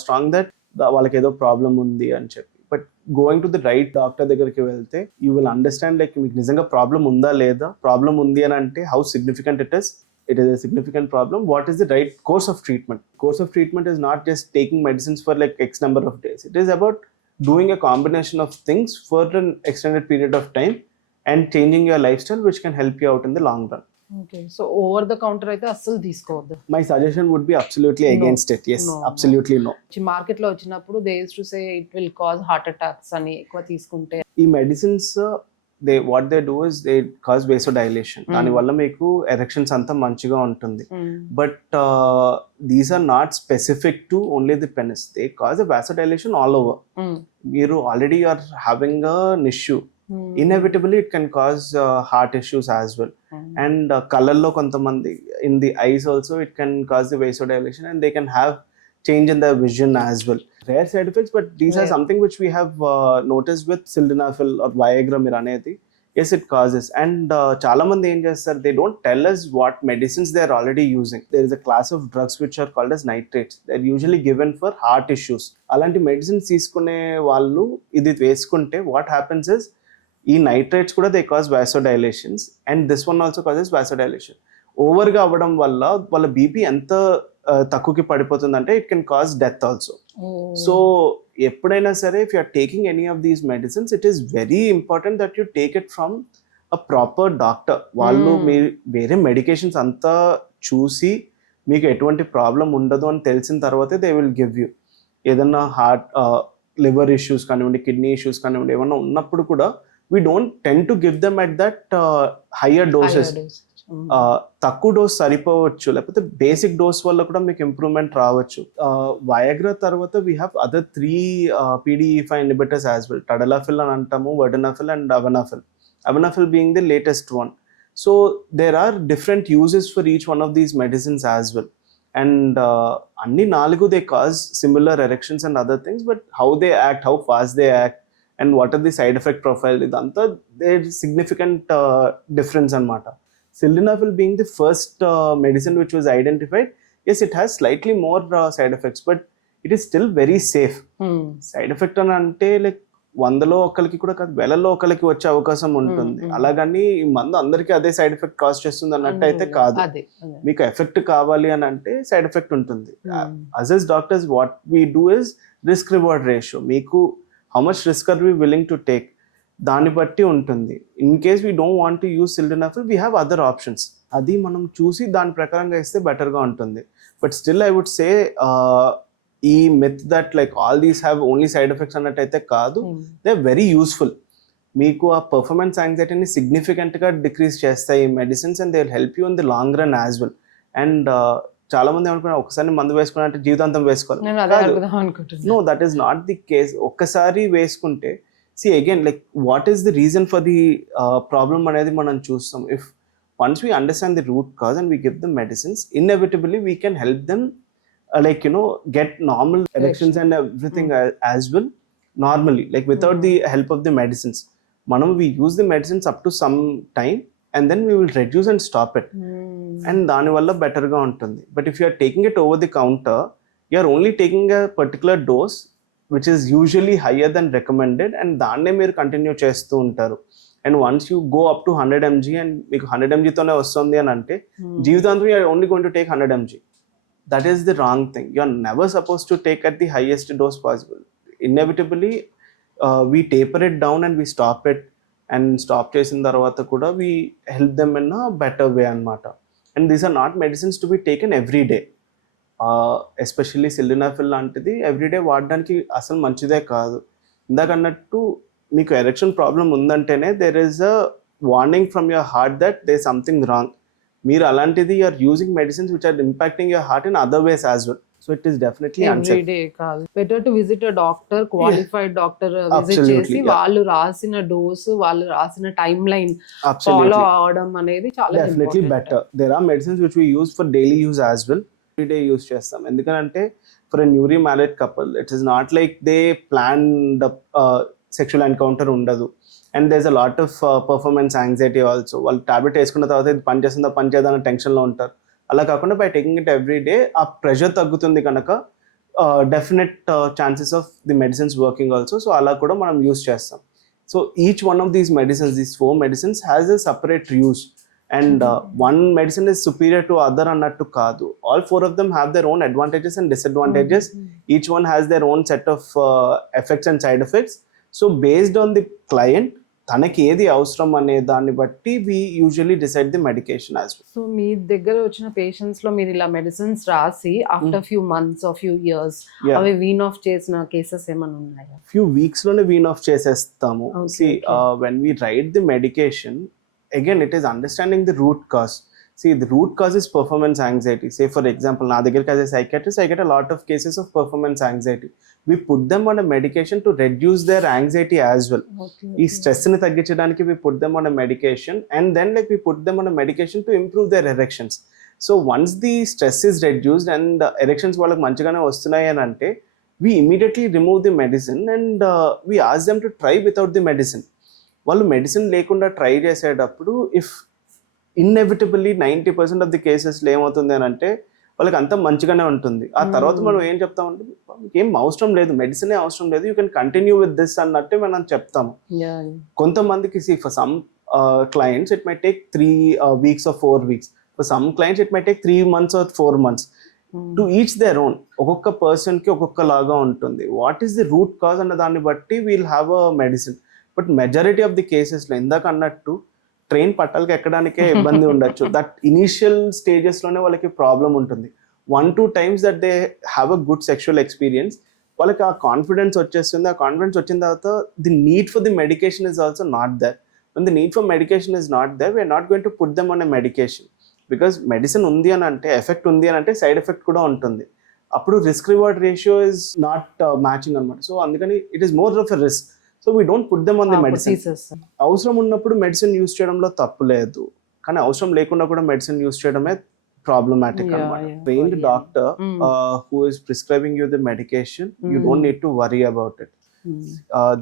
strong that వాళ్ళకి ఏదో problem ఉంది అని చెప్పి. But going to the right doctor దగ్గరికి వెళ్తే యూ విల్ అండర్స్టాండ్ లైక్ మీకు నిజంగా ప్రాబ్లం ఉందా లేదా, ప్రాబ్లం ఉంది అని అంటే how significant it is a significant problem, what is the right course of treatment. Course of treatment is not just taking medicines for like X number of days. It is about doing a combination of things for an extended period of time and changing your lifestyle, which can help you out in the long run. Okay, so over the counter అయితే అస్సలు తీసుకోవద్దు. My suggestion would be absolutely against it. Yes, No. absolutely no. Market లో వచ్చినప్పుడు they used to say it will cause heart attacks అని ఎక్కువ తీసుకుంటే. ఈ medicines what they do is they cause vasodilation. దానివల్ల మీకు ఎరెక్షన్స్ అంతా మంచిగా ఉంటుంది. But these are not specific to only the penis. They cause a vasodilation all over. మీరు already are having an issue, inevitably it can cause heart issues as well. And కళ్ళల్లో కొంతమంది in the eyes also it can cause the vasodilation, and they can have change in their vision as well. Rare side effects, but these are something which we have noticed with sildenafil or Viagra మీరు అనేది. Yes, it causes. And చాలా మంది ఏం చేస్తారు, they don't tell us what medicines they are already using. There is a class of drugs which are called as nitrates. They are usually given for heart issues. అలాంటి medicines తీసుకునే వాళ్ళు ఇది వేసుకుంటే what happens is ఈ nitrates కూడా they cause vasodilations, and this one also causes vasodilation. ఓవర్గా అవ్వడం వల్ల వాళ్ళ బీపీ ఎంత తక్కువకి పడిపోతుందంటే it can cause death also. So ఎప్పుడైనా సరే if you are taking any of these medicines, it is very important that you take it from a proper doctor. వాళ్ళు మీ వేరే మెడికేషన్స్ అంతా చూసి మీకు ఎటువంటి ప్రాబ్లం ఉండదు అని తెలిసిన తర్వాతే దే విల్ గివ్ యూ. ఏదన్నా హార్ట్ లివర్ ఇష్యూస్ కానివ్వండి, కిడ్నీ ఇష్యూస్ కానివ్వండి, ఏమన్నా ఉన్నప్పుడు కూడా we don't tend to give them at that higher doses. తక్కువ డోస్ సరిపోవచ్చు, లేకపోతే బేసిక్ డోస్ వల్ల కూడా మీకు ఇంప్రూవ్మెంట్ రావచ్చు. వయాగ్రా తర్వాత we have other 3 PDE5 inhibitors as well. Tadalafil అని అంటాము, vardenafil and avanafil. Avanafil being the latest one. So there are different uses for each one of these medicines as well. And అన్ని 4 they cause similar erections and other things, but how they act, how fast they act, and what are the side effect profile, ఇదంతా there significant difference అనమాట. Sildenafil being the first medicine which was identified, yes, it has slightly more side effects, but it is still very safe. Side effect అని అంటే like 100లో ఒకరికి కూడా కాదు, 1000లో ఒకరికి వచ్చే అవకాశం ఉంటుంది. అలాగని ఈ మందు అందరికీ అదే సైడ్ ఎఫెక్ట్ కాజ్ చేస్తుంది అన్నట్టు అయితే కాదు. మీకు ఎఫెక్ట్ కావాలి అని అంటే సైడ్ ఎఫెక్ట్ ఉంటుంది. as doctors what we do is risk reward ratio. మీకు how much risk are we willing to take, దాన్ని బట్టి ఉంటుంది. In case we don't want to use sildenafil, we have other options. అది మనం చూసి దాని ప్రకారంగా ఇస్తే బెటర్గా ఉంటుంది. But still I would say ఈ myth that like all these have only side effects అన్నట్టయితే కాదు. They are very useful. మీకు ఆ పర్ఫార్మెన్స్ యాంగ్జైటీని సిగ్నిఫికెంట్గా డిక్రీజ్ చేస్తాయి ఈ medicines, and they will help you in the long run as well. And చాలా మంది ఏమనుకున్నారు ఒకసారి మందు వేసుకున్నారంటే జీవితాంతం వేసుకోవాలి. No, that is not the case. ఒక్కసారి వేసుకుంటే see again, like what is the reason for the problem anedi manam choostam. If once we understand the root cause and we give them medicines, inevitably we can help them like get normal erections and everything as well normally, like without the help of the medicines. We use the medicines up to some time, and then we will reduce and stop it, and dani valla better ga untundi. But if you are taking it over the counter, you are only taking a particular dose which is usually higher than recommended, and దాన్నే మీరు continue చేస్తూ ఉంటారు. And once you go up to 100 mg and మీకు 100 mgతోనే వస్తుంది అని అంటే జీవితాంతం you are only going to take 100 mg. That is the wrong thing. You are never supposed to take at the highest dose possible. Inevitably, we taper it down and we stop it. And stop చేసిన తర్వాత కూడా we help them in a better way అన్నమాట. And these are not medicines to be taken every day. Especially sildenafil లాంటిది everyday వాడడానికి అసలు మంచిదే కాదు. ఇందాక అన్నట్టు మీకు ఎరెక్షన్ ప్రాబ్లం ఉందంటేనే there is a warning from your heart that they something wrong. మీరు అలాంటిది you're using medicines which are impacting your heart in other ways as well. So it is definitely unsafe. కాదు, better to visit a doctor, qualified doctor visit చేసి వాళ్ళు రాసిన dose, వాళ్ళు రాసిన time line follow అవడం అనేది చాలా definitely better. There are medicines which we use for daily use as well. Everyday use చేస్తాం. ఎందుకంటే for a newly married couple it is not like they planned sexual encounter ఉండదు. And there is a lot of performance anxiety also. వాళ్ళు tablet వేసుకున్న తర్వాత ఇది పని చేస్తుందా పని చేయదా అన్న టెన్షన్లో ఉంటారు. అలా కాకుండా by taking it every day ఆ ప్రెషర్ తగ్గుతుంది కనుక definite chances of the medicines working also. So అలా కూడా మనం యూజ్ చేస్తాం. So each one of these medicines, these 4 medicines has a separate use. And one medicine is superior to other annattu kaadu. All 4 of them have their own advantages and disadvantages. Each one has their own set of effects and side effects. So based on the client, తనకి ఏది అవసరం అనే దాన్ని బట్టి we usually decide the medication as well. So మీ దగ్గర వచ్చిన patients లో మీరు ఇలా మెడిసిన్స్ రాసి after few months or few years అవి వీన్ ఆఫ్ చేసిన కేసెస్ ఏమైనా ఉన్నాయా? ఫ్యూ వీక్స్ లోనే వీన్ ఆఫ్ చేసేస్తాము. See, when we write the medication, again it is understanding the root cause. See, the root cause is performance anxiety. Say for example, na దగ్గరికి as a psychiatrist I get a lot of cases of performance anxiety. We put them on a medication to reduce their anxiety as well. ఈ stress ని తగ్గించడానికి we put them on a medication, and then like we put them on a medication to improve their erections. So once the stress is reduced and erections వాళ్ళకి మంచిగానే వస్తున్నాయి అని అంటే we immediately remove the medicine and we ask them to try without the medicine. వాళ్ళు medicine లేకుండా try చేసేటప్పుడు if ఇన్ఎవిటబుల్లీ 90% of the కేసెస్లో ఏమవుతుంది అని అంటే వాళ్ళకి అంతా మంచిగానే ఉంటుంది. ఆ తర్వాత మనం ఏం చెప్తామంటే ఏం అవసరం లేదు, మెడిసినే అవసరం లేదు, you can continue with this అన్నట్టే మనం చెప్తాము. కొంతమందికి for some clients it my take 3 weeks or 4 weeks. For some clients it my take 3 months or 4 months. To each their own. ఒక్కొక్క పర్సన్కి ఒక్కొక్క లాగా ఉంటుంది. What is the root cause అన్న దాన్ని బట్టి we'll have a medicine. But majority of the కేసెస్లో ఇందాక అన్నట్టు ట్రైన్ పట్టాలకి ఎక్కడానికే ఇబ్బంది ఉండొచ్చు. దట్ ఇనీషియల్ స్టేజెస్లోనే వాళ్ళకి ప్రాబ్లం ఉంటుంది. 1-2 times that they have a good sexual experience, వాళ్ళకి ఆ కాన్ఫిడెన్స్ వచ్చేస్తుంది. ఆ కాన్ఫిడెన్స్ వచ్చిన తర్వాత the need for the medication is also not there. When the need for medication is not there, we are not going to put them on a medication. Because medicine ఉంది అని అంటే, effect ఉంది అని అంటే సైడ్ ఎఫెక్ట్ కూడా ఉంటుంది. అప్పుడు risk reward ratio is not matching అనమాట. సో అందుకని it is more of a risk. So we don't put them on the medicine. అవసరం ఉన్నప్పుడు మెడిసిన్ యూస్ చేయడంలో తప్పు లేదు, కానీ అవసరం లేకుండా కూడా మెడిసిన్ యూస్ చేయడమే ప్రాబ్లమాటిక్ అనమాట. Trained doctor who is prescribing you the medication, you don't need to worry about it.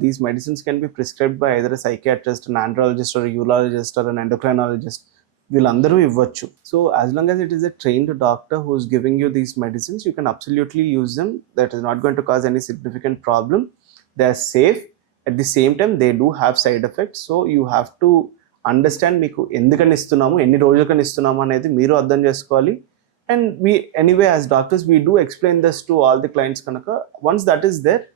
These medicines can be prescribed by either a psychiatrist, an andrologist or a urologist or an endocrinologist. వీళ్ళందరూ ఇవ్వచ్చు. So as long as it is a trained doctor who is giving you these medicines, you can absolutely use them. That is not going to cause any significant problem. They are safe. At the same time they do have side effects. So you have to understand మీకు ఎందుకని ఇస్తున్నాము, ఎన్ని రోజులకని ఇస్తున్నాము అనేది మీరు అర్థం చేసుకోవాలి. And we anyway as doctors we do explain this to all the clients కనుక once that is there,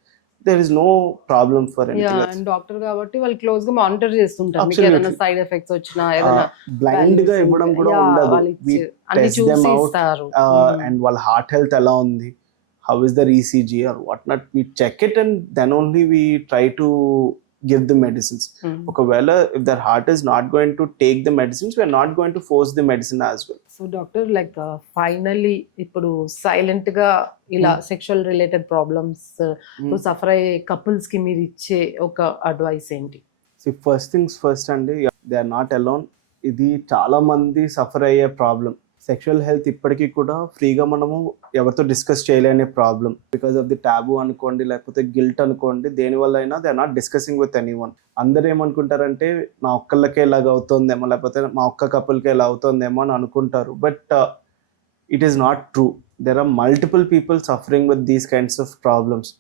there is no problem for anything else. And doctor కాబట్టి వాళ్ళు క్లోజ్ గా మానిటర్ చేస్తుంటారు. మీకు ఏదైనా సైడ్ ఎఫెక్ట్స్ వచ్చినా ఏదైనా బ్లైండ్ గా ఇవ్వడం కూడా ఉండదు. We test them out and వాళ్ళ హార్ట్ హెల్త్ ఎలా ఉంది, how is their ECG or what not, we check it and then only we try to give the medicines. ఒకవేళ if their heart is not going to take the medicines, we are not going to force the medicine as well. So doctor like finally ఇప్పుడు silent గా ఇలా sexual related problems తో suffer అయ్యే couples కి మీరు ఇచ్చే ఒక అడ్వైస్ ఏంటి? ఫస్ట్ థింగ్స్ ఫస్ట్ అండి, దే ఆర్ నాట్ అలోన్. ఇది చాలా మంది సఫర్ అయ్యే ప్రాబ్లం. సెక్షువల్ హెల్త్ ఇప్పటికీ కూడా ఫ్రీగా మనము ఎవరితో డిస్కస్ చేయలేని ప్రాబ్లం. బికాస్ ఆఫ్ ది టాబూ అనుకోండి, లేకపోతే గిల్ట్ అనుకోండి, దేనివల్ల అయినా they are not discussing with anyone. అందరూ ఏమనుకుంటారంటే నా ఒక్కళ్ళకే ఇలాగ అవుతుందేమో, లేకపోతే మా ఒక్క కపుల్కే ఇలా అవుతుందేమో అని అనుకుంటారు. But it is not true. There are multiple people suffering with these kinds of problems.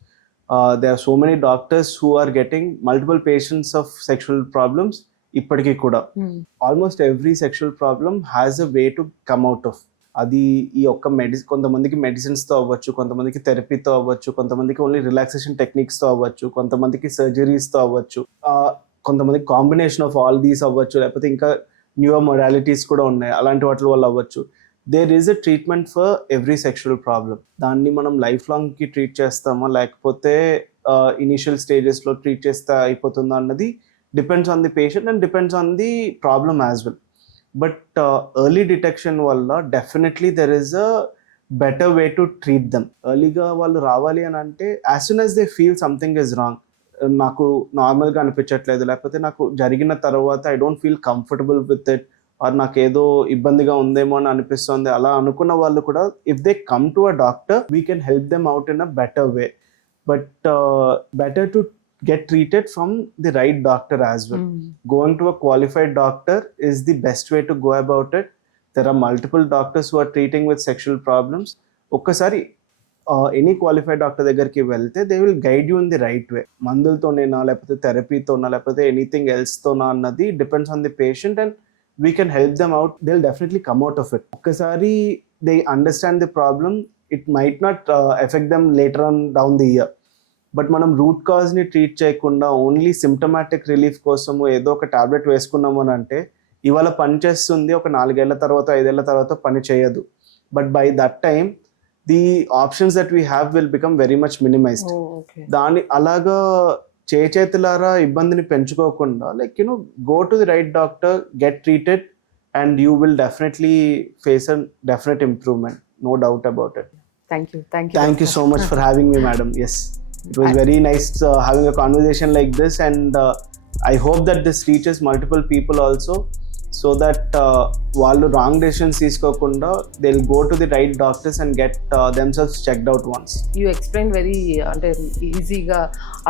there are so many doctors who are getting multiple patients of sexual problems ఇప్పటికీ కూడా. Almost every sexual problem has a way to come out of. అది ఈ ఒక్క కొంతమందికి మెడిసిన్స్తో అవ్వచ్చు, కొంతమందికి థెరపీతో అవ్వచ్చు, కొంతమందికి ఓన్లీ రిలాక్సేషన్ టెక్నిక్స్తో అవ్వచ్చు, కొంతమందికి సర్జరీస్తో అవ్వచ్చు, కొంతమందికి కాంబినేషన్ ఆఫ్ ఆల్ దీస్ అవ్వచ్చు, లేకపోతే ఇంకా న్యూయర్ మొడాలిటీస్ కూడా ఉన్నాయి, అలాంటి వాటి వల్ల అవ్వచ్చు. There is a treatment for every sexual problem. దాన్ని మనం లైఫ్ లాంగ్కి ట్రీట్ చేస్తామా లేకపోతే ఇనిషియల్ స్టేజెస్లో ట్రీట్ చేస్తే అయిపోతుందా అన్నది depends on the patient and depends on the problem as well. But early detection valla definitely there is a better way to treat them. Early ga vallu ravali ani ante as soon as they feel something is wrong, naku normal ga anipichatledu lekapothe naku jarigina tarvata I don't feel comfortable with it or నాకు ఏదో ఇబ్బందిగా ఉందేమో అని అనిపిస్తుంది, అలా అనుకున్న వాళ్ళు కూడా if they come to a doctor we can help them out in a better way. But better to get treated from the right doctor as well. Going to a qualified doctor is the best way to go about it. There are multiple doctors who are treating with sexual problems. Okkasari any qualified doctor దగ్గరికి వెళ్తే they will guide you in the right way. మందులతోనేనా లేకపోతే థెరపీతోనా లేకపోతే anything ఎల్స్తోనా అన్నది depends on the patient and we can help them out. They'll definitely come out of it. Okkasari they understand the problem, it might not affect them later on down the year. But మనం route కాజ్ని treat చేయకుండా only symptomatic relief కోసము ఏదో ఒక tablet వేసుకున్నాము అని అంటే ఇవాళ పని చేస్తుంది, ఒక 4 ఏళ్ల తర్వాత 5 ఏళ్ల తర్వాత పని చేయదు. But by that time the options that we have will become very much minimized. దాని అలాగా చేతులారా ఇబ్బందిని పెంచుకోకుండా like go to the right doctor, get treated and you will definitely face a definite improvement, no doubt about it. Thank you so much for having me, madam. Yes, it was very nice having a conversation like this, and I hope that this reaches multiple people also, so that వాళ్ళు wrong decisions తీసుకోకుండా they'll go to the right doctors and get themselves checked out once. You explained very అంటే ఈజీగా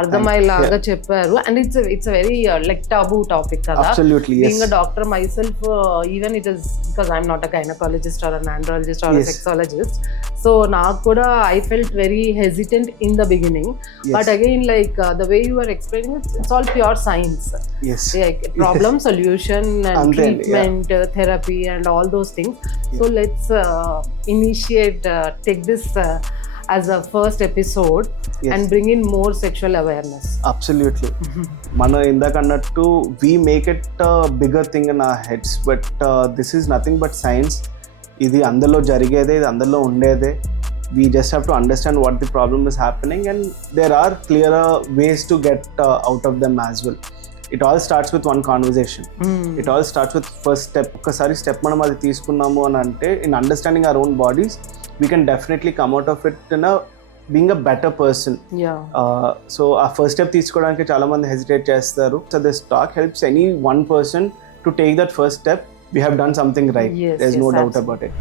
అర్థమయ్యేలాగా చెప్పారు, and it's a very like taboo topic కదా. Absolutely, yes. Being a doctor myself, even it is because I'm not a gynecologist or an andrologist or a sexologist, so నాకు కూడా I felt very hesitant in the beginning. But again, like the way you were explaining it, it's all pure science. Yes, like problem solution and treatment, therapy and all those things. So let's take this as a first episode and bring in more sexual awareness. Absolutely. Mana indak annattu we make it a bigger thing in our heads, but this is nothing but science. ఇది అందులో జరిగేదే, ఇది అందులో ఉండేదే. We just have to understand what the problem is happening, and there are clearer ways to get out of them as well. It all starts with one conversation. It all starts with first step. Okkasari step మనం అది తీసుకున్నాము అని అంటే in understanding our own bodies, we can definitely come out of it in a being a better person. So our first step తీసుకోవడానికి చాలా మంది hesitate చేస్తారు. So this talk helps any one person to take that first step. We have done something right. There's no doubt about it.